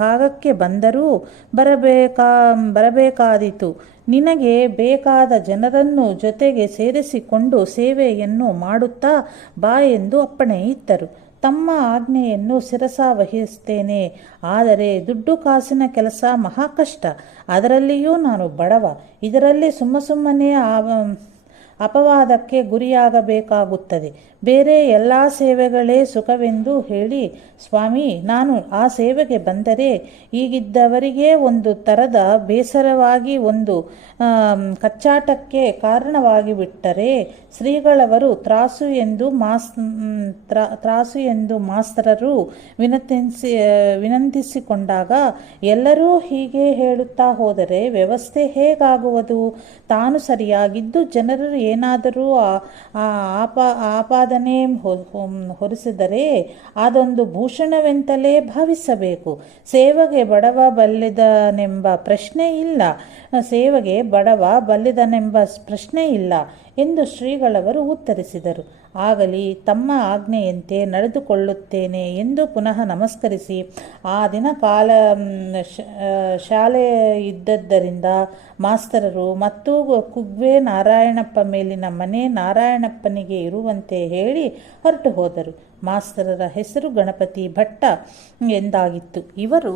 ಭಾಗಕ್ಕೆ ಬಂದರೂ ಬರಬೇಕಾದೀತು. ನಿನಗೆ ಬೇಕಾದ ಜನರನ್ನು ಜೊತೆಗೆ ಸೇರಿಸಿಕೊಂಡು ಸೇವೆಯನ್ನು ಮಾಡುತ್ತಾ ಬಾ ಎಂದು ಅಪ್ಪಣೆ ಇತ್ತರು. ತಮ್ಮ ಆಜ್ಞೆಯನ್ನು ಶಿರಸ ವಹಿಸುತ್ತೇನೆ. ಆದರೆ ದುಡ್ಡು ಕಾಸಿನ ಕೆಲಸ ಮಹಾ ಕಷ್ಟ. ಅದರಲ್ಲಿಯೂ ನಾನು ಬಡವ. ಇದರಲ್ಲಿ ಸುಮ್ಮನೆ ಅಪವಾದಕ್ಕೆ ಗುರಿಯಾಗಬೇಕಾಗುತ್ತದೆ. ಬೇರೆ ಎಲ್ಲ ಸೇವೆಗಳೇ ಸುಖವೆಂದು ಹೇಳಿ, ಸ್ವಾಮಿ, ನಾನು ಆ ಸೇವೆಗೆ ಬಂದರೆ ಈಗಿದ್ದವರಿಗೆ ಒಂದು ಥರದ ಬೇಸರವಾಗಿ ಒಂದು ಕಚ್ಚಾಟಕ್ಕೆ ಕಾರಣವಾಗಿ ಬಿಟ್ಟರೆ, ಶ್ರೀಗಳವರು ತ್ರಾಸು ಎಂದು ಮಾಸ್ತರರು ವಿನಂತಿಸಿಕೊಂಡಾಗ ಎಲ್ಲರೂ ಹೀಗೆ ಹೇಳುತ್ತಾ ಹೋದರೆ ವ್ಯವಸ್ಥೆ ಹೇಗಾಗುವುದು? ತಾನು ಸರಿಯಾಗಿದ್ದು ಜನರು ಏನಾದರೂ ಆಪಾದನೆ ಹೊರಿಸಿದರೆ ಅದೊಂದು ಭೂಷಣವೆಂತಲೇ ಭಾವಿಸಬೇಕು. ಸೇವೆಗೆ ಬಡವ ಬಲ್ಲಿದನೆಂಬ ಪ್ರಶ್ನೆ ಇಲ್ಲ ಎಂದು ಶ್ರೀಗಳವರು ಉತ್ತರಿಸಿದರು. ಆಗಲಿ, ತಮ್ಮ ಆಜ್ಞೆಯಂತೆ ನಡೆದುಕೊಳ್ಳುತ್ತೇನೆ ಎಂದು ಪುನಃ ನಮಸ್ಕರಿಸಿ, ಆ ದಿನ ಶಾಲೆ ಇದ್ದದ್ದರಿಂದ ಮಾಸ್ತರರು ಮತ್ತು ಕುಗ್ವೆ ನಾರಾಯಣಪ್ಪ ಮೇಲಿನ ಮನೆ ನಾರಾಯಣಪ್ಪನಿಗೆ ಇರುವಂತೆ ಹೇಳಿ ಹೊರಟು ಹೋದರು. ಮಾಸ್ತರರ ಹೆಸರು ಗಣಪತಿ ಭಟ್ಟ ಎಂದಾಗಿತ್ತು. ಇವರು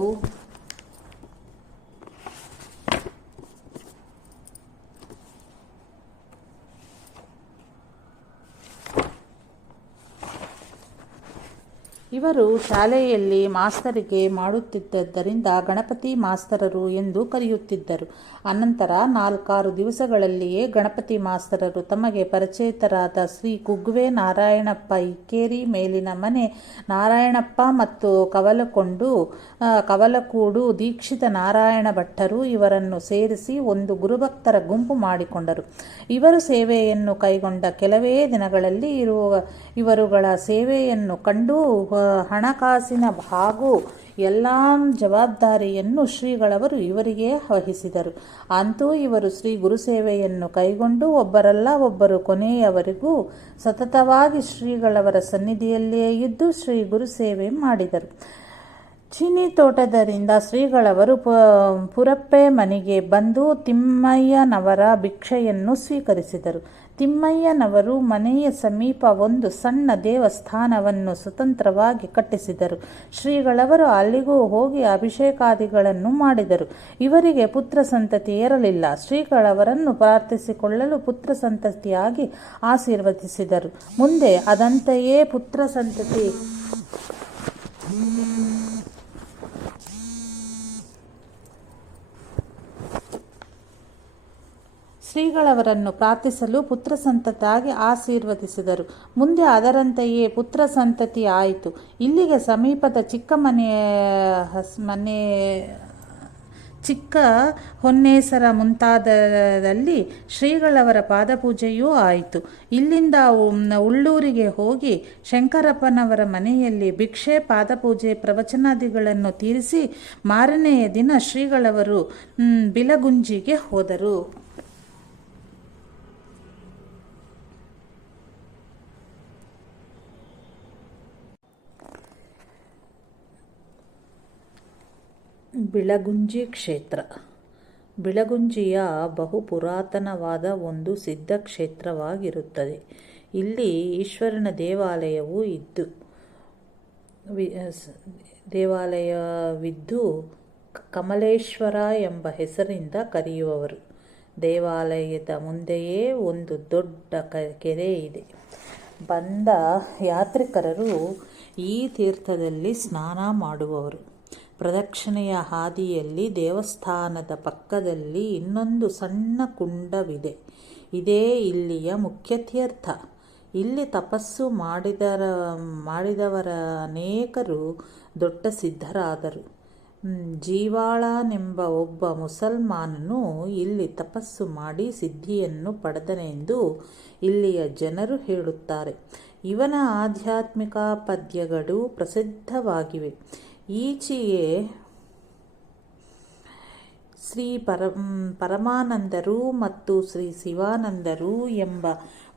ಶಾಲೆಯಲ್ಲಿ ಮಾಸ್ತರಿಗೆ ಮಾಡುತ್ತಿದ್ದರಿಂದ ಗಣಪತಿ ಮಾಸ್ತರರು ಎಂದು ಕರೆಯುತ್ತಿದ್ದರು. ಅನಂತರ 4-6 ದಿವಸಗಳಲ್ಲಿಯೇ ಗಣಪತಿ ಮಾಸ್ತರರು ತಮಗೆ ಪರಿಚಿತರಾದ ಶ್ರೀ ಕುಗ್ವೆ ನಾರಾಯಣಪ್ಪ ಇಕ್ಕೇರಿ ಮೇಲಿನ ಮನೆ ನಾರಾಯಣಪ್ಪ ಮತ್ತು ಕವಲಕೂಡು ದೀಕ್ಷಿತ ನಾರಾಯಣ ಭಟ್ಟರು ಇವರನ್ನು ಸೇರಿಸಿ ಒಂದು ಗುರುಭಕ್ತರ ಗುಂಪು ಮಾಡಿಕೊಂಡರು. ಇವರು ಸೇವೆಯನ್ನು ಕೈಗೊಂಡ ಕೆಲವೇ ದಿನಗಳಲ್ಲಿ ಇವರುಗಳ ಸೇವೆಯನ್ನು ಕಂಡು ಹಣಕಾಸಿನ ಹಾಗೂ ಎಲ್ಲ ಜವಾಬ್ದಾರಿಯನ್ನು ಶ್ರೀಗಳವರು ಇವರಿಗೆ ವಹಿಸಿದರು. ಅಂತೂ ಇವರು ಶ್ರೀ ಗುರುಸೇವೆಯನ್ನು ಕೈಗೊಂಡು ಒಬ್ಬರಲ್ಲ ಒಬ್ಬರು ಕೊನೆಯವರೆಗೂ ಸತತವಾಗಿ ಶ್ರೀಗಳವರ ಸನ್ನಿಧಿಯಲ್ಲೇ ಇದ್ದು ಶ್ರೀ ಗುರುಸೇವೆ ಮಾಡಿದರು. ಚೀನಿ ತೋಟದರಿಂದ ಶ್ರೀಗಳವರು ಪುರಪ್ಪೆ ಮನೆಗೆ ಬಂದು ತಿಮ್ಮಯ್ಯನವರ ಭಿಕ್ಷೆಯನ್ನು ಸ್ವೀಕರಿಸಿದರು. ತಿಮ್ಮಯ್ಯನವರು ಮನೆಯ ಸಮೀಪ ಒಂದು ಸಣ್ಣ ದೇವಸ್ಥಾನವನ್ನು ಸ್ವತಂತ್ರವಾಗಿ ಕಟ್ಟಿಸಿದರು. ಶ್ರೀಗಳವರು ಅಲ್ಲಿಗೂ ಹೋಗಿ ಅಭಿಷೇಕಾದಿಗಳನ್ನು ಮಾಡಿದರು. ಇವರಿಗೆ ಪುತ್ರ ಸಂತತಿ ಇರಲಿಲ್ಲ. ಶ್ರೀಗಳವರನ್ನು ಪ್ರಾರ್ಥಿಸಿಕೊಳ್ಳಲು ಪುತ್ರ ಸಂತತಿಯಾಗಿ ಆಶೀರ್ವದಿಸಿದರು. ಮುಂದೆ ಅದಂತೆಯೇ ಪುತ್ರ ಸಂತತಿ ಶ್ರೀಗಳವರನ್ನು ಪ್ರಾರ್ಥಿಸಲು ಪುತ್ರ ಸಂತತಿಯಾಗಿ ಆಶೀರ್ವದಿಸಿದರು. ಮುಂದೆ ಅದರಂತೆಯೇ ಪುತ್ರ ಸಂತತಿ ಆಯಿತು. ಇಲ್ಲಿಗೆ ಸಮೀಪದ ಚಿಕ್ಕ ಹೊನ್ನೇಸರ ಮುಂತಾದದಲ್ಲಿ ಶ್ರೀಗಳವರ ಪಾದಪೂಜೆಯೂ ಆಯಿತು. ಇಲ್ಲಿಂದ ಉಳ್ಳೂರಿಗೆ ಹೋಗಿ ಶಂಕರಪ್ಪನವರ ಮನೆಯಲ್ಲಿ ಭಿಕ್ಷೆ, ಪಾದಪೂಜೆ, ಪ್ರವಚನಾದಿಗಳನ್ನು ತೀರಿಸಿ ಮಾರನೆಯ ದಿನ ಶ್ರೀಗಳವರು ಬಿಲಗುಂಜಿಗೆ ಹೋದರು. ಬಿಳಗುಂಜಿ ಕ್ಷೇತ್ರ ಬಿಳಗುಂಜಿಯ ಬಹು ಪುರಾತನವಾದ ಒಂದು ಸಿದ್ಧ ಕ್ಷೇತ್ರವಾಗಿರುತ್ತದೆ. ಇಲ್ಲಿ ಈಶ್ವರನ ದೇವಾಲಯವಿದ್ದು ಕಮಲೇಶ್ವರ ಎಂಬ ಹೆಸರಿಂದ ಕರೆಯುವವರು. ದೇವಾಲಯದ ಮುಂದೆಯೇ ಒಂದು ದೊಡ್ಡ ಕೆರೆ ಇದೆ. ಬಂದ ಯಾತ್ರಿಕರು ಈ ತೀರ್ಥದಲ್ಲಿ ಸ್ನಾನ ಮಾಡುವವರು. ಪ್ರದಕ್ಷಿಣೆಯ ಹಾದಿಯಲ್ಲಿ ದೇವಸ್ಥಾನದ ಪಕ್ಕದಲ್ಲಿ ಇನ್ನೊಂದು ಸಣ್ಣ ಕುಂಡವಿದೆ. ಇದೇ ಇಲ್ಲಿಯ ಮುಖ್ಯ ತೀರ್ಥ. ಇಲ್ಲಿ ತಪಸ್ಸು ಮಾಡಿದವರ ಅನೇಕರು ದೊಡ್ಡ ಸಿದ್ಧರಾದರು. ಜೀವಾಳನೆಂಬ ಒಬ್ಬ ಮುಸಲ್ಮಾನನು ಇಲ್ಲಿ ತಪಸ್ಸು ಮಾಡಿ ಸಿದ್ಧಿಯನ್ನು ಪಡೆದನೆಂದು ಇಲ್ಲಿಯ ಜನರು ಹೇಳುತ್ತಾರೆ. ಇವನ ಆಧ್ಯಾತ್ಮಿಕ ಪದ್ಯಗಳು ಪ್ರಸಿದ್ಧವಾಗಿವೆ. ಈಚೆಯೇ ಶ್ರೀ ಪರಮಾನಂದರು ಮತ್ತು ಶ್ರೀ ಶಿವಾನಂದರು ಎಂಬ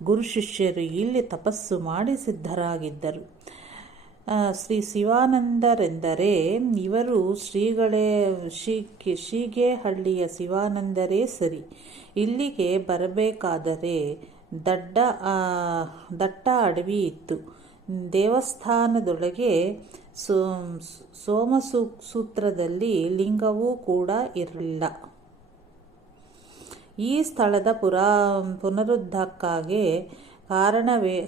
ಗುರು ಶಿಷ್ಯರು ಇಲ್ಲಿ ತಪಸ್ಸು ಮಾಡಿ ಸಿದ್ಧರಾಗಿದ್ದರು. ಶ್ರೀ ಶಿವಾನಂದರೆಂದರೆ ಇವರು ಶೀಗೇಹಳ್ಳಿಯ ಶಿವಾನಂದರೇ ಸರಿ. ಇಲ್ಲಿಗೆ ಬರಬೇಕಾದರೆ ದಟ್ಟ ಅಡವಿ ಇತ್ತು. ದೇವಸ್ಥಾನದೊಳಗೆ ಸೋಮಸೂತ್ರದಲ್ಲಿ ಲಿಂಗವೂ ಕೂಡ ಇರಲಿಲ್ಲ. ಈ ಸ್ಥಳದ ಪುನರುದ್ಧಾರಕ್ಕಾಗಿ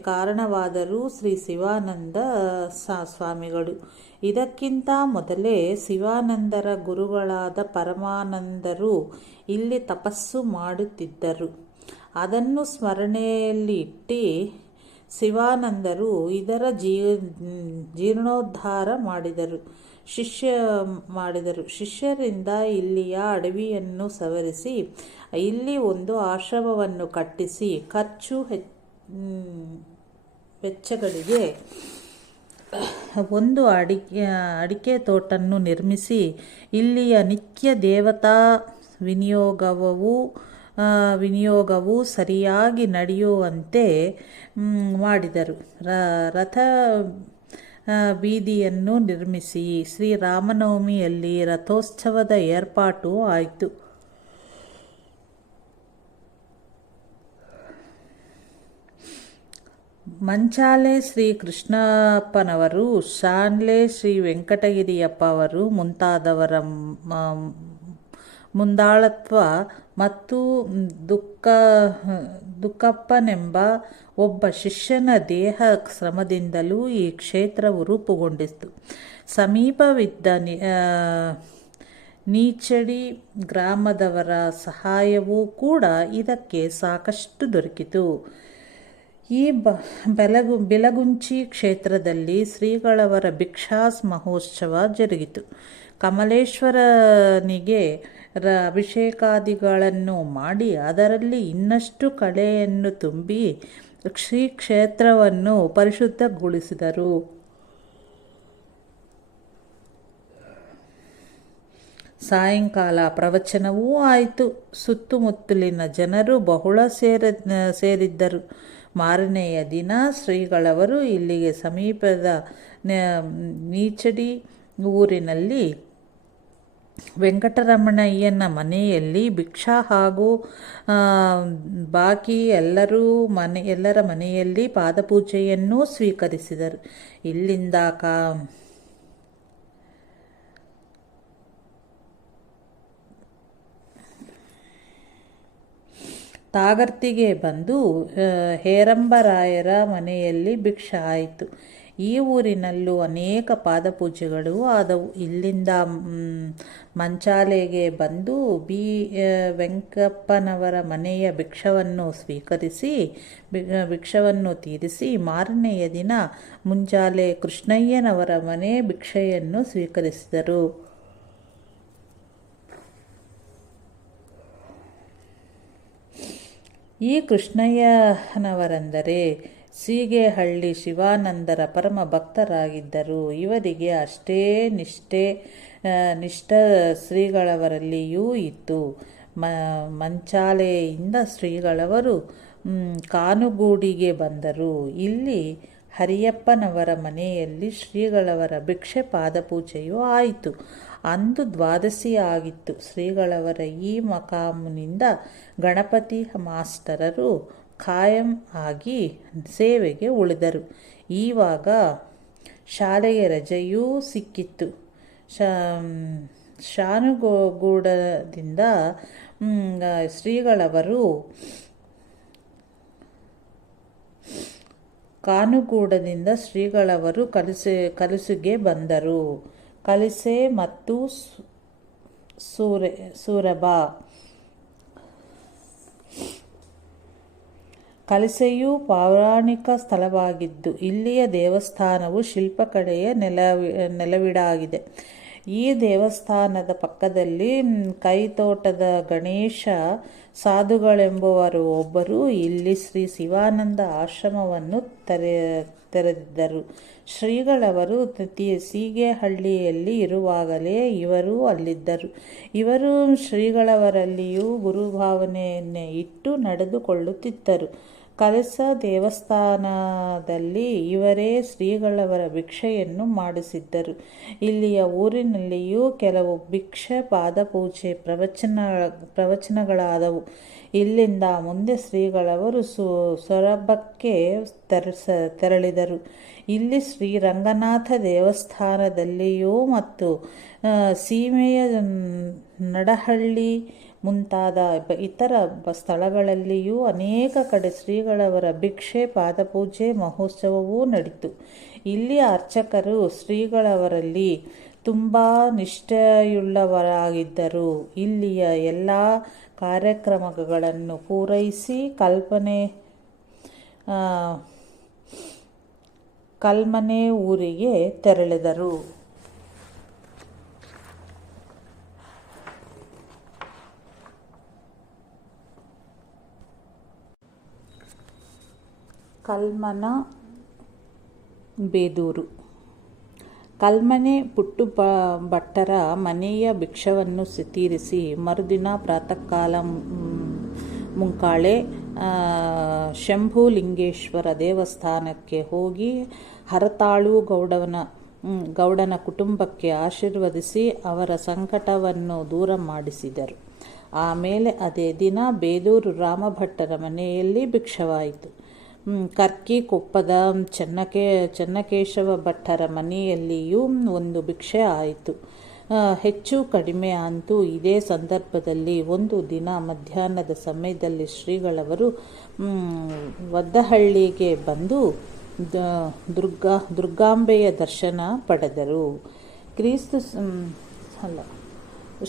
ಕಾರಣವಾದರು ಶ್ರೀ ಶಿವಾನಂದ ಸ್ವಾಮಿಗಳು. ಇದಕ್ಕಿಂತ ಮೊದಲೇ ಶಿವಾನಂದರ ಗುರುಗಳಾದ ಪರಮಾನಂದರು ಇಲ್ಲಿ ತಪಸ್ಸು ಮಾಡುತ್ತಿದ್ದರು. ಅದನ್ನು ಸ್ಮರಣೆಯಲ್ಲಿಟ್ಟು ಶಿವಾನಂದರು ಇದರ ಜೀರ್ಣೋದ್ಧಾರ ಮಾಡಿದರು. ಶಿಷ್ಯರಿಂದ ಇಲ್ಲಿಯ ಅಡವಿಯನ್ನು ಸವರಿಸಿ ಇಲ್ಲಿ ಒಂದು ಆಶ್ರಮವನ್ನು ಕಟ್ಟಿಸಿ ಖರ್ಚು ವೆಚ್ಚಗಳಿಗೆ ಒಂದು ಅಡಿಕೆ ತೋಟನ್ನು ನಿರ್ಮಿಸಿ ಇಲ್ಲಿಯ ನಿತ್ಯ ದೇವತಾ ವಿನಿಯೋಗವು ಸರಿಯಾಗಿ ನಡೆಯುವಂತೆ ಮಾಡಿದರು. ರಥ ಬೀದಿಯನ್ನು ನಿರ್ಮಿಸಿ ಶ್ರೀರಾಮನವಮಿಯಲ್ಲಿ ರಥೋತ್ಸವದ ಏರ್ಪಾಟು ಆಯಿತು. ಮಂಚಾಲೆ ಶ್ರೀ ಕೃಷ್ಣಪ್ಪನವರು, ಶಾನ್ಲೆ ಶ್ರೀ ವೆಂಕಟಗಿರಿಯಪ್ಪವರು ಮುಂತಾದವರ ಮುಂದಾಳತ್ವ ಮತ್ತು ದುಕ್ಕಪ್ಪನೆಂಬ ಒಬ್ಬ ಶಿಷ್ಯನ ದೇಹ ಶ್ರಮದಿಂದಲೂ ಈ ಕ್ಷೇತ್ರವು ರೂಪುಗೊಂಡಿತು. ಸಮೀಪವಿದ್ದ ನೀಚಡಿ ಗ್ರಾಮದವರ ಸಹಾಯವೂ ಕೂಡ ಇದಕ್ಕೆ ಸಾಕಷ್ಟು ದೊರಕಿತು. ಈ ಬಿಲಗುಂಚಿ ಕ್ಷೇತ್ರದಲ್ಲಿ ಶ್ರೀಗಳವರ ಭಿಕ್ಷಾಸ್ ಮಹೋತ್ಸವ ಜರುಗಿತು. ಕಮಲೇಶ್ವರನಿಗೆ ಅಭಿಷೇಕಾದಿಗಳನ್ನು ಮಾಡಿ ಅದರಲ್ಲಿ ಇನ್ನಷ್ಟು ಕಳೆಯನ್ನು ತುಂಬಿ ಶ್ರೀ ಕ್ಷೇತ್ರವನ್ನು ಪರಿಶುದ್ಧಗೊಳಿಸಿದರು. ಸಾಯಂಕಾಲ ಪ್ರವಚನವೂ ಆಯಿತು. ಸುತ್ತಮುತ್ತಲಿನ ಜನರು ಬಹಳ ಸೇರಿದ್ದರು. ಮಾರನೆಯ ದಿನ ಶ್ರೀಗಳವರು ಇಲ್ಲಿಗೆ ಸಮೀಪದ ನೀಚಡಿ ಊರಿನಲ್ಲಿ ವೆಂಕಟರಮಣಯ್ಯನ ಮನೆಯಲ್ಲಿ ಭಿಕ್ಷಾ ಹಾಗೂ ಬಾಕಿ ಎಲ್ಲರ ಮನೆಯಲ್ಲಿ ಪಾದಪೂಜೆಯನ್ನೂ ಸ್ವೀಕರಿಸಿದರು. ಇಲ್ಲಿಂದ ತಾಗರ್ತಿಗೆ ಬಂದು ಹೇರಂಬರಾಯರ ಮನೆಯಲ್ಲಿ ಭಿಕ್ಷೆ ಆಯಿತು. ಈ ಊರಿನಲ್ಲೂ ಅನೇಕ ಪಾದಪೂಜೆಗಳು ಆದವು. ಇಲ್ಲಿಂದ ಮಂಚಾಲೆಗೆ ಬಂದು ವೆಂಕಪ್ಪನವರ ಮನೆಯ ಭಿಕ್ಷವನ್ನು ತೀರಿಸಿ ಮಾರನೆಯ ದಿನ ಮುಂಜಾಲೆ ಕೃಷ್ಣಯ್ಯನವರ ಮನೆ ಭಿಕ್ಷೆಯನ್ನು ಸ್ವೀಕರಿಸಿದರು. ಈ ಕೃಷ್ಣಯ್ಯನವರೆಂದರೆ ಸೀಗೆಹಳ್ಳಿ ಶಿವಾನಂದರ ಪರಮ ಭಕ್ತರಾಗಿದ್ದರು. ಇವರಿಗೆ ಅಷ್ಟೇ ನಿಷ್ಠ ಶ್ರೀಗಳವರಲ್ಲಿಯೂ ಇತ್ತು. ಮಂಚಾಲೆಯಿಂದ ಶ್ರೀಗಳವರು ಕಾನುಗೂಡಿಗೆ ಬಂದರು. ಇಲ್ಲಿ ಹರಿಯಪ್ಪನವರ ಮನೆಯಲ್ಲಿ ಶ್ರೀಗಳವರ ಭಿಕ್ಷೆ ಪಾದಪೂಜೆಯೂ ಆಯಿತು. ಅಂದು ದ್ವಾದಶಿ ಆಗಿತ್ತು. ಶ್ರೀಗಳವರ ಈ ಮಕಾಮಿನಿಂದ ಗಣಪತಿ ಮಾಸ್ಟರರು ಖಾಯಂ ಆಗಿ ಸೇವೆಗೆ ಉಳಿದರು. ಈವಾಗ ಶಾಲೆಗೆ ರಜೆಯೂ ಸಿಕ್ಕಿತ್ತು. ಶಾನುಗೂಡದಿಂದ ಶ್ರೀಗಳವರು ಕಲಸಿಗೆ ಬಂದರು. ಕಲಿಸೆ ಮತ್ತು ಸೂರಬ. ಕಲಿಸೆಯು ಪೌರಾಣಿಕ ಸ್ಥಳವಾಗಿದ್ದು ಇಲ್ಲಿಯ ದೇವಸ್ಥಾನವು ಶಿಲ್ಪಕಲೆಯ ನೆಲವೀಡಾಗಿದೆ. ಈ ದೇವಸ್ಥಾನದ ಪಕ್ಕದಲ್ಲಿ ಕೈತೋಟದ ಗಣೇಶ ಸಾಧುಗಳೆಂಬುವರು ಒಬ್ಬರು ಇಲ್ಲಿ ಶ್ರೀ ಶಿವಾನಂದ ಆಶ್ರಮವನ್ನು ತೆರೆದಿದ್ದರು. ಶ್ರೀಗಳವರು ಸೀಗೆಹಳ್ಳಿಯಲ್ಲಿ ಇರುವಾಗಲೇ ಇವರು ಅಲ್ಲಿದ್ದರು. ಇವರು ಶ್ರೀಗಳವರಲ್ಲಿಯೂ ಗುರುಭಾವನೆಯನ್ನೇ ಇಟ್ಟು ನಡೆದುಕೊಳ್ಳುತ್ತಿದ್ದರು. ಕಳಸ ದೇವಸ್ಥಾನದಲ್ಲಿ ಇವರೇ ಶ್ರೀಗಳವರ ಭಿಕ್ಷೆಯನ್ನು ಮಾಡಿಸಿದ್ದರು. ಇಲ್ಲಿಯ ಊರಿನಲ್ಲಿಯೂ ಕೆಲವು ಭಿಕ್ಷೆ ಪಾದಪೂಜೆ ಪ್ರವಚನಗಳಾದವು. ಇಲ್ಲಿಂದ ಮುಂದೆ ಶ್ರೀಗಳವರು ಸೊರಬಕ್ಕೆ ತೆರಳಿದರು. ಇಲ್ಲಿ ಶ್ರೀರಂಗನಾಥ ದೇವಸ್ಥಾನದಲ್ಲಿಯೂ ಮತ್ತು ಸೀಮೆಯ ನಡಹಳ್ಳಿ ಮುಂತಾದ ಇತರ ಸ್ಥಳಗಳಲ್ಲಿಯೂ ಅನೇಕ ಕಡೆ ಶ್ರೀಗಳವರ ಭಿಕ್ಷೆ ಪಾದಪೂಜೆ ಮಹೋತ್ಸವವೂ ನಡೆಯಿತು. ಇಲ್ಲಿಯ ಅರ್ಚಕರು ಶ್ರೀಗಳವರಲ್ಲಿ ತುಂಬ ನಿಷ್ಠೆಯುಳ್ಳವರಾಗಿದ್ದರು. ಇಲ್ಲಿಯ ಎಲ್ಲ ಕಾರ್ಯಕ್ರಮಗಳನ್ನು ಪೂರೈಸಿ ಕಲ್ಮನೆ ಊರಿಗೆ ತೆರಳಿದರು. ಕಲ್ಮನ ಬೇದೂರು. ಕಲ್ಮನೆ ಪುಟ್ಟು ಭಟ್ಟರ ಮನೆಯ ಭಿಕ್ಷವನ್ನು ತೀರಿಸಿ ಮರುದಿನ ಪ್ರಾತಃಕಾಲ ಮುಂಕಾಳೆ ಶಂಭುಲಿಂಗೇಶ್ವರ ದೇವಸ್ಥಾನಕ್ಕೆ ಹೋಗಿ ಹರತಾಳು ಗೌಡನ ಕುಟುಂಬಕ್ಕೆ ಆಶೀರ್ವದಿಸಿ ಅವರ ಸಂಕಟವನ್ನು ದೂರ ಮಾಡಿಸಿದರು. ಆಮೇಲೆ ಅದೇ ದಿನ ಬೇದೂರು ರಾಮಭಟ್ಟರ ಮನೆಯಲ್ಲಿ ಭಿಕ್ಷವಾಯಿತು. ಕರ್ಕಿ ಕೊಪ್ಪದ ಚೆನ್ನಕೇಶವ ಭಟ್ಟರ ಮನೆಯಲ್ಲಿಯೂ ಒಂದು ಭಿಕ್ಷೆ ಆಯಿತು. ಹೆಚ್ಚು ಕಡಿಮೆ ಅಂತೂ ಇದೇ ಸಂದರ್ಭದಲ್ಲಿ ಒಂದು ದಿನ ಮಧ್ಯಾಹ್ನದ ಸಮಯದಲ್ಲಿ ಶ್ರೀಗಳವರು ವದ್ದಹಳ್ಳಿಗೆ ಬಂದು ದುರ್ಗಾಂಬೆಯ ದರ್ಶನ ಪಡೆದರು.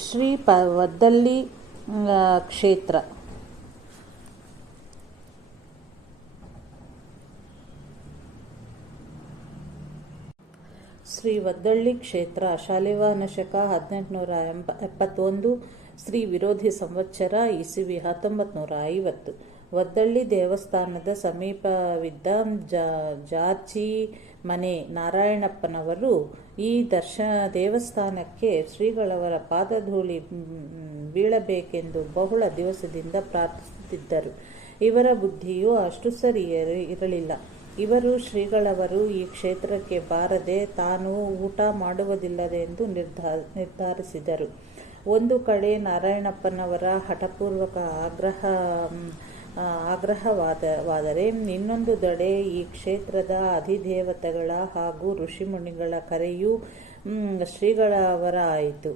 ಶ್ರೀ ವದ್ದಳ್ಳಿ ಕ್ಷೇತ್ರ. ಶ್ರೀ ವದ್ದಳ್ಳಿ ಕ್ಷೇತ್ರ ಶಾಲಿವಾಹನ ಶಕ 1871, ಶ್ರೀ ವಿರೋಧಿ ಸಂವತ್ಸರ ಇಸವಿ 1950. ಒದ್ದಳ್ಳಿ ದೇವಸ್ಥಾನದ ಸಮೀಪವಿದ್ದ ಜಾರ್ಜಿ ಮನೆ ನಾರಾಯಣಪ್ಪನವರು ಈ ದೇವಸ್ಥಾನಕ್ಕೆ ಶ್ರೀಗಳವರ ಪಾದಧೂಳಿ ಬೀಳಬೇಕೆಂದು ಬಹುಳ ದಿವಸದಿಂದ ಪ್ರಾರ್ಥಿಸುತ್ತಿದ್ದರು. ಇವರ ಬುದ್ಧಿಯೂ ಅಷ್ಟು ಸರಿ ಇರಲಿಲ್ಲ. ಇವರು ಶ್ರೀಗಳವರು ಈ ಕ್ಷೇತ್ರಕ್ಕೆ ಬಾರದೆ ತಾನು ಊಟ ಮಾಡುವುದಿಲ್ಲವೆಂದು ನಿರ್ಧರಿಸಿದರು. ಒಂದು ಕಡೆ ನಾರಾಯಣಪ್ಪನವರ ಹಠಪೂರ್ವಕ ಆಗ್ರಹವಾದರೆ ಇನ್ನೊಂದು ದಡೆ ಈ ಕ್ಷೇತ್ರದ ಅಧಿದೇವತೆಗಳ ಹಾಗೂ ಋಷಿಮುನಿಗಳ ಕರೆಯೂ ಶ್ರೀಗಳವರ್ಗಾಯಿತು.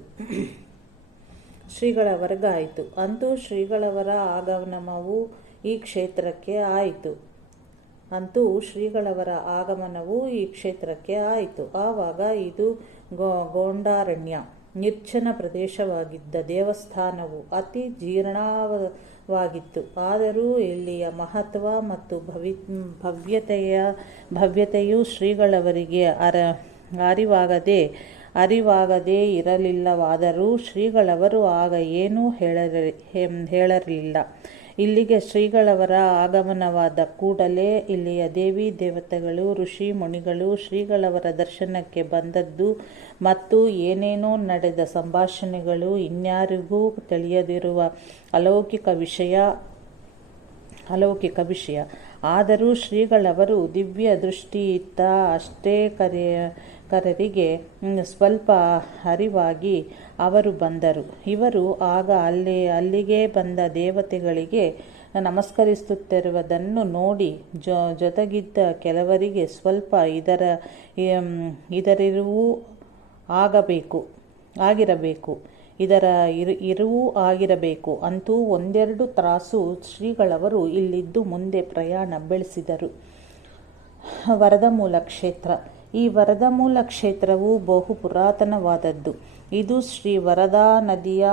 ಅಂತೂ ಶ್ರೀಗಳವರ ಆಗಮನವು ಈ ಕ್ಷೇತ್ರಕ್ಕೆ ಆಯಿತು. ಆವಾಗ ಇದು ಗೋಂಡಾರಣ್ಯ ನಿರ್ಜನ ಪ್ರದೇಶವಾಗಿದ್ದ ದೇವಸ್ಥಾನವು ಅತಿ ಜೀರ್ಣವಾಗಿತ್ತು. ಆದರೂ ಇಲ್ಲಿಯ ಮಹತ್ವ ಮತ್ತು ಭವ್ಯತೆಯು ಶ್ರೀಗಳವರಿಗೆ ಅರಿವಾಗದೇ ಇರಲಿಲ್ಲವಾದರೂ ಶ್ರೀಗಳವರು ಆಗ ಏನೂ ಹೇಳಲಿಲ್ಲ. ಇಲ್ಲಿಗೆ ಶ್ರೀಗಳವರ ಆಗಮನವಾದ ಕೂಡಲೇ ಇಲ್ಲಿಯ ದೇವಿ ದೇವತೆಗಳು ಋಷಿ ಮುನಿಗಳು ಶ್ರೀಗಳವರ ದರ್ಶನಕ್ಕೆ ಬಂದದ್ದು ಮತ್ತು ಏನೇನೋ ನಡೆದ ಸಂಭಾಷಣೆಗಳು ಇನ್ಯಾರಿಗೂ ತಿಳಿಯದಿರುವ ಅಲೌಕಿಕ ವಿಷಯ. ಆದರೂ ಶ್ರೀಗಳವರು ದಿವ್ಯ ದೃಷ್ಟಿಯಿತ್ತ ಅಷ್ಟೇಕರಿಗೆ ಸ್ವಲ್ಪ ಅರಿವಾಗಿ ಅವರು ಬಂದರು. ಇವರು ಆಗ ಅಲ್ಲಿಗೆ ಬಂದ ದೇವತೆಗಳಿಗೆ ನಮಸ್ಕರಿಸುತ್ತಿರುವುದನ್ನು ನೋಡಿ ಜೊತೆಗಿದ್ದ ಕೆಲವರಿಗೆ ಸ್ವಲ್ಪ ಇದರಿರುವು ಆಗಿರಬೇಕು. ಅಂತೂ ಒಂದೆರಡು ತ್ರಾಸು ಶ್ರೀಗಳವರು ಇಲ್ಲಿದ್ದು ಮುಂದೆ ಪ್ರಯಾಣ ಬೆಳೆಸಿದರು. ವರದಮೂಲ ಕ್ಷೇತ್ರ. ಈ ವರದಮೂಲ ಕ್ಷೇತ್ರವು ಬಹು ಪುರಾತನವಾದದ್ದು. ಇದು ಶ್ರೀ ವರದಾ ನದಿಯ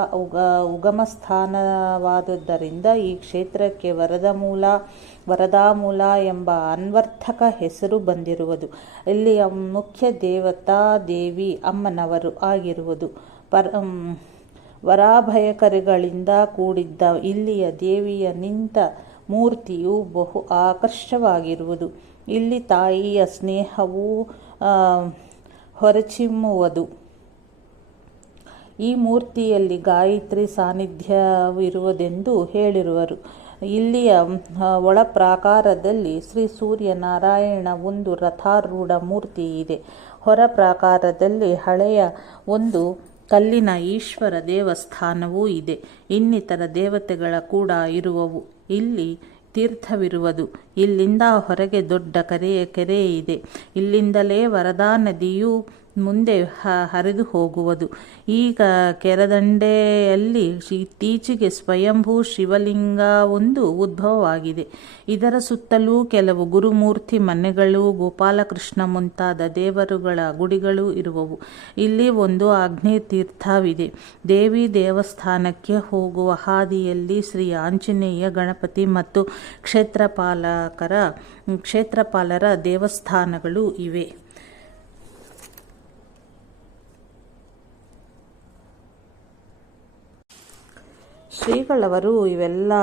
ಉಗಮಸ್ಥಾನವಾದುದರಿಂದ ಈ ಕ್ಷೇತ್ರಕ್ಕೆ ವರದಾಮೂಲ ಎಂಬ ಅನ್ವರ್ಥಕ ಹೆಸರು ಬಂದಿರುವುದು. ಇಲ್ಲಿಯ ಮುಖ್ಯ ದೇವತಾ ದೇವಿ ಅಮ್ಮನವರು ಆಗಿರುವುದು. ವರಾಭಯಕರಿಗಳಿಂದ ಕೂಡಿದ್ದ ಇಲ್ಲಿಯ ದೇವಿಯ ನಿಂತ ಮೂರ್ತಿಯು ಬಹು ಆಕರ್ಷವಾಗಿರುವುದು. ಇಲ್ಲಿ ತಾಯಿಯ ಸ್ನೇಹವು ಹೊರಚಿಮ್ಮುವುದು. ಈ ಮೂರ್ತಿಯಲ್ಲಿ ಗಾಯತ್ರಿ ಸಾನ್ನಿಧ್ಯವಿರುವುದೆಂದು ಹೇಳಿರುವರು. ಇಲ್ಲಿಯ ಒಳಪ್ರಾಕಾರದಲ್ಲಿ ಶ್ರೀ ಸೂರ್ಯನಾರಾಯಣ ಒಂದು ರಥಾರೂಢ ಮೂರ್ತಿ ಇದೆ. ಹೊರ ಪ್ರಾಕಾರದಲ್ಲಿ ಹಳೆಯ ಒಂದು ಕಲ್ಲಿನ ಈಶ್ವರ ದೇವಸ್ಥಾನವೂ ಇದೆ. ಇನ್ನಿತರ ದೇವತೆಗಳ ಕೂಡ ಇರುವವು. ಇಲ್ಲಿ ತೀರ್ಥವಿರುವುದು. ಇಲ್ಲಿಂದ ಹೊರಗೆ ದೊಡ್ಡ ಕೆರೆ ಇದೆ. ಇಲ್ಲಿಂದಲೇ ವರದಾ ನದಿಯು ಮುಂದೆ ಹರಿದು ಹೋಗುವುದು. ಈಗ ಕೆರೆದಂಡೆಯಲ್ಲಿ ಇತ್ತೀಚೆಗೆ ಸ್ವಯಂಭೂ ಶಿವಲಿಂಗ ಒಂದು ಉದ್ಭವವಾಗಿದೆ. ಇದರ ಸುತ್ತಲೂ ಕೆಲವು ಗುರುಮೂರ್ತಿ ಮನೆಗಳು, ಗೋಪಾಲಕೃಷ್ಣ ಮುಂತಾದ ದೇವರುಗಳ ಗುಡಿಗಳು ಇರುವವು. ಇಲ್ಲಿ ಒಂದು ಅಗ್ನಿ ತೀರ್ಥವಿದೆ. ದೇವಿ ದೇವಸ್ಥಾನಕ್ಕೆ ಹೋಗುವ ಹಾದಿಯಲ್ಲಿ ಶ್ರೀ ಆಂಜನೇಯ, ಗಣಪತಿ ಮತ್ತು ಕ್ಷೇತ್ರಪಾಲರ ದೇವಸ್ಥಾನಗಳು ಇವೆ. ಶ್ರೀಗಳವರು ಇವೆಲ್ಲ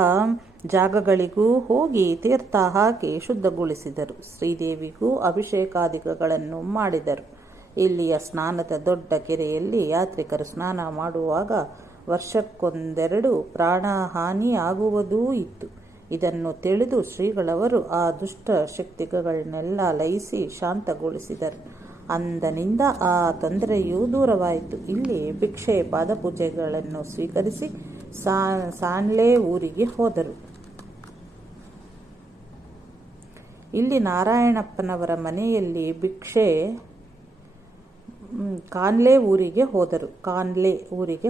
ಜಾಗಗಳಿಗೂ ಹೋಗಿ ತೀರ್ಥ ಹಾಕಿ ಶುದ್ಧಗೊಳಿಸಿದರು. ಶ್ರೀದೇವಿಗೂ ಅಭಿಷೇಕಾದಿಗಳನ್ನು ಮಾಡಿದರು. ಇಲ್ಲಿಯ ಸ್ನಾನದ ದೊಡ್ಡ ಕೆರೆಯಲ್ಲಿ ಯಾತ್ರಿಕರು ಸ್ನಾನ ಮಾಡುವಾಗ ವರ್ಷಕ್ಕೊಂದೆರಡು ಪ್ರಾಣಹಾನಿ ಆಗುವುದೂ ಇತ್ತು. ಇದನ್ನು ತಿಳಿದು ಶ್ರೀಗಳವರು ಆ ದುಷ್ಟ ಶಕ್ತಿಗಳನ್ನೆಲ್ಲ ಲಯಿಸಿ ಶಾಂತಗೊಳಿಸಿದರು. ಅಂದಿನಿಂದ ಆ ತೊಂದರೆಯೂ ದೂರವಾಯಿತು. ಇಲ್ಲಿ ಭಿಕ್ಷೆ ಪಾದಪೂಜೆಗಳನ್ನು ಸ್ವೀಕರಿಸಿ ಸಾನ್ಲೆ ಊರಿಗೆ ಹೋದರು. ಇಲ್ಲಿ ನಾರಾಯಣಪ್ಪನವರ ಮನೆಯಲ್ಲಿ ಕಾನ್ಲೆ ಊರಿಗೆ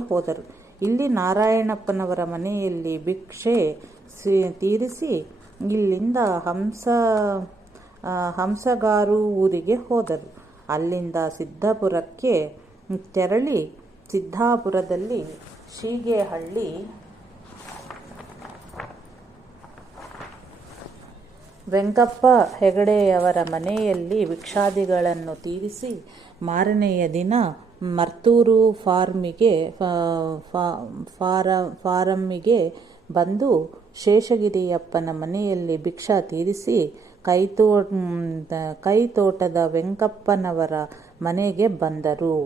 ಹೋದರು. ಇಲ್ಲಿ ನಾರಾಯಣಪ್ಪನವರ ಮನೆಯಲ್ಲಿ ಭಿಕ್ಷೆ ತೀರಿಸಿ ಇಲ್ಲಿಂದ ಹಂಸಗಾರು ಊರಿಗೆ ಹೋದರು. ಅಲ್ಲಿಂದ ಸಿದ್ದಾಪುರಕ್ಕೆ ತೆರಳಿ ಸಿದ್ದಾಪುರದಲ್ಲಿ ಶೀಗೇಹಳ್ಳಿ ವೆಂಕಪ್ಪ ಹೆಗಡೆಯವರ ಮನೆಯಲ್ಲಿ ಭಿಕ್ಷಾದಿಗಳನ್ನು ತೀರಿಸಿ ಮಾರನೆಯ ದಿನ ಮರ್ತೂರು ಫಾರಮ್ಮಿಗೆ ಬಂದು ಶೇಷಗಿರಿಯಪ್ಪನ ಮನೆಯಲ್ಲಿ ಭಿಕ್ಷಾ ತೀರಿಸಿ ಕೈತೋಟದ ವೆಂಕಪ್ಪನವರ ಮನೆಗೆ ಬಂದರು.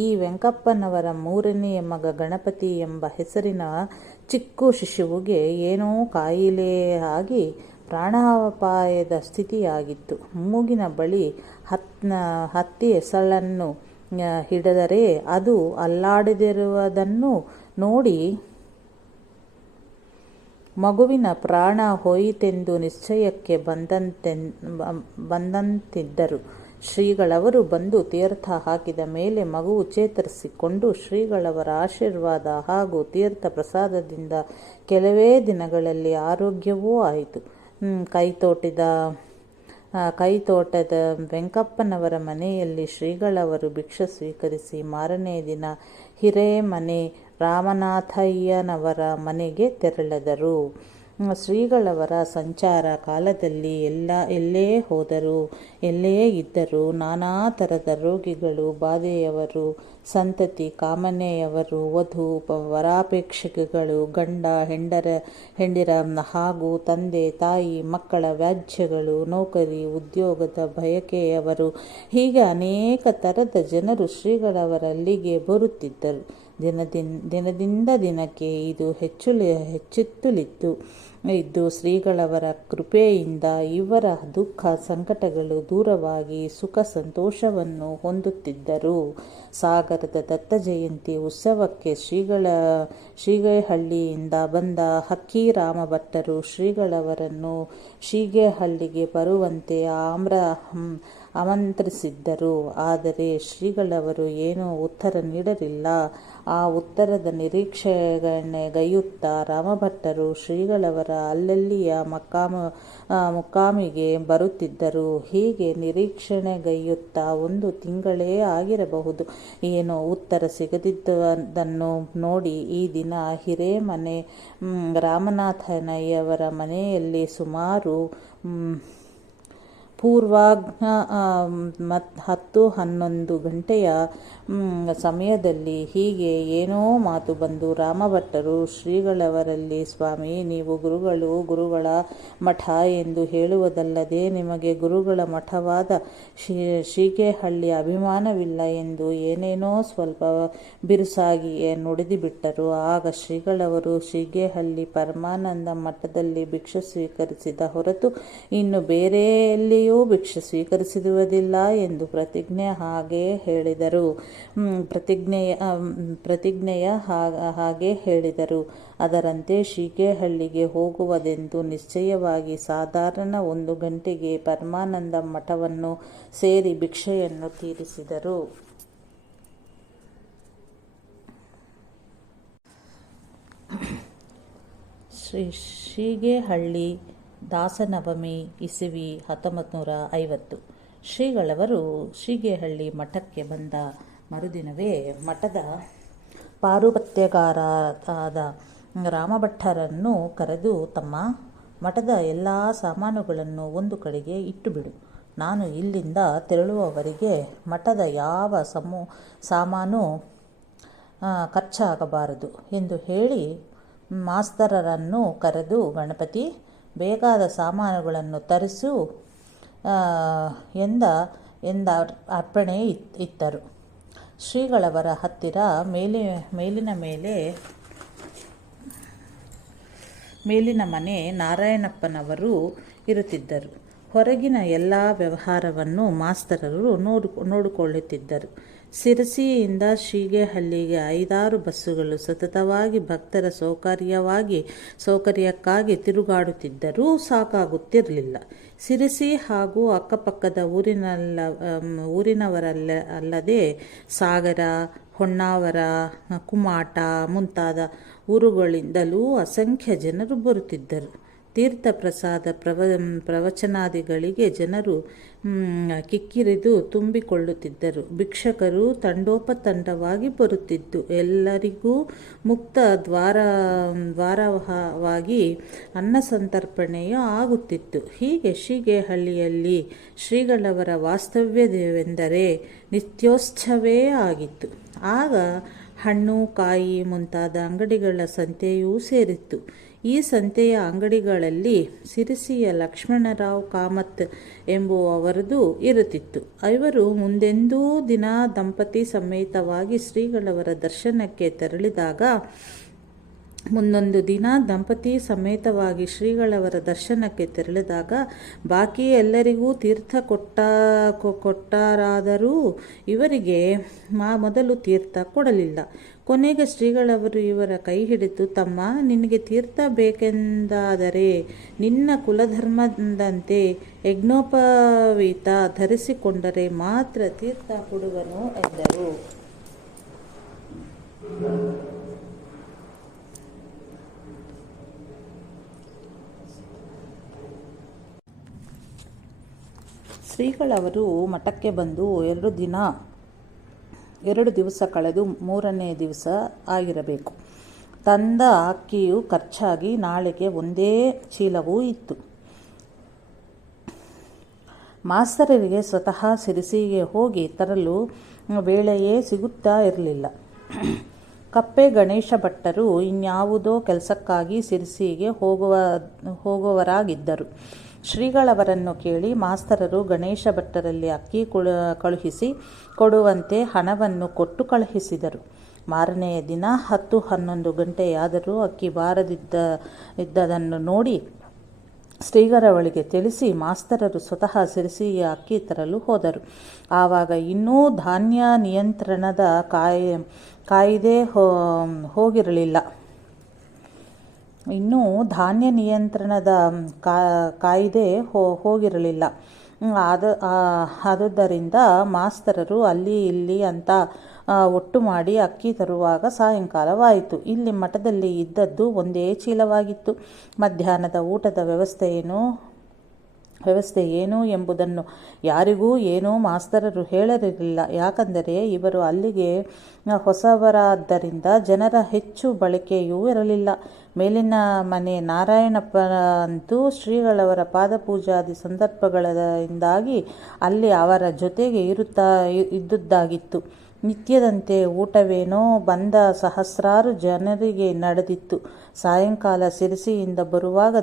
ಈ ವೆಂಕಪ್ಪನವರ ಮೂರನೆಯ ಮಗ ಗಣಪತಿ ಎಂಬ ಹೆಸರಿನ ಚಿಕ್ಕ ಶಿಶುವಿಗೆ ಏನೋ ಕಾಯಿಲೆ ಆಗಿ ಪ್ರಾಣಾಪಾಯದ ಸ್ಥಿತಿಯಾಗಿತ್ತು. ಮೂಗಿನ ಬಳಿ ಹತ್ತಿ ಎಸಳನ್ನು ಹಿಡಿದರೆ ಅದು ಅಲ್ಲಾಡದಿರುವುದನ್ನು ನೋಡಿ ಮಗುವಿನ ಪ್ರಾಣ ಹೋಯಿತೆಂದು ನಿಶ್ಚಯಕ್ಕೆ ಬಂದಂತಿದ್ದರು. ಶ್ರೀಗಳವರು ಬಂದು ತೀರ್ಥ ಹಾಕಿದ ಮೇಲೆ ಮಗುವು ಚೇತರಿಸಿಕೊಂಡು ಶ್ರೀಗಳವರ ಆಶೀರ್ವಾದ ಹಾಗೂ ತೀರ್ಥ ಪ್ರಸಾದದಿಂದ ಕೆಲವೇ ದಿನಗಳಲ್ಲಿ ಆರೋಗ್ಯವೂ ಆಯಿತು. ಕೈತೋಟದ ವೆಂಕಪ್ಪನವರ ಮನೆಯಲ್ಲಿ ಶ್ರೀಗಳವರು ಭಿಕ್ಷೆ ಸ್ವೀಕರಿಸಿ ಮಾರನೇ ದಿನ ಹಿರೇಮನೆ ರಾಮನಾಥಯ್ಯನವರ ಮನೆಗೆ ತೆರಳಿದರು. ಶ್ರೀಗಳವರ ಸಂಚಾರ ಕಾಲದಲ್ಲಿ ಎಲ್ಲೇ ಹೋದರೂ ಎಲ್ಲೇ ಇದ್ದರೂ ನಾನಾ ಥರದ ರೋಗಿಗಳು, ಬಾಧೆಯವರು, ಸಂತತಿ ಕಾಮನೆಯವರು, ವಧು ವರಾಪೇಕ್ಷಕಗಳು, ಗಂಡ ಹೆಂಡಿರ ಹಾಗೂ ತಂದೆ ತಾಯಿ ಮಕ್ಕಳ ವ್ಯಾಜ್ಯಗಳು, ನೌಕರಿ ಉದ್ಯೋಗದ ಬಯಕೆಯವರು, ಹೀಗೆ ಅನೇಕ ಥರದ ಜನರು ಶ್ರೀಗಳವರಲ್ಲಿಗೆ ಬರುತ್ತಿದ್ದರು. ದಿನದಿಂದ ದಿನಕ್ಕೆ ಇದು ಹೆಚ್ಚುತ್ತಲಿತ್ತು. ಶ್ರೀಗಳವರ ಕೃಪೆಯಿಂದ ಇವರ ದುಃಖ ಸಂಕಟಗಳು ದೂರವಾಗಿ ಸುಖ ಸಂತೋಷವನ್ನು ಹೊಂದುತ್ತಿದ್ದರು. ಸಾಗರದ ದತ್ತ ಜಯಂತಿ ಉತ್ಸವಕ್ಕೆ ಶೀಗೇಹಳ್ಳಿಯಿಂದ ಬಂದ ಹಕ್ಕೀರಾಮ ಭಟ್ಟರು ಶ್ರೀಗಳವರನ್ನು ಶೀಗೇಹಳ್ಳಿಗೆ ಬರುವಂತೆ ಆಮಂತ್ರಿಸಿದ್ದರು. ಆದರೆ ಶ್ರೀಗಳವರು ಏನೂ ಉತ್ತರ ನೀಡಲಿಲ್ಲ. ಆ ಉತ್ತರದ ನಿರೀಕ್ಷೆಗೈಯುತ್ತಾ ರಾಮಭಟ್ಟರು ಶ್ರೀಗಳವರ ಅಲ್ಲಲ್ಲಿಯ ಮುಕ್ಕಾಮಿಗೆ ಬರುತ್ತಿದ್ದರು. ಹೀಗೆ ನಿರೀಕ್ಷಣೆಗೈಯುತ್ತಾ 1 ತಿಂಗಳೇ ಆಗಿರಬಹುದು. ಏನೋ ಉತ್ತರ ಸಿಗದಿದ್ದುದನ್ನು ನೋಡಿ ಈ ದಿನ ಹಿರೇಮನೆ ರಾಮನಾಥಯ್ಯನವರ ಮನೆಯಲ್ಲಿ ಸುಮಾರು ಪೂರ್ವಾಹ್ನ 10-11 ಗಂಟೆಯ ಸಮಯದಲ್ಲಿ ಹೀಗೆ ಏನೋ ಮಾತು ಬಂದು ರಾಮಭಟ್ಟರು ಶ್ರೀಗಳವರಲ್ಲಿ, ಸ್ವಾಮಿ, ನೀವು ಗುರುಗಳ ಮಠ ಎಂದು ಹೇಳುವುದಲ್ಲದೆ ನಿಮಗೆ ಗುರುಗಳ ಮಠವಾದ ಶೀಗೇಹಳ್ಳಿ ಅಭಿಮಾನವಿಲ್ಲ ಎಂದು ಏನೇನೋ ಸ್ವಲ್ಪ ಬಿರುಸಾಗಿಯೇ ನುಡಿದುಬಿಟ್ಟರು. ಆಗ ಶ್ರೀಗಳವರು ಶೀಗೇಹಳ್ಳಿ ಪರಮಾನಂದ ಮಠದಲ್ಲಿ ಭಿಕ್ಷೆ ಸ್ವೀಕರಿಸಿದ ಹೊರತು ಇನ್ನು ಬೇರೆ ಎಲ್ಲಿಯೂ ಭಿಕ್ಷೆ ಸ್ವೀಕರಿಸಿರುವುದಿಲ್ಲ ಎಂದು ಪ್ರತಿಜ್ಞೆಯ ಹಾಗೆ ಹೇಳಿದರು. ಅದರಂತೆ ಶೀಗೇಹಳ್ಳಿಗೆ ಹೋಗುವುದೆಂದು ನಿಶ್ಚಯವಾಗಿ ಸಾಧಾರಣ 1 ಗಂಟೆಗೆ ಪರಮಾನಂದ ಮಠವನ್ನು ಸೇರಿ ಭಿಕ್ಷೆಯನ್ನು ತೀರಿಸಿದರು. ಶೀಗೇಹಳ್ಳಿ ದಾಸನವಮಿ ಇಸವಿ 1950. ಶ್ರೀಗಳವರು ಶೀಗೇಹಳ್ಳಿ ಮಠಕ್ಕೆ ಬಂದ ಮರುದಿನವೇ ಮಠದ ಪಾರುಪತ್ಯಗಾರರಾದ ರಾಮಭಟ್ಟರನ್ನು ಕರೆದು, ತಮ್ಮ ಮಠದ ಎಲ್ಲ ಸಾಮಾನುಗಳನ್ನು ಒಂದು ಕಡೆಗೆ ಇಟ್ಟುಬಿಡು. ನಾನು ಇಲ್ಲಿಂದ ತೆರಳುವವರೆಗೆ ಮಠದ ಯಾವ ಸಾಮಾನು ಖರ್ಚಾಗಬಾರದು ಎಂದು ಹೇಳಿ ಮಾಸ್ತರರನ್ನು ಕರೆದು, ಗಣಪತಿ, ಬೇಕಾದ ಸಾಮಾನುಗಳನ್ನು ತರಿಸು ಎಂದ ಅರ್ಪಣೆ ಇತ್ತರು. ಶ್ರೀಗಳವರ ಹತ್ತಿರ ಮೇಲಿನ ಮನೆ ನಾರಾಯಣಪ್ಪನವರು ಇರುತ್ತಿದ್ದರು. ಹೊರಗಿನ ಎಲ್ಲ ವ್ಯವಹಾರವನ್ನು ಮಾಸ್ತರರು ನೋಡಿಕೊಳ್ಳುತ್ತಿದ್ದರು. ಸಿರಸಿಯಿಂದ ಶೀಗೇಹಳ್ಳಿಗೆ 5-6 ಬಸ್ಸುಗಳು ಸತತವಾಗಿ ಭಕ್ತರ ಸೌಕರ್ಯಕ್ಕಾಗಿ ತಿರುಗಾಡುತ್ತಿದ್ದರೂ ಸಾಕಾಗುತ್ತಿರಲಿಲ್ಲ. ಸಿರಸಿ ಹಾಗೂ ಅಕ್ಕಪಕ್ಕದ ಊರಿನವರಲ್ಲದೆ ಸಾಗರ, ಹೊನ್ನಾವರ, ಕುಮಾಟ ಮುಂತಾದ ಊರುಗಳಿಂದಲೂ ಅಸಂಖ್ಯ ಜನರು ಬರುತ್ತಿದ್ದರು. ತೀರ್ಥ ಪ್ರಸಾದ ಪ್ರವಚನಾದಿಗಳಿಗೆ ಜನರು ಕಿಕ್ಕಿರಿದು ತುಂಬಿಕೊಳ್ಳುತ್ತಿದ್ದರು. ಭಿಕ್ಷಕರು ತಂಡೋಪತಂಡವಾಗಿ ಬರುತ್ತಿದ್ದು ಎಲ್ಲರಿಗೂ ಮುಕ್ತ ದ್ವಾರವಾಗಿ ಅನ್ನ ಸಂತರ್ಪಣೆಯೂ ಆಗುತ್ತಿತ್ತು. ಹೀಗೆ ಶೀಗೇಹಳ್ಳಿಯಲ್ಲಿ ಶ್ರೀಗಳವರ ವಾಸ್ತವ್ಯವೆಂದರೆ ನಿತ್ಯೋತ್ಸವವೇ ಆಗಿತ್ತು. ಆಗ ಹಣ್ಣು ಕಾಯಿ ಮುಂತಾದ ಅಂಗಡಿಗಳ ಸಂತೆಯೂ ಸೇರಿತ್ತು. ಈ ಸಂತೆಯ ಅಂಗಡಿಗಳಲ್ಲಿ ಸಿರಿಸಿಯ ಲಕ್ಷ್ಮಣರಾವ್ ಕಾಮತ್ ಎಂಬುವವರದು ಇರುತ್ತಿತ್ತು. ಇವರು ಮುಂದೆಂದೂ ದಿನ ದಂಪತಿ ಸಮೇತವಾಗಿ ಶ್ರೀಗಳವರ ದರ್ಶನಕ್ಕೆ ತೆರಳಿದಾಗ ಬಾಕಿ ಎಲ್ಲರಿಗೂ ತೀರ್ಥ ಕೊಟ್ಟಾರಾದರೂ ಇವರಿಗೆ ಮೊದಲು ತೀರ್ಥ ಕೊಡಲಿಲ್ಲ. ಕೊನೆಗೆ ಶ್ರೀಗಳವರು ಇವರ ಕೈ ಹಿಡಿದು, ತಮ್ಮ, ನಿನಗೆ ತೀರ್ಥ ಬೇಕೆಂದಾದರೆ ನಿನ್ನ ಕುಲಧರ್ಮದಂತೆ ಯಜ್ಞೋಪವೀತ ಧರಿಸಿಕೊಂಡರೆ ಮಾತ್ರ ತೀರ್ಥ ಕೊಡುವನು ಎಂದರು. ಶ್ರೀಗಳವರು ಮಠಕ್ಕೆ ಬಂದು 2 ದಿವಸ ಕಳೆದು 3ನೇ ದಿವಸ ಆಗಿರಬೇಕು. ತಂದ ಅಕ್ಕಿಯು ಖರ್ಚಾಗಿ ನಾಳೆಗೆ ಒಂದೇ ಚೀಲವೂ ಇತ್ತು. ಮಾಸ್ತರರಿಗೆ ಸ್ವತಃ ಸಿರಿಸಿಗೆ ಹೋಗಿ ತರಲು ವೇಳೆಯೇ ಸಿಗುತ್ತಾ ಇರಲಿಲ್ಲ. ಕಪ್ಪೆ ಗಣೇಶ ಭಟ್ಟರು ಇನ್ಯಾವುದೋ ಕೆಲಸಕ್ಕಾಗಿ ಸಿರಿಸಿಗೆ ಹೋಗುವವರಾಗಿದ್ದರು. ಶ್ರೀಗಳವರನ್ನು ಕೇಳಿ ಮಾಸ್ತರರು ಗಣೇಶ ಭಟ್ಟರಲ್ಲಿ ಅಕ್ಕಿ ಕಳುಹಿಸಿ ಕೊಡುವಂತೆ ಹಣವನ್ನು ಕೊಟ್ಟು ಕಳುಹಿಸಿದರು. ಮಾರನೆಯ ದಿನ 10-11 ಗಂಟೆಯಾದರೂ ಅಕ್ಕಿ ಬಾರದಿದ್ದದನ್ನು ನೋಡಿ ಶ್ರೀಗಳವರಿಗೆ ತಿಳಿಸಿ ಮಾಸ್ತರರು ಸ್ವತಃ ಸಿರಿಸಿಗೆ ಅಕ್ಕಿ ತರಲು ಹೋದರು. ಆವಾಗ ಇನ್ನೂ ಧಾನ್ಯ ನಿಯಂತ್ರಣದ ಕಾಯಿದೆ ಹೋಗಿರಲಿಲ್ಲ. ಆದುದರಿಂದ ಮಾಸ್ತರರು ಅಲ್ಲಿ ಇಲ್ಲಿ ಅಂತ ಒಟ್ಟು ಮಾಡಿ ಅಕ್ಕಿ ತರುವಾಗ ಸಾಯಂಕಾಲವಾಯಿತು. ಇಲ್ಲಿ ಮಠದಲ್ಲಿ ಇದ್ದದ್ದು ಒಂದೇ ಚೀಲವಾಗಿತ್ತು. ಮಧ್ಯಾಹ್ನದ ಊಟದ ವ್ಯವಸ್ಥೆ ಏನು ಎಂಬುದನ್ನು ಯಾರಿಗೂ ಏನೂ ಮಾಸ್ತರರು ಹೇಳಲಿರಲಿಲ್ಲ. ಯಾಕಂದರೆ ಇವರು ಅಲ್ಲಿಗೆ ಹೊಸವರಾದ್ದರಿಂದ ಜನರ ಹೆಚ್ಚು ಬಳಕೆಯೂ ಇರಲಿಲ್ಲ. ಮೇಲಿನ ಮನೆ ನಾರಾಯಣಪ್ಪ ಅಂತೂ ಶ್ರೀಗಳವರ ಪಾದಪೂಜಾದಿ ಸಂದರ್ಭಗಳಿಂದಾಗಿ ಅಲ್ಲಿ ಅವರ ಜೊತೆಗೆ ಇದ್ದುದಾಗಿತ್ತು. ನಿತ್ಯದಂತೆ ಊಟವೇನೋ ಬಂದ ಸಹಸ್ರಾರು ಜನರಿಗೆ ನಡೆದಿತ್ತು. ಸಾಯಂಕಾಲ ಸಿರಿಸಿಯಿಂದ ಬರುವಾಗ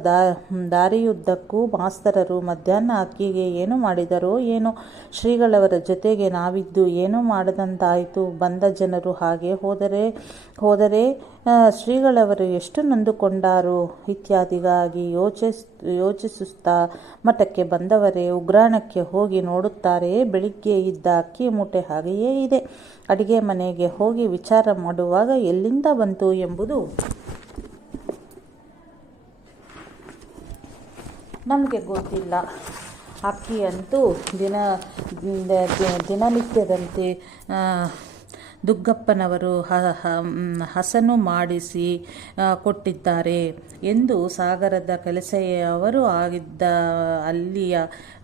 ದಾರಿಯುದ್ದಕ್ಕೂ ಮಾಸ್ತರರು ಮಧ್ಯಾಹ್ನ ಅಕ್ಕಿಗೆ ಏನು ಮಾಡಿದರೋ ಏನೋ. ಶ್ರೀಗಳವರ ಜೊತೆಗೆ ನಾವಿದ್ದು ಏನೂ ಮಾಡದಂತಾಯಿತು. ಬಂದ ಜನರು ಹಾಗೆ ಹೋದರೆ ಶ್ರೀಗಳವರು ಎಷ್ಟು ನೊಂದುಕೊಂಡಾರು ಇತ್ಯಾದಿಗಾಗಿ ಯೋಚಿಸುತ್ತಾ ಮಠಕ್ಕೆ ಬಂದವರೇ ಉಗ್ರಾಣಕ್ಕೆ ಹೋಗಿ ನೋಡುತ್ತಾರೆ. ಬೆಳಿಗ್ಗೆ ಇದ್ದ ಅಕ್ಕಿ ಮೂಟೆ ಹಾಗೆಯೇ ಇದೆ. ಅಡಿಗೆ ಮನೆಗೆ ಹೋಗಿ ವಿಚಾರ ಮಾಡುವಾಗ ಎಲ್ಲಿಂದ ಬಂತು ಎಂಬುದು ನಮಗೆ ಗೊತ್ತಿಲ್ಲ. ಅಕ್ಕಿಯಂತೂ ದಿನನಿತ್ಯದಂತೆ ದುಗ್ಗಪ್ಪನವರು ಹಸನು ಮಾಡಿಸಿ ಕೊಟ್ಟಿದ್ದಾರೆ ಎಂದು ಸಾಗರದ ಕೆಲಸೆಯವರು ಆಗಿದ್ದ ಅಲ್ಲಿಯ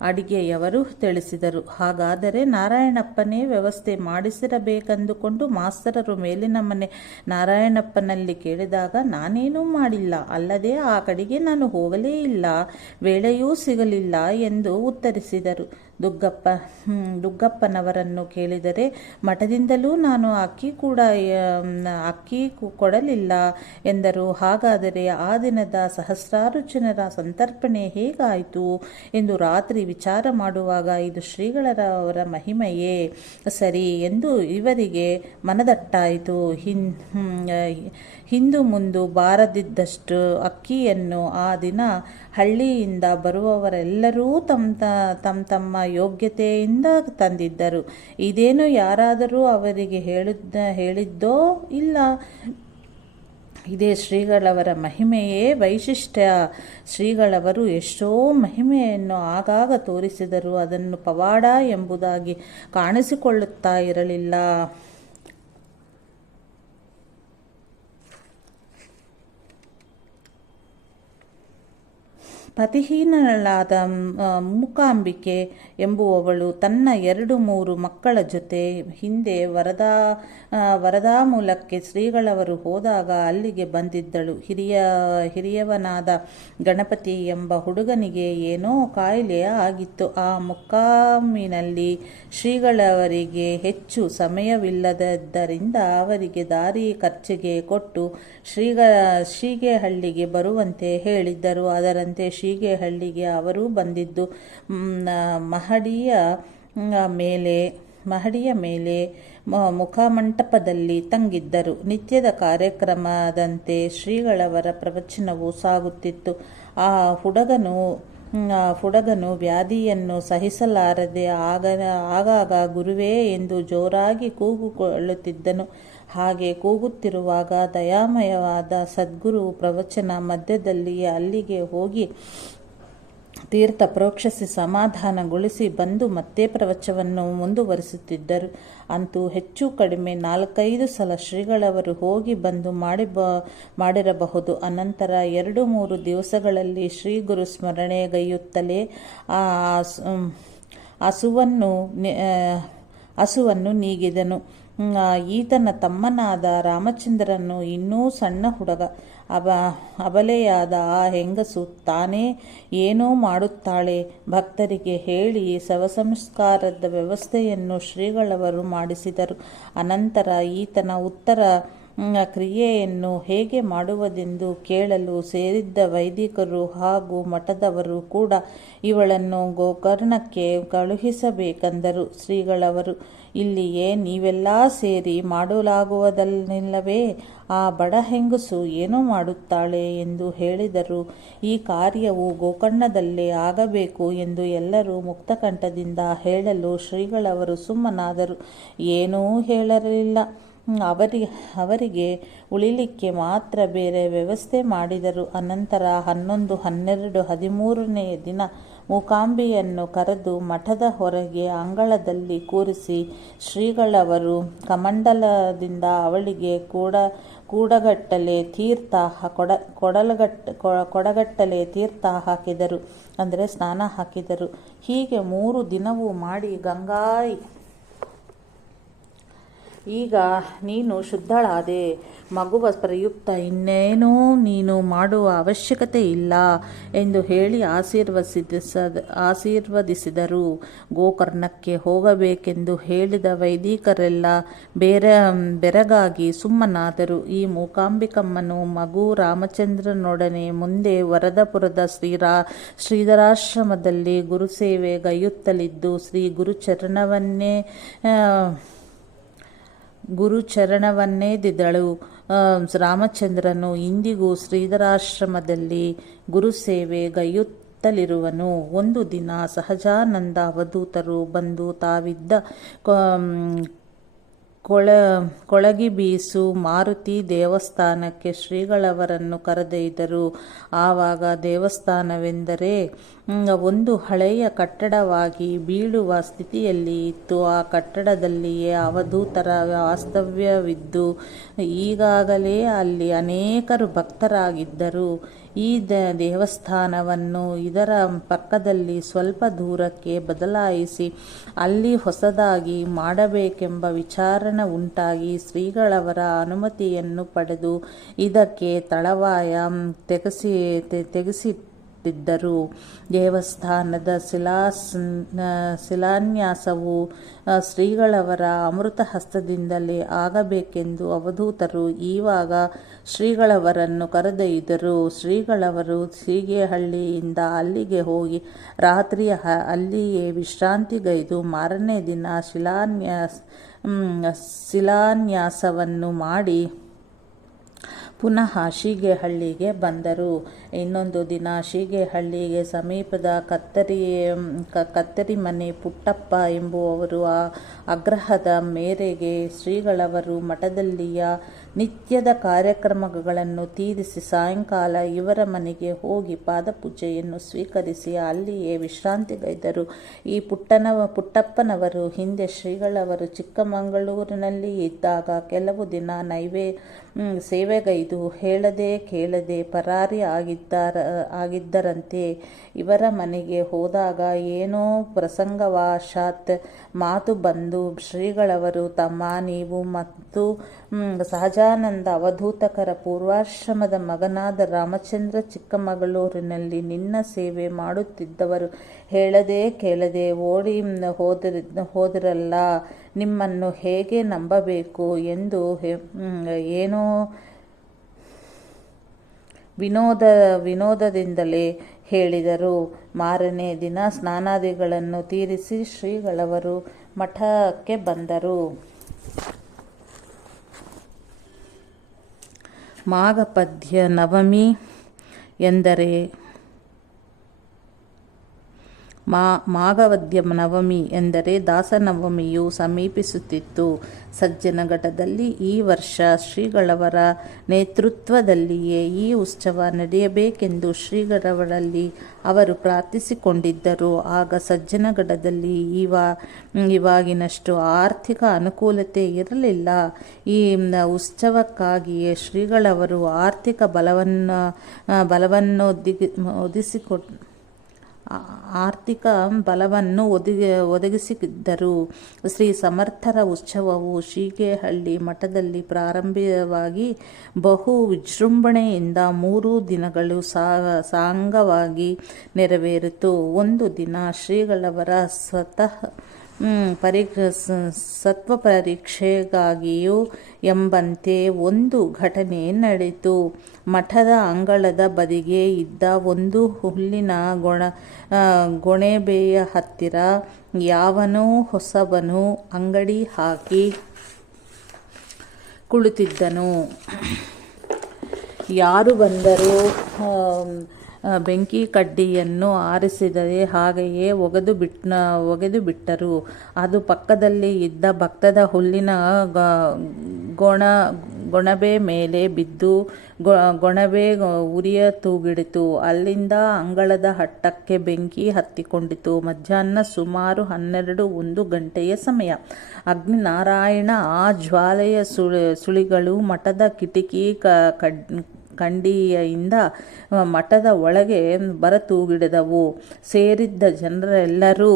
ಅಡಿಗೆಯವರು ತಿಳಿಸಿದರು. ಹಾಗಾದರೆ ನಾರಾಯಣಪ್ಪನೇ ವ್ಯವಸ್ಥೆ ಮಾಡಿಸಿರಬೇಕೆಂದುಕೊಂಡು ಮಾಸ್ತರರು ಮೇಲಿನ ಮನೆ ನಾರಾಯಣಪ್ಪನಲ್ಲಿ ಕೇಳಿದಾಗ, ನಾನೇನೂ ಮಾಡಿಲ್ಲ, ಅಲ್ಲದೆ ಆ ಕಡೆಗೆ ನಾನು ಹೋಗಲೇ ಇಲ್ಲ, ವೇಳೆಯೂ ಸಿಗಲಿಲ್ಲ ಎಂದು ಉತ್ತರಿಸಿದರು. ದುಗ್ಗಪ್ಪನವರನ್ನು ಕೇಳಿದರೆ, ಮಠದಿಂದಲೂ ನಾನು ಅಕ್ಕಿ ಕೊಡಲಿಲ್ಲ ಎಂದರು. ಹಾಗಾದರೆ ಆ ದಿನದ ಸಹಸ್ರಾರು ಜನರ ಸಂತರ್ಪಣೆ ಹೇಗಾಯಿತು ಎಂದು ರಾತ್ರಿ ವಿಚಾರ ಮಾಡುವಾಗ ಇದು ಶ್ರೀಗಳವರ ಮಹಿಮೆಯೇ ಸರಿ ಎಂದು ಇವರಿಗೆ ಮನದಟ್ಟಾಯಿತು. ಹಿಂದು ಮುಂದು ಬಾರದಿದ್ದಷ್ಟು ಅಕ್ಕಿಯನ್ನು ಆ ದಿನ ಹಳ್ಳಿಯಿಂದ ಬರುವವರೆಲ್ಲರೂ ತಮ್ಮ ಯೋಗ್ಯತೆಯಿಂದ ತಂದಿದ್ದರು. ಇದೇನು ಯಾರಾದರೂ ಅವರಿಗೆ ಹೇಳಿದ್ದೋ ಇಲ್ಲ. ಇದೇ ಶ್ರೀಗಳವರ ಮಹಿಮೆಯೇ ವೈಶಿಷ್ಟ್ಯ. ಶ್ರೀಗಳವರು ಎಷ್ಟೋ ಮಹಿಮೆಯನ್ನು ಆಗಾಗ ತೋರಿಸಿದರೂ ಅದನ್ನು ಪವಾಡ ಎಂಬುದಾಗಿ ಕಾಣಿಸಿಕೊಳ್ಳುತ್ತಾ ಇರಲಿಲ್ಲ. ಪತಿಹೀನಳಾದ ಮೂಕಾಂಬಿಕೆ ಎಂಬುವವಳು ತನ್ನ 2-3 ಮಕ್ಕಳ ಜೊತೆ ಹಿಂದೆ ವರದಾಮೂಲಕ್ಕೆ ಶ್ರೀಗಳವರು ಹೋದಾಗ ಅಲ್ಲಿಗೆ ಬಂದಿದ್ದಳು. ಹಿರಿಯವನಾದ ಗಣಪತಿ ಎಂಬ ಹುಡುಗನಿಗೆ ಏನೋ ಕಾಯಿಲೆ ಆಗಿತ್ತು. ಆ ಮುಕ್ಕಾಮಿನಲ್ಲಿ ಶ್ರೀಗಳವರಿಗೆ ಹೆಚ್ಚು ಸಮಯವಿಲ್ಲದ್ದರಿಂದ ಅವರಿಗೆ ದಾರಿ ಖರ್ಚಿಗೆ ಕೊಟ್ಟು ಶೀಗೆಹಳ್ಳಿಗೆ ಬರುವಂತೆ ಹೇಳಿದ್ದರು. ಅದರಂತೆ ಶೀಗೆಹಳ್ಳಿಗೆ ಅವರೂ ಬಂದಿದ್ದು ಮಹಡಿಯ ಮೇಲೆ ಮುಖಮಂಟಪದಲ್ಲಿ ತಂಗಿದ್ದರು. ನಿತ್ಯದ ಕಾರ್ಯಕ್ರಮದಂತೆ ಶ್ರೀಗಳವರ ಪ್ರವಚನವು ಸಾಗುತ್ತಿತ್ತು. ಆ ಹುಡುಗನು ವ್ಯಾಧಿಯನ್ನು ಸಹಿಸಲಾರದೆ ಆಗಾಗ ಗುರುವೇ ಎಂದು ಜೋರಾಗಿ ಕೂಗುಕೊಳ್ಳುತ್ತಿದ್ದನು. ಹಾಗೆ ಕೂಗುತ್ತಿರುವಾಗ ದಯಾಮಯವಾದ ಸದ್ಗುರು ಪ್ರವಚನ ಮಧ್ಯದಲ್ಲಿಯೇ ಅಲ್ಲಿಗೆ ಹೋಗಿ ತೀರ್ಥ ಪ್ರೋಕ್ಷಿಸಿ ಸಮಾಧಾನಗೊಳಿಸಿ ಬಂದು ಮತ್ತೆ ಪ್ರವಚನವನ್ನು ಮುಂದುವರಿಸುತ್ತಿದ್ದರು. ಅಂತೂ ಹೆಚ್ಚು ಕಡಿಮೆ 4-5 ಸಲ ಶ್ರೀಗಳವರು ಹೋಗಿ ಬಂದು ಮಾಡಿರಬಹುದು. ಅನಂತರ 2-3 ದಿವಸಗಳಲ್ಲಿ ಶ್ರೀ ಗುರು ಸ್ಮರಣೆಗೈಯುತ್ತಲೇ ಆ ಹಸುವನ್ನು ನೀಗಿದನು. ಈತನ ತಮ್ಮನಾದ ರಾಮಚಂದ್ರನು ಇನ್ನೂ ಸಣ್ಣ ಹುಡುಗ. ಅಬಲೆಯಾದ ಆ ಹೆಂಗಸು ತಾನೇ ಏನೋ ಮಾಡುತ್ತಾಳೆ. ಭಕ್ತರಿಗೆ ಹೇಳಿ ಶವಸಂಸ್ಕಾರದ ವ್ಯವಸ್ಥೆಯನ್ನು ಶ್ರೀಗಳವರು ಮಾಡಿಸಿದರು. ಅನಂತರ ಈತನ ಉತ್ತರ ಕ್ರಿಯೆಯನ್ನು ಹೇಗೆ ಮಾಡುವುದೆಂದು ಕೇಳಲು ಸೇರಿದ್ದ ವೈದಿಕರು ಹಾಗೂ ಮಠದವರು ಕೂಡ ಇವಳನ್ನು ಗೋಕರ್ಣಕ್ಕೆ ಕಳುಹಿಸಬೇಕೆಂದರು. ಶ್ರೀಗಳವರು, ಇಲ್ಲಿಯೇ ನೀವೆಲ್ಲ ಸೇರಿ ಮಾಡಲಾಗುವುದಿಲ್ಲವೇ? ಆ ಬಡ ಹೆಂಗಸು ಏನು ಮಾಡುತ್ತಾಳೆ ಎಂದು ಹೇಳಿದರು. ಈ ಕಾರ್ಯವು ಗೋಕರ್ಣದಲ್ಲೇ ಆಗಬೇಕು ಎಂದು ಎಲ್ಲರೂ ಮುಕ್ತಕಂಠದಿಂದ ಹೇಳಲು ಶ್ರೀಗಳವರು ಸುಮ್ಮನಾದರು. ಏನೂ ಹೇಳಲಿಲ್ಲ. ಅವರಿಗೆ ಉಳಿಲಿಕ್ಕೆ ಮಾತ್ರ ಬೇರೆ ವ್ಯವಸ್ಥೆ ಮಾಡಿದರು. ಅನಂತರ 11, 12, 13ನೇ ದಿನ ಮೂಕಾಂಬಿಯನ್ನು ಕರೆದು ಮಠದ ಹೊರಗೆ ಅಂಗಳದಲ್ಲಿ ಕೂರಿಸಿ ಶ್ರೀಗಳವರು ಕಮಂಡಲದಿಂದ ಅವಳಿಗೆ ಕೊಡಗಟ್ಟಲೆ ತೀರ್ಥ ಹಾಕಿದರು. ಅಂದರೆ ಸ್ನಾನ ಹಾಕಿದರು. ಹೀಗೆ 3 ದಿನವೂ ಮಾಡಿ ಗಂಗಾಯಿ, ಈಗ ನೀನು ಶುದ್ಧಳಾದೆ, ಮಗುವ ಪ್ರಯುಕ್ತ ಇನ್ನೇನೂ ನೀನು ಮಾಡುವ ಅವಶ್ಯಕತೆ ಇಲ್ಲ ಎಂದು ಹೇಳಿ ಆಶೀರ್ವದಿಸಿದರು. ಗೋಕರ್ಣಕ್ಕೆ ಹೋಗಬೇಕೆಂದು ಹೇಳಿದ ವೈದಿಕರೆಲ್ಲ ಬೆರಗಾಗಿ ಸುಮ್ಮನಾದರು. ಈ ಮೂಕಾಂಬಿಕಮ್ಮನು ಮಗು ರಾಮಚಂದ್ರನೊಡನೆ ಮುಂದೆ ವರದಪುರದ ಶ್ರೀಧರಾಶ್ರಮದಲ್ಲಿ ಗುರುಸೇವೆ ಗೈಯುತ್ತಲಿದ್ದು ಶ್ರೀ ಗುರುಚರಣವನ್ನೆದಿದ್ದಳು. ರಾಮಚಂದ್ರನು ಇಂದಿಗೂ ಶ್ರೀಧರಾಶ್ರಮದಲ್ಲಿ ಗುರುಸೇವೆ ಗೈಯುತ್ತಲಿರುವನು. ಒಂದು ದಿನ ಸಹಜಾನಂದ ಅವಧೂತರು ಬಂದು ತಾವಿದ್ದ ಕೊಳಗಿಬೀಸು ಮಾರುತಿ ದೇವಸ್ಥಾನಕ್ಕೆ ಶ್ರೀಗಳವರನ್ನು ಕರೆದೊಯ್ದರು. ಆವಾಗ ದೇವಸ್ಥಾನವೆಂದರೆ ಒಂದು ಹಳೆಯ ಕಟ್ಟಡವಾಗಿ ಬೀಳುವ ಸ್ಥಿತಿಯಲ್ಲಿ ಇತ್ತು. ಆ ಕಟ್ಟಡದಲ್ಲಿಯೇ ಅವಧೂತರ ವಾಸ್ತವ್ಯವಿದ್ದು ಈಗಾಗಲೇ ಅಲ್ಲಿ ಅನೇಕರು ಭಕ್ತರಾಗಿದ್ದರು. ಈ ದೇವಸ್ಥಾನವನ್ನು ಇದರ ಪಕ್ಕದಲ್ಲಿ ಸ್ವಲ್ಪ ದೂರಕ್ಕೆ ಬದಲಾಯಿಸಿ ಅಲ್ಲಿ ಹೊಸದಾಗಿ ಮಾಡಬೇಕೆಂಬ ವಿಚಾರ ಉಂಟಾಗಿ ಶ್ರೀಗಳವರ ಅನುಮತಿಯನ್ನು ಪಡೆದು ಇದಕ್ಕೆ ತಳವಾಯ ತೆಗೆಸಿಟ್ಟಿದ್ದರು. ದೇವಸ್ಥಾನದ ಶಿಲಾನ್ಯಾಸವು ಶ್ರೀಗಳವರ ಅಮೃತ ಹಸ್ತದಿಂದಲೇ ಆಗಬೇಕೆಂದು ಅವಧೂತರು ಈವಾಗ ಶ್ರೀಗಳವರನ್ನು ಕರೆದೊಯ್ದರು. ಶ್ರೀಗಳವರು ಶೀಗೆಹಳ್ಳಿಯಿಂದ ಅಲ್ಲಿಗೆ ಹೋಗಿ ರಾತ್ರಿ ಅಲ್ಲಿಯೇ ವಿಶ್ರಾಂತಿಗೈದು ಮಾರನೇ ದಿನ ಶಿಲಾನ್ಯಾಸವನ್ನು ಮಾಡಿ ಪುನಃ ಶೀಗೆಹಳ್ಳಿಗೆ ಬಂದರು. ಇನ್ನೊಂದು ದಿನ ಶೀಗೆಹಳ್ಳಿಗೆ ಸಮೀಪದ ಕತ್ತರಿಮನೆ ಪುಟ್ಟಪ್ಪ ಎಂಬುವವರು ಆಗ್ರಹದ ಮೇರೆಗೆ ಶ್ರೀಗಳವರು ಮಠದಲ್ಲಿಯ ನಿತ್ಯದ ಕಾರ್ಯಕ್ರಮಗಳನ್ನು ತೀರಿಸಿ ಸಾಯಂಕಾಲ ಇವರ ಮನೆಗೆ ಹೋಗಿ ಪಾದಪೂಜೆಯನ್ನು ಸ್ವೀಕರಿಸಿ ಅಲ್ಲಿಯೇ ವಿಶ್ರಾಂತಿಗೈದರು. ಈ ಪುಟ್ಟಪ್ಪನವರು ಹಿಂದೆ ಶ್ರೀಗಳವರು ಚಿಕ್ಕಮಗಳೂರಿನಲ್ಲಿ ಇದ್ದಾಗ ಕೆಲವು ದಿನ ಸೇವೆಗೈದು ಹೇಳದೆ ಕೇಳದೆ ಪರಾರಿ ಆಗಿದ್ದರಂತೆ. ಇವರ ಮನೆಗೆ ಹೋದಾಗ ಏನೋ ಪ್ರಸಂಗವಶಾತ್ ಮಾತು ಬಂದು ಶ್ರೀಗಳವರು, ತಮ್ಮ, ನೀವು ಮತ್ತು ಸಹಜಾನಂದ ಅವಧೂತಕರ ಪೂರ್ವಾಶ್ರಮದ ಮಗನಾದ ರಾಮಚಂದ್ರ ಚಿಕ್ಕಮಗಳೂರಿನಲ್ಲಿ ನಿನ್ನ ಸೇವೆ ಮಾಡುತ್ತಿದ್ದವರು. ಹೇಳದೆ ಕೇಳದೆ ಓಡಿ ಹೋದಿರಲ್ಲ, ನಿಮ್ಮನ್ನು ಹೇಗೆ ನಂಬಬೇಕು ಎಂದು ಏನೋ ವಿನೋದದಿಂದಲೇ ಹೇಳಿದರು. ಮಾರನೇ ದಿನ ಸ್ನಾನಾದಿಗಳನ್ನು ತೀರಿಸಿ ಶ್ರೀಗಳವರು ಮಠಕ್ಕೆ ಬಂದರು. ಮಾಘಪದ್ಯ ನವಮಿ ಎಂದರೆ ಮಾಘವದ್ಯ ನವಮಿ ಎಂದರೆ ದಾಸನವಮಿಯು ಸಮೀಪಿಸುತ್ತಿತ್ತು. ಸಜ್ಜನಗಢದಲ್ಲಿ ಈ ವರ್ಷ ಶ್ರೀಗಳವರ ನೇತೃತ್ವದಲ್ಲಿಯೇ ಈ ಉತ್ಸವ ನಡೆಯಬೇಕೆಂದು ಶ್ರೀಗಳವರಲ್ಲಿ ಅವರು ಪ್ರಾರ್ಥಿಸಿಕೊಂಡಿದ್ದರು. ಆಗ ಸಜ್ಜನಗಢದಲ್ಲಿ ಇವಾಗಿನಷ್ಟು ಆರ್ಥಿಕ ಅನುಕೂಲತೆ ಇರಲಿಲ್ಲ. ಈ ಉತ್ಸವಕ್ಕಾಗಿಯೇ ಶ್ರೀಗಳವರು ಆರ್ಥಿಕ ಬಲವನ್ನು ಒದಗಿಸಿದ್ದರು. ಶ್ರೀ ಸಮರ್ಥರ ಉತ್ಸವವು ಶೀಗೇಹಳ್ಳಿ ಮಠದಲ್ಲಿ ಪ್ರಾರಂಭವಾಗಿ ಬಹು ವಿಜೃಂಭಣೆಯಿಂದ 3 ದಿನಗಳು ಸಾಂಗವಾಗಿ ನೆರವೇರಿತು. ಒಂದು ದಿನ ಶ್ರೀಗಳವರ ಸತ್ವಪರೀಕ್ಷೆಗಾಗಿಯೂ ಎಂಬಂತೆ ಒಂದು ಘಟನೆ ನಡೆಯಿತು. ಮಠದ ಅಂಗಳದ ಬದಿಗೆ ಇದ್ದ ಒಂದು ಹುಲ್ಲಿನ ಗೊಣಬೆಯ ಹತ್ತಿರ ಯಾವನೋ ಹೊಸಬನು ಅಂಗಡಿ ಹಾಕಿ ಕುಳಿತಿದ್ದನು. ಯಾರು ಬಂದರೂ ಬೆಂಕಿ ಕಡ್ಡಿಯನ್ನು ಆರಿಸಿದರೆ ಹಾಗೆಯೇ ಒಗೆದು ಬಿಟ್ಟರು. ಅದು ಪಕ್ಕದಲ್ಲಿ ಇದ್ದ ಭತ್ತದ ಹುಲ್ಲಿನ ಗೊಣಬೆ ಮೇಲೆ ಬಿದ್ದು ಗೊಣಬೆ ಉರಿಯ ತೂಗಿಡಿತು. ಅಲ್ಲಿಂದ ಅಂಗಳದ ಹಟ್ಟಕ್ಕೆ ಬೆಂಕಿ ಹತ್ತಿಕೊಂಡಿತು. ಮಧ್ಯಾಹ್ನ ಸುಮಾರು 12-1 ಗಂಟೆಯ ಸಮಯ. ಅಗ್ನಿನಾರಾಯಣ ಆ ಜ್ವಾಲೆಯ ಸುಳಿಗಳು ಮಠದ ಕಿಟಕಿ ಕಂಡಿಯಿಂದ ಮಠದ ಒಳಗೆ ಬರತೂಗಿಡಿದವು. ಸೇರಿದ್ದ ಜನರೆಲ್ಲರೂ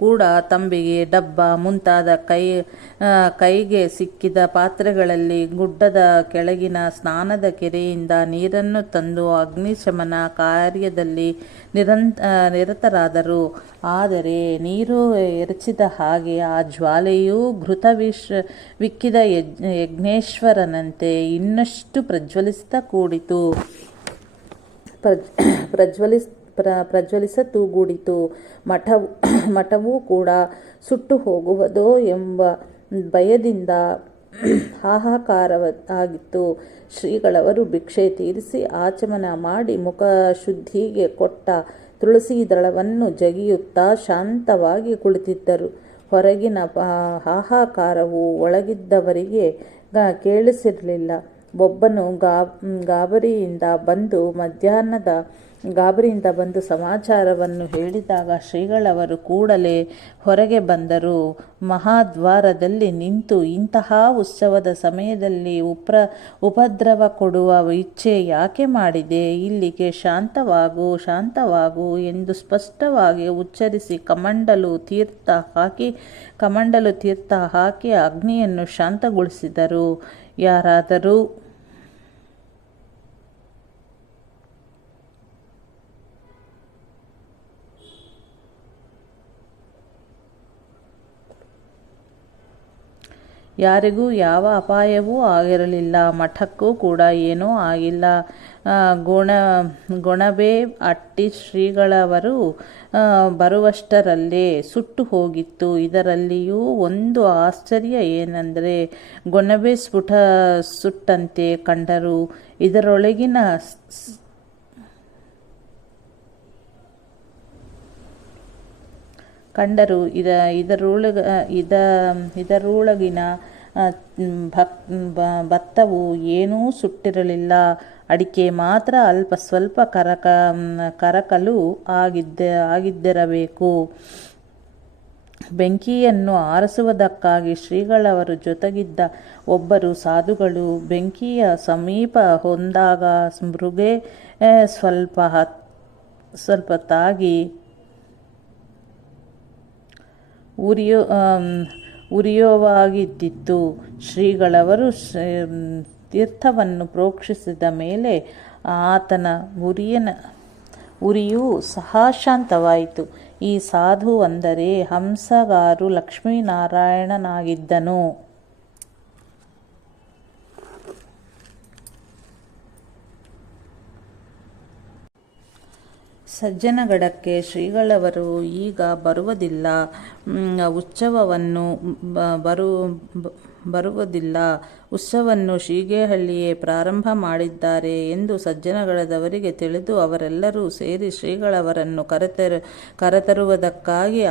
ಕೂಡ ತಂಬಿಗೆ, ಡಬ್ಬ ಮುಂತಾದ ಕೈಗೆ ಸಿಕ್ಕಿದ ಪಾತ್ರೆಗಳಲ್ಲಿ ಗುಡ್ಡದ ಕೆಳಗಿನ ಸ್ನಾನದ ಕೆರೆಯಿಂದ ನೀರನ್ನು ತಂದು ಅಗ್ನಿಶಮನ ಕಾರ್ಯದಲ್ಲಿ ನಿರತರಾದರು. ಆದರೆ ನೀರು ಎರಚಿದ ಹಾಗೆ ಆ ಜ್ವಾಲೆಯು ಘೃತವಿಕ್ಕಿದ ಯಜ್ಞೇಶ್ವರನಂತೆ ಇನ್ನಷ್ಟು ಪ್ರಜ್ವಲಿಸುತ್ತಾ ಕೂಡಿತು. ಪ್ರಜ್ವಲಿಸತೂಗೂಡಿತು. ಮಠವೂ ಕೂಡ ಸುಟ್ಟು ಹೋಗುವುದೋ ಎಂಬ ಭಯದಿಂದ ಹಾಹಾಕಾರವಾಗಿತ್ತು. ಶ್ರೀಗಳವರು ಭಿಕ್ಷೆ ತೀರಿಸಿ ಆಚಮನ ಮಾಡಿ ಮುಖಶುದ್ಧಿಗೆ ಕೊಟ್ಟ ತುಳಸಿ ದಳವನ್ನು ಜಗಿಯುತ್ತಾ ಶಾಂತವಾಗಿ ಕುಳಿತಿದ್ದರು. ಹೊರಗಿನ ಹಾಹಾಕಾರವು ಒಳಗಿದ್ದವರಿಗೆ ಕೇಳಿಸಿರಲಿಲ್ಲ. ಒಬ್ಬನು ಗಾಬರಿಯಿಂದ ಬಂದು ಸಮಾಚಾರವನ್ನು ಹೇಳಿದಾಗ ಶ್ರೀಗಳವರು ಕೂಡಲೇ ಹೊರಗೆ ಬಂದರು. ಮಹಾದ್ವಾರದಲ್ಲಿ ನಿಂತು, ಇಂತಹ ಉತ್ಸವದ ಸಮಯದಲ್ಲಿ ಉಪದ್ರವ ಕೊಡುವ ಇಚ್ಛೆ ಯಾಕೆ ಮಾಡಿದೆ? ಇಲ್ಲಿಗೆ ಶಾಂತವಾಗು ಎಂದು ಸ್ಪಷ್ಟವಾಗಿ ಉಚ್ಚರಿಸಿ ಕಮಂಡಲು ತೀರ್ಥ ಹಾಕಿ ಅಗ್ನಿಯನ್ನು ಶಾಂತಗೊಳಿಸಿದರು. ಯಾರಾದರೂ ಯಾರಿಗೂ ಯಾವ ಅಪಾಯವೂ ಆಗಿರಲಿಲ್ಲ. ಮಠಕ್ಕೂ ಕೂಡ ಏನೂ ಆಗಿಲ್ಲ. ಗೊಣಬೆ ಅಟ್ಟಿ ಶ್ರೀಗಳವರು ಬರುವಷ್ಟರಲ್ಲೇ ಸುಟ್ಟು ಹೋಗಿತ್ತು. ಇದರಲ್ಲಿಯೂ ಒಂದು ಆಶ್ಚರ್ಯ ಏನೆಂದರೆ ಗೊಣಬೆ ಸುಟ್ಟಂತೆ ಕಂಡರು. ಇದರೊಳಗಿನ ಭತ್ತವು ಏನೂ ಸುಟ್ಟಿರಲಿಲ್ಲ. ಅಡಿಕೆ ಮಾತ್ರ ಅಲ್ಪ ಸ್ವಲ್ಪ ಕರಕಲು ಆಗಿದ್ದಿರಬೇಕು. ಬೆಂಕಿಯನ್ನು ಆರಿಸುವುದಕ್ಕಾಗಿ ಶ್ರೀಗಳವರ ಜೊತೆಗಿದ್ದ ಒಬ್ಬರು ಸಾಧುಗಳು ಬೆಂಕಿಯ ಸಮೀಪ ಹೊಂದಾಗ ಮೃಗೆ ಸ್ವಲ್ಪ ತಾಗಿ ಉರಿಯುವಾಗಿದ್ದಿತು. ಶ್ರೀಗಳವರು ತೀರ್ಥವನ್ನು ಪ್ರೋಕ್ಷಿಸಿದ ಮೇಲೆ ಆತನ ಉರಿಯೂ ಸಹ ಶಾಂತವಾಯಿತು. ಈ ಸಾಧು ಅಂದರೆ ಹಂಸಗಾರು ಲಕ್ಷ್ಮೀನಾರಾಯಣನಾಗಿದ್ದನು. ಸಜ್ಜನಗಡಕ್ಕೆ ಶ್ರೀಗಳವರು ಈಗ ಬರುವುದಿಲ್ಲ. ಉತ್ಸವವನ್ನು ಶೀಗೇಹಳ್ಳಿಯೇ ಪ್ರಾರಂಭ ಮಾಡಿದ್ದಾರೆ ಎಂದು ಸಜ್ಜನಗಡದವರಿಗೆ ತಿಳಿದು ಅವರೆಲ್ಲರೂ ಸೇರಿ ಶ್ರೀಗಳವರನ್ನು ಕರೆತರುವುದಕ್ಕಾಗಿ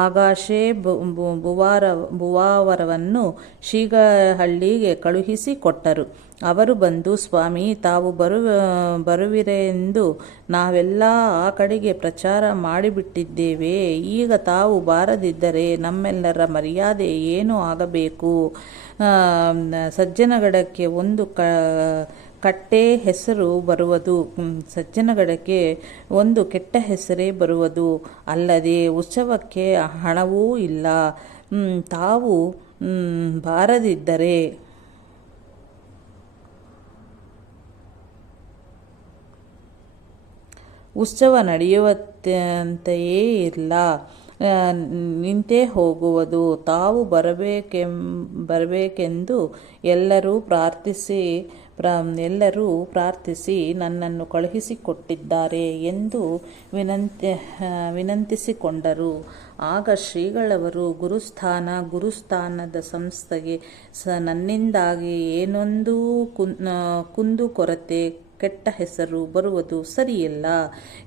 ಆಗಾಶೆ ಬುವಾವರವನ್ನು ಶೀಗೇಹಳ್ಳಿಗೆ ಕಳುಹಿಸಿ ಕೊಟ್ಟರು. ಅವರು ಬಂದು, ಸ್ವಾಮಿ, ತಾವು ಬರುವಿರೆಂದು ನಾವೆಲ್ಲ ಆ ಕಡೆಗೆ ಪ್ರಚಾರ ಮಾಡಿಬಿಟ್ಟಿದ್ದೇವೆ. ಈಗ ತಾವು ಬಾರದಿದ್ದರೆ ನಮ್ಮೆಲ್ಲರ ಮರ್ಯಾದೆ ಏನು ಆಗಬೇಕು? ಸಜ್ಜನಗಡಕ್ಕೆ ಒಂದು ಕಟ್ಟೆ ಹೆಸರು ಬರುವುದು. ಸಜ್ಜನಗಡಕ್ಕೆ ಒಂದು ಕೆಟ್ಟ ಹೆಸರೇ ಬರುವುದು. ಅಲ್ಲದೆ ಉತ್ಸವಕ್ಕೆ ಹಣವೂ ಇಲ್ಲ. ತಾವು ಬಾರದಿದ್ದರೆ ಉತ್ಸವ ನಡೆಯುವಂತೆಯೇ ಇಲ್ಲ, ನಿಂತೇ ಹೋಗುವುದು. ತಾವು ಬರಬೇಕೆಂದು ಎಲ್ಲರೂ ಪ್ರಾರ್ಥಿಸಿ ನನ್ನನ್ನು ಕಳುಹಿಸಿಕೊಟ್ಟಿದ್ದಾರೆ ಎಂದು ವಿನಂತಿಸಿಕೊಂಡರು. ಆಗ ಶ್ರೀಗಳವರು ಗುರುಸ್ಥಾನದ ಸಂಸ್ಥೆಗೆ ನನ್ನಿಂದಾಗಿ ಏನೊಂದು ಕುಂದುಕೊರತೆ, ಕೆಟ್ಟ ಹೆಸರು ಬರುವುದು ಸರಿಯಿಲ್ಲ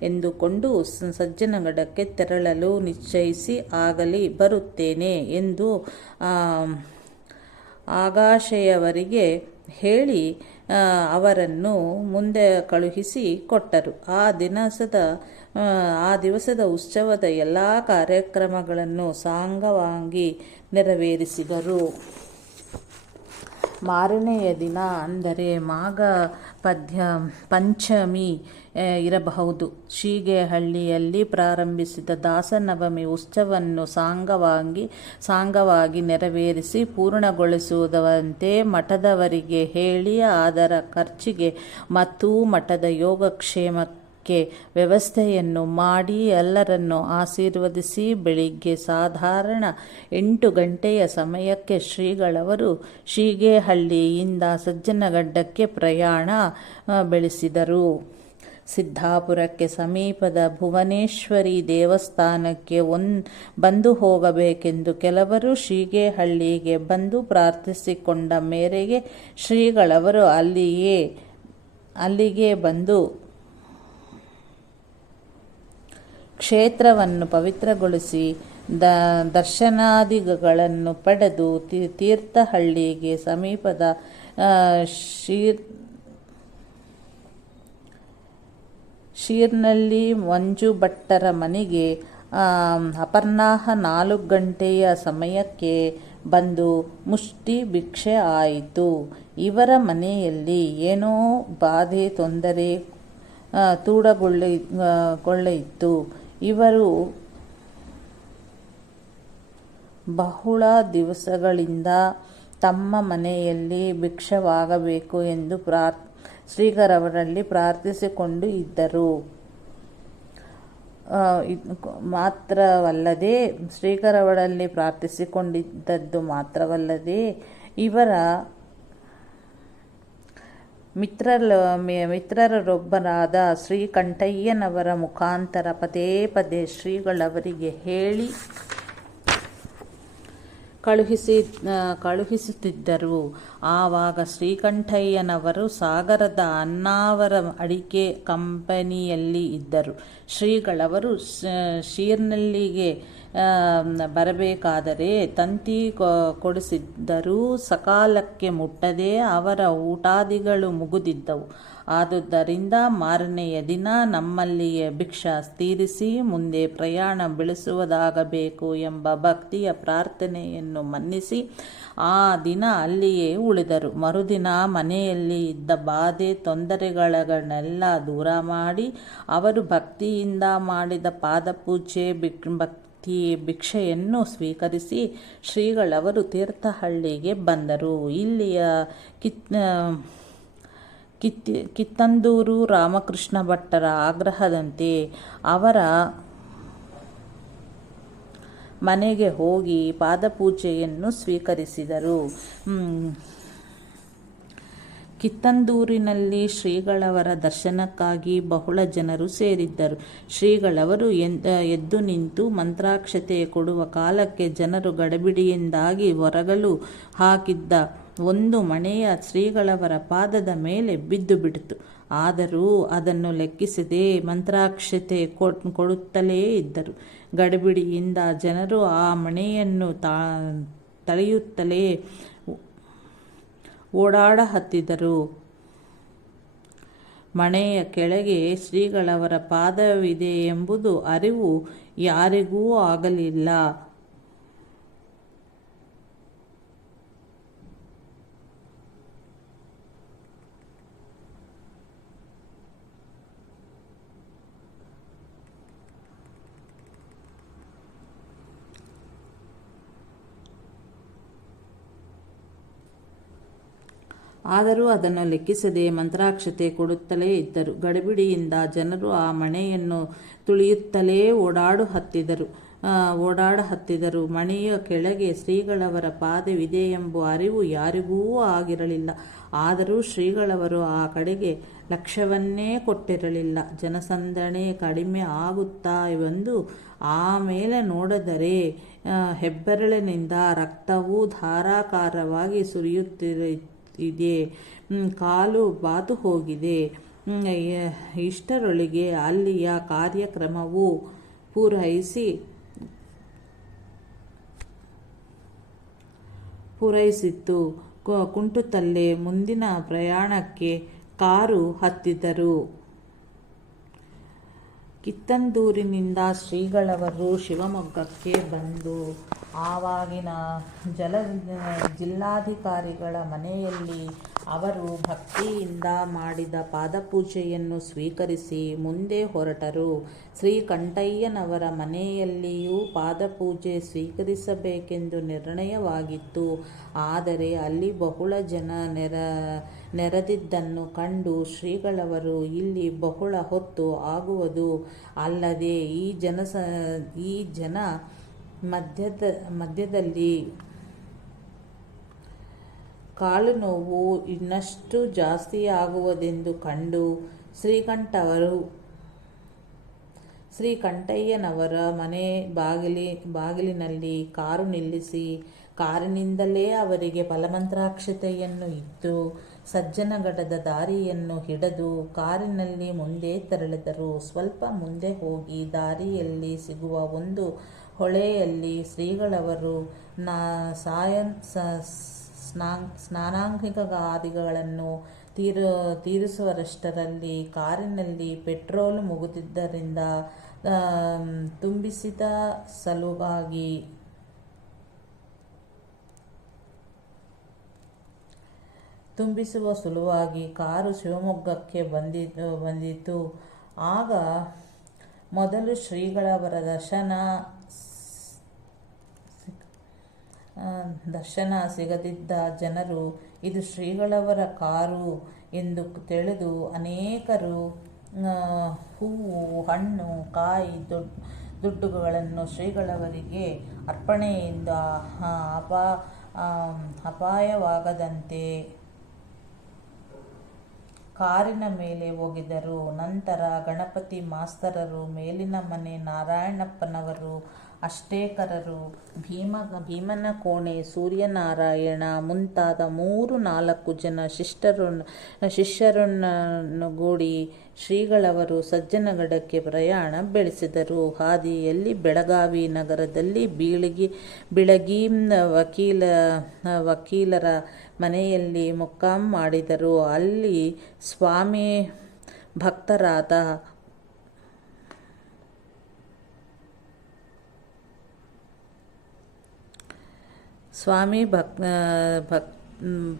ಎಂದುಕೊಂಡು ಸಜ್ಜನಗಡಕ್ಕೆ ತೆರಳಲು ನಿಶ್ಚಯಿಸಿ, ಆಗಲಿ, ಬರುತ್ತೇನೆ ಎಂದು ಆಗಾಶೆಯವರಿಗೆ ಹೇಳಿ ಅವರನ್ನು ಮುಂದೆ ಕಳುಹಿಸಿ ಕೊಟ್ಟರು. ಆ ದಿವಸದ ಉತ್ಸವದ ಎಲ್ಲ ಕಾರ್ಯಕ್ರಮಗಳನ್ನು ಸಾಂಗವಾಗಿ ನೆರವೇರಿಸಿದರು. ಮಾರನೆಯ ದಿನ ಅಂದರೆ ಮಾಘ ಪಂಚಮಿ ಇರಬಹುದು. ಶೀಗೇಹಳ್ಳಿಯಲ್ಲಿ ಪ್ರಾರಂಭಿಸಿದ ದಾಸನವಮಿ ಉತ್ಸವವನ್ನು ಸಾಂಗವಾಗಿ ನೆರವೇರಿಸಿ ಪೂರ್ಣಗೊಳಿಸುವುದಂತೆ ಮಠದವರಿಗೆ ಹೇಳಿ ಅದರ ಖರ್ಚಿಗೆ ಮತ್ತು ಮಠದ ಯೋಗಕ್ಷೇಮಕ್ಕೆ ವ್ಯವಸ್ಥೆಯನ್ನು ಮಾಡಿ ಎಲ್ಲರನ್ನು ಆಶೀರ್ವದಿಸಿ ಬೆಳಿಗ್ಗೆ ಸಾಧಾರಣ 8 ಗಂಟೆಯ ಸಮಯಕ್ಕೆ ಶ್ರೀಗಳವರು ಶೀಗೇಹಳ್ಳಿಯಿಂದ ಸಜ್ಜನಗಡ್ಡಕ್ಕೆ ಪ್ರಯಾಣ ಬೆಳೆಸಿದರು. ಸಿದ್ದಾಪುರಕ್ಕೆ ಸಮೀಪದ ಭುವನೇಶ್ವರಿ ದೇವಸ್ಥಾನಕ್ಕೆ ಬಂದು ಹೋಗಬೇಕೆಂದು ಕೆಲವರು ಶೀಗೇಹಳ್ಳಿಗೆ ಬಂದು ಪ್ರಾರ್ಥಿಸಿಕೊಂಡ ಮೇರೆಗೆ ಶ್ರೀಗಳವರು ಅಲ್ಲಿಗೆ ಬಂದು ಕ್ಷೇತ್ರವನ್ನು ಪವಿತ್ರಗೊಳಿಸಿ ದರ್ಶನಾದಿಗಳನ್ನು ಪಡೆದು ತೀರ್ಥಹಳ್ಳಿಗೆ ಸಮೀಪದ ಶೀರ್ನಲ್ಲಿ ಮಂಜು ಭಟ್ಟರ ಮನೆಗೆ ಅಪರ್ನಾಹ 4 ಗಂಟೆಯ ಸಮಯಕ್ಕೆ ಬಂದು ಮುಷ್ಟಿ ಭಿಕ್ಷೆ ಆಯಿತು. ಇವರ ಮನೆಯಲ್ಲಿ ಏನೋ ಬಾಧೆ, ತೊಂದರೆ, ತೂಡಗೊಳ್ಳಿತ್ತು. ಇವರು ಬಹಳ ದಿವಸಗಳಿಂದ ತಮ್ಮ ಮನೆಯಲ್ಲಿ ಭಿಕ್ಷವಾಗಬೇಕು ಎಂದು ಶ್ರೀಗಳವರಲ್ಲಿ ಪ್ರಾರ್ಥಿಸಿಕೊಂಡು ಇದ್ದರು. ಮಾತ್ರವಲ್ಲದೆ ಶ್ರೀಗಳವರಲ್ಲಿ ಪ್ರಾರ್ಥಿಸಿಕೊಂಡಿದ್ದದ್ದು ಮಾತ್ರವಲ್ಲದೆ ಇವರ ಮಿತ್ರರೊಬ್ಬರಾದ ಶ್ರೀಕಂಠಯ್ಯನವರ ಮುಖಾಂತರ ಪದೇ ಪದೇ ಶ್ರೀಗಳವರಿಗೆ ಹೇಳಿ ಕಳುಹಿಸುತ್ತಿದ್ದರು. ಆವಾಗ ಶ್ರೀಕಂಠಯ್ಯನವರು ಸಾಗರದ ಅಣ್ಣಾವರ ಅಡಿಕೆ ಕಂಪನಿಯಲ್ಲಿ ಇದ್ದರು. ಶ್ರೀಗಳವರು ಶೀರ್ನಳ್ಳಿಗೆ ಬರಬೇಕಾದರೆ ತಂತಿ ಕೊಡಿಸಿದ್ದರೂ ಸಕಾಲಕ್ಕೆ ಮುಟ್ಟದೆ ಅವರ ಊಟಾದಿಗಳು ಮುಗಿದಿದ್ದವು. ಆದುದರಿಂದ ಮಾರನೆಯ ದಿನ ನಮ್ಮಲ್ಲಿಯೇ ಭಿಕ್ಷಾ ತೀರಿಸಿ ಮುಂದೆ ಪ್ರಯಾಣ ಬೆಳೆಸುವುದಾಗಬೇಕು ಎಂಬ ಭಕ್ತಿಯ ಪ್ರಾರ್ಥನೆಯನ್ನು ಮನ್ನಿಸಿ ಆ ದಿನ ಅಲ್ಲಿಯೇ ಉಳಿದರು. ಮರುದಿನ ಮನೆಯಲ್ಲಿ ಇದ್ದ ಬಾಧೆ ತೊಂದರೆಗಳನ್ನೆಲ್ಲ ದೂರ ಮಾಡಿ ಅವರು ಭಕ್ತಿಯಿಂದ ಮಾಡಿದ ಪಾದಪೂಜೆ ಭಿಕ್ಷೆಯನ್ನು ಸ್ವೀಕರಿಸಿ ಶ್ರೀಗಳವರು ತೀರ್ಥಹಳ್ಳಿಗೆ ಬಂದರು. ಇಲ್ಲಿಯ ಕಿತ್ತಂದೂರು ರಾಮಕೃಷ್ಣ ಭಟ್ಟರ ಆಗ್ರಹದಂತೆ ಅವರ ಮನೆಗೆ ಹೋಗಿ ಪಾದಪೂಜೆಯನ್ನು ಸ್ವೀಕರಿಸಿದರು. ಕಿತ್ತಂದೂರಿನಲ್ಲಿ ಶ್ರೀಗಳವರ ದರ್ಶನಕ್ಕಾಗಿ ಬಹಳ ಜನರು ಸೇರಿದ್ದರು. ಶ್ರೀಗಳವರು ಎದ್ದು ನಿಂತು ಮಂತ್ರಾಕ್ಷತೆ ಕೊಡುವ ಕಾಲಕ್ಕೆ ಜನರು ಗಡಿಬಿಡಿಯಿಂದಾಗಿ ಹೊರಗಲು ಹಾಕಿದ್ದ ಒಂದು ಮಣೆಯ ಶ್ರೀಗಳವರ ಪಾದದ ಮೇಲೆ ಬಿದ್ದು ಬಿಡಿತು. ಆದರೂ ಅದನ್ನು ಲೆಕ್ಕಿಸದೆ ಮಂತ್ರಾಕ್ಷತೆ ಕೊಡುತ್ತಲೇ ಇದ್ದರು. ಗಡಿಬಿಡಿಯಿಂದ ಜನರು ಆ ಮಣೆಯನ್ನು ತಳೆಯುತ್ತಲೇ ಓಡಾಡಹತ್ತಿದರು. ಮಣೆಯ ಕೆಳಗೆ ಶ್ರೀಗಳವರ ಪಾದವಿದೆ ಎಂಬುದು ಅರಿವು ಯಾರಿಗೂ ಆಗಲಿಲ್ಲ. ಆದರೂ ಅದನ್ನು ಲೆಕ್ಕಿಸದೆ ಮಂತ್ರಾಕ್ಷತೆ ಕೊಡುತ್ತಲೇ ಇದ್ದರು. ಗಡಿಬಿಡಿಯಿಂದ ಜನರು ಆ ಮಣೆಯನ್ನು ತುಳಿಯುತ್ತಲೇ ಓಡಾಡಹತ್ತಿದರು. ಮಣೆಯ ಕೆಳಗೆ ಶ್ರೀಗಳವರ ಪಾದವಿದೆ ಎಂಬ ಅರಿವು ಯಾರಿಗೂ ಆಗಿರಲಿಲ್ಲ. ಆದರೂ ಶ್ರೀಗಳವರು ಆ ಕಡೆಗೆ ಲಕ್ಷ್ಯವನ್ನೇ ಕೊಟ್ಟಿರಲಿಲ್ಲ. ಜನಸಂದಣಿ ಕಡಿಮೆ ಆಗುತ್ತಾ ಬಂದು ಆಮೇಲೆ ನೋಡಿದರೆ ಹೆಬ್ಬೆರಳಿನಿಂದ ರಕ್ತವು ಧಾರಾಕಾರವಾಗಿ ಸುರಿಯುತ್ತಿದೆ. ಕಾಲು ಬಾತು ಹೋಗಿದೆ. ಇಷ್ಟರೊಳಗೆ ಅಲ್ಲಿಯ ಕಾರ್ಯಕ್ರಮವು ಪೂರೈಸಿತ್ತು. ಕುಂಟುತ್ತಲೇ ಮುಂದಿನ ಪ್ರಯಾಣಕ್ಕೆ ಕಾರು ಹತ್ತಿದರು. ಕಿತ್ತಂದೂರಿನಿಂದ ಶ್ರೀಗಳವರು ಶಿವಮೊಗ್ಗಕ್ಕೆ ಬಂದು ಆವಾಗಿನ ಜಿಲ್ಲಾಧಿಕಾರಿಗಳ ಮನೆಯಲ್ಲಿ ಅವರು ಭಕ್ತಿಯಿಂದ ಮಾಡಿದ ಪಾದಪೂಜೆಯನ್ನು ಸ್ವೀಕರಿಸಿ ಮುಂದೆ ಹೊರಟರು. ಶ್ರೀಕಂಠಯ್ಯನವರ ಮನೆಯಲ್ಲಿಯೂ ಪಾದಪೂಜೆ ಸ್ವೀಕರಿಸಬೇಕೆಂದು ನಿರ್ಣಯವಾಗಿತ್ತು. ಆದರೆ ಅಲ್ಲಿ ಬಹಳ ಜನ ನೆರೆದಿದ್ದನ್ನು ಕಂಡು ಶ್ರೀಗಳವರು ಇಲ್ಲಿ ಬಹಳ ಹೊತ್ತು ಆಗುವುದು, ಅಲ್ಲದೆ ಈ ಜನ ಮಧ್ಯದಲ್ಲಿ ಕಾಲು ನೋವು ಇನ್ನಷ್ಟು ಜಾಸ್ತಿಯಾಗುವುದೆಂದು ಕಂಡು ಶ್ರೀಕಂಠಯ್ಯನವರ ಮನೆ ಬಾಗಿಲಿನಲ್ಲಿ ಕಾರು ನಿಲ್ಲಿಸಿ ಕಾರಿನಿಂದಲೇ ಅವರಿಗೆ ಫಲಮಂತ್ರಾಕ್ಷತೆಯನ್ನು ಇತ್ತು ಸಜ್ಜನಗಡದ ದಾರಿಯನ್ನು ಹಿಡಿದು ಕಾರಿನಲ್ಲಿ ಮುಂದೆ ತೆರಳಿದರು. ಸ್ವಲ್ಪ ಮುಂದೆ ಹೋಗಿ ದಾರಿಯಲ್ಲಿ ಸಿಗುವ ಒಂದು ಹೊಳೆಯಲ್ಲಿ ಶ್ರೀಗಳವರು ಸ್ನಾನಾಂಗಿಕಾದಿಗಳನ್ನು ತೀರಿಸುವಷ್ಟರಲ್ಲಿ ಕಾರಿನಲ್ಲಿ ಪೆಟ್ರೋಲ್ ಮುಗಿದಿದ್ದರಿಂದ ತುಂಬಿಸುವ ಸಲುವಾಗಿ ಕಾರು ಶಿವಮೊಗ್ಗಕ್ಕೆ ಬಂದಿತು. ಆಗ ಮೊದಲು ಶ್ರೀಗಳವರ ದರ್ಶನ ಸಿಗದಿದ್ದ ಜನರು ಇದು ಶ್ರೀಗಳವರ ಕಾರು ಎಂದು ತಿಳಿದು ಅನೇಕರು ಹೂವು, ಹಣ್ಣು, ಕಾಯಿ, ದುಡ್ಡುಗಳನ್ನು ಶ್ರೀಗಳವರಿಗೆ ಅರ್ಪಣೆಯಿಂದ ಅಪಾಯವಾಗದಂತೆ ಕಾರಿನ ಮೇಲೆ ಒಗೆದರು. ನಂತರ ಗಣಪತಿ ಮಾಸ್ತರರು, ಮೇಲಿನ ಮನೆ ನಾರಾಯಣಪ್ಪನವರು, ಅಷ್ಟೇಕರರು, ಭೀಮನ ಕೋಣೆ ಸೂರ್ಯನಾರಾಯಣ ಮುಂತಾದ 3-4 ಜನ ಶಿಷ್ಯರನ್ನೊಡಗೂಡಿ ಶ್ರೀಗಳವರು ಸಜ್ಜನಗಡಕ್ಕೆ ಪ್ರಯಾಣ ಬೆಳೆಸಿದರು. ಹಾದಿಯಲ್ಲಿ ಬೆಳಗಾವಿ ನಗರದಲ್ಲಿ ಬೀಳಗಿ ವಕೀಲರ ಮನೆಯಲ್ಲಿ ಮೊಕ್ಕಾಂ ಮಾಡಿದರು. ಅಲ್ಲಿ ಸ್ವಾಮಿ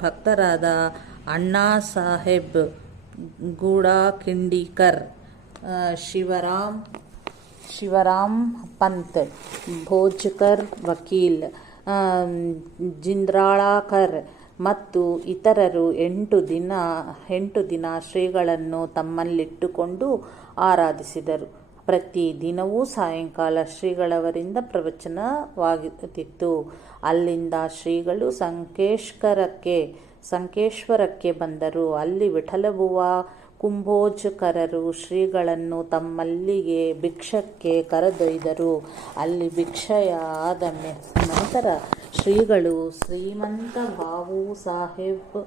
ಭಕ್ತರಾದ ಅಣ್ಣಾಸಾಹೇಬ್ ಗೂಡಖಿಂಡಿಕರ್, ಶಿವರಾಮ್ ಪಂತ್, ಭೋಜ್ಕರ್ ವಕೀಲ್, ಜಿಂದ್ರಾಳಕರ್ ಮತ್ತು ಇತರರು 8 ದಿನ ಶ್ರೀಗಳನ್ನು ತಮ್ಮಲ್ಲಿಟ್ಟುಕೊಂಡು ಆರಾಧಿಸಿದರು. ಪ್ರತಿ ದಿನವೂ ಸಾಯಂಕಾಲ ಶ್ರೀಗಳವರಿಂದ ಪ್ರವಚನವಾಗುತ್ತಿತ್ತು. ಅಲ್ಲಿಂದ ಶ್ರೀಗಳು ಸಂಕೇಶ್ವರಕ್ಕೆ ಬಂದರು. ಅಲ್ಲಿ ವಿಠಲಬುವ ಕುಂಭೋಜಕರರು ಶ್ರೀಗಳನ್ನು ತಮ್ಮಲ್ಲಿಗೆ ಭಿಕ್ಷಕ್ಕೆ ಕರೆದೊಯ್ದರು. ಅಲ್ಲಿ ಭಿಕ್ಷೆಯಾದ ನಂತರ ಶ್ರೀಗಳು ಶ್ರೀಮಂತ ಭಾವು ಸಾಹೇಬ್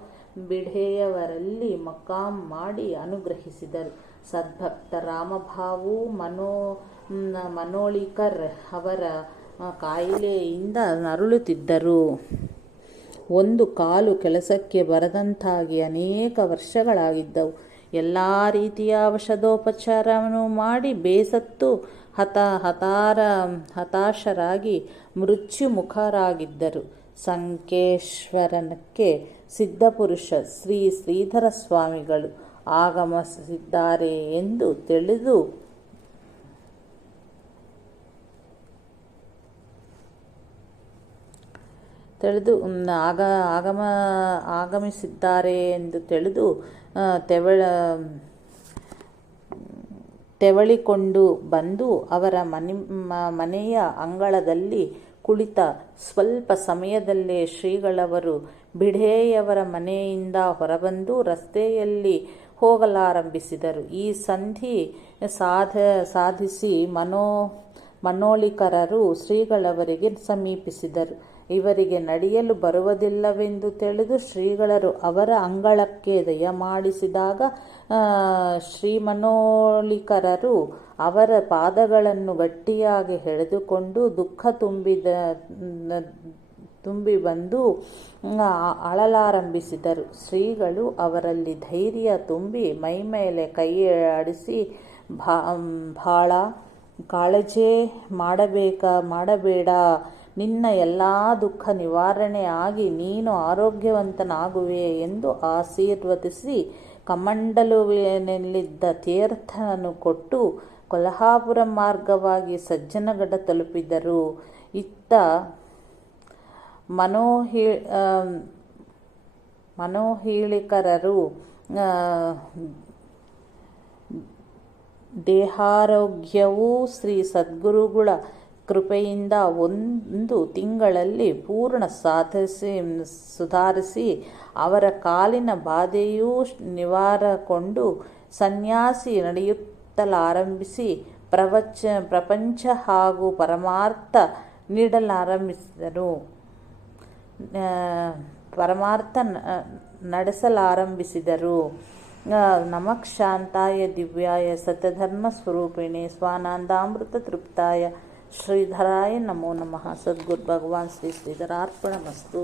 ಬಿಢೆಯವರಲ್ಲಿ ಮೊಕ್ಕಾಂ ಮಾಡಿ ಅನುಗ್ರಹಿಸಿದರು. ಸದ್ಭಕ್ತ ರಾಮಭಾವು ಮನೋಳಿಕರ್ ಅವರ ಕಾಯಿಲೆಯಿಂದ ನರಳುತ್ತಿದ್ದರು. ಒಂದು ಕಾಲು ಕೆಲಸಕ್ಕೆ ಬರದಂತಾಗಿ ಅನೇಕ ವರ್ಷಗಳಾಗಿದ್ದವು. ಎಲ್ಲ ರೀತಿಯ ಔಷಧೋಪಚಾರವನ್ನು ಮಾಡಿ ಬೇಸತ್ತು ಹತಾಶರಾಗಿ ಮೃತ್ಯುಮುಖರಾಗಿದ್ದರು. ಸಂಕೇಶ್ವರಕ್ಕೆ ಸಿದ್ಧಪುರುಷ ಶ್ರೀ ಶ್ರೀಧರ ಸ್ವಾಮಿಗಳು ಆಗಮಿಸಿದ್ದಾರೆ ಎಂದು ತಿಳಿದು ತೆವಳಿಕೊಂಡು ಬಂದು ಅವರ ಮನೆಯ ಅಂಗಳದಲ್ಲಿ ಕುಳಿತ ಸ್ವಲ್ಪ ಸಮಯದಲ್ಲೇ ಶ್ರೀಗಳವರು ಬಿಢೆಯವರ ಮನೆಯಿಂದ ಹೊರಬಂದು ರಸ್ತೆಯಲ್ಲಿ ಹೋಗಲಾರಂಭಿಸಿದರು. ಈ ಸಂಧಿ ಸಾಧಿಸಿ ಮನೋಳಿಕರರು ಶ್ರೀಗಳವರಿಗೆ ಸಮೀಪಿಸಿದರು. ಇವರಿಗೆ ನಡೆಯಲು ಬರುವುದಿಲ್ಲವೆಂದು ತಿಳಿದು ಶ್ರೀಗಳರು ಅವರ ಅಂಗಳಕ್ಕೆ ದಯಮಾಡಿಸಿದಾಗ ಶ್ರೀಮನೋಳಿಕರರು ಅವರ ಪಾದಗಳನ್ನು ಗಟ್ಟಿಯಾಗಿ ಎಳೆದುಕೊಂಡು ದುಃಖ ತುಂಬಿ ಬಂದು ಅಳಲಾರಂಭಿಸಿದರು. ಶ್ರೀಗಳು ಅವರಲ್ಲಿ ಧೈರ್ಯ ತುಂಬಿ ಮೈಮೇಲೆ ಕೈಯಾಡಿಸಿ, ಭಾಳ ಕಾಳಜಿ ಮಾಡಬೇಡ, ನಿನ್ನ ಎಲ್ಲ ದುಃಖ ನಿವಾರಣೆ ಆಗಿ ನೀನು ಆರೋಗ್ಯವಂತನಾಗುವೆ ಎಂದು ಆಶೀರ್ವದಿಸಿ ಕಮಂಡಲುವಿನಲ್ಲಿದ್ದ ತೀರ್ಥವನ್ನು ಕೊಟ್ಟು ಕೊಲ್ಹಾಪುರ ಮಾರ್ಗವಾಗಿ ಸಜ್ಜನಗಡ ತಲುಪಿದರು. ಇತ್ತ ಮನೋಳಿಕರರು ದೇಹಾರೋಗ್ಯವು ಶ್ರೀ ಸದ್ಗುರುಗಳ ಕೃಪೆಯಿಂದ 1 ತಿಂಗಳಲ್ಲಿ ಪೂರ್ಣ ಸುಧಾರಿಸಿ ಅವರ ಕಾಲಿನ ಬಾಧೆಯೂ ನಿವಾರಕೊಂಡು ಸನ್ಯಾಸಿ ನಡೆಯುತ್ತಲಾರಂಭಿಸಿ ಪ್ರಪಂಚ ಹಾಗೂ ಪರಮಾರ್ಥ ನಡೆಸಲಾರಂಭಿಸಿದರು. ನಮಃ ಶಾಂತಾಯ ದಿವ್ಯಾಯ ಸತ್ಯಧರ್ಮ ಸ್ವರೂಪಿಣೆ ಸ್ವಾನಂದಾಮೃತ ತೃಪ್ತಾಯ ಶ್ರೀಧರಾಯ ನಮೋ ನಮಃ. ಸದ್ಗುರು ಭಗವಾನ್ ಶ್ರೀ ಶ್ರೀಧರಾರ್ಪಣಮಸ್ತು.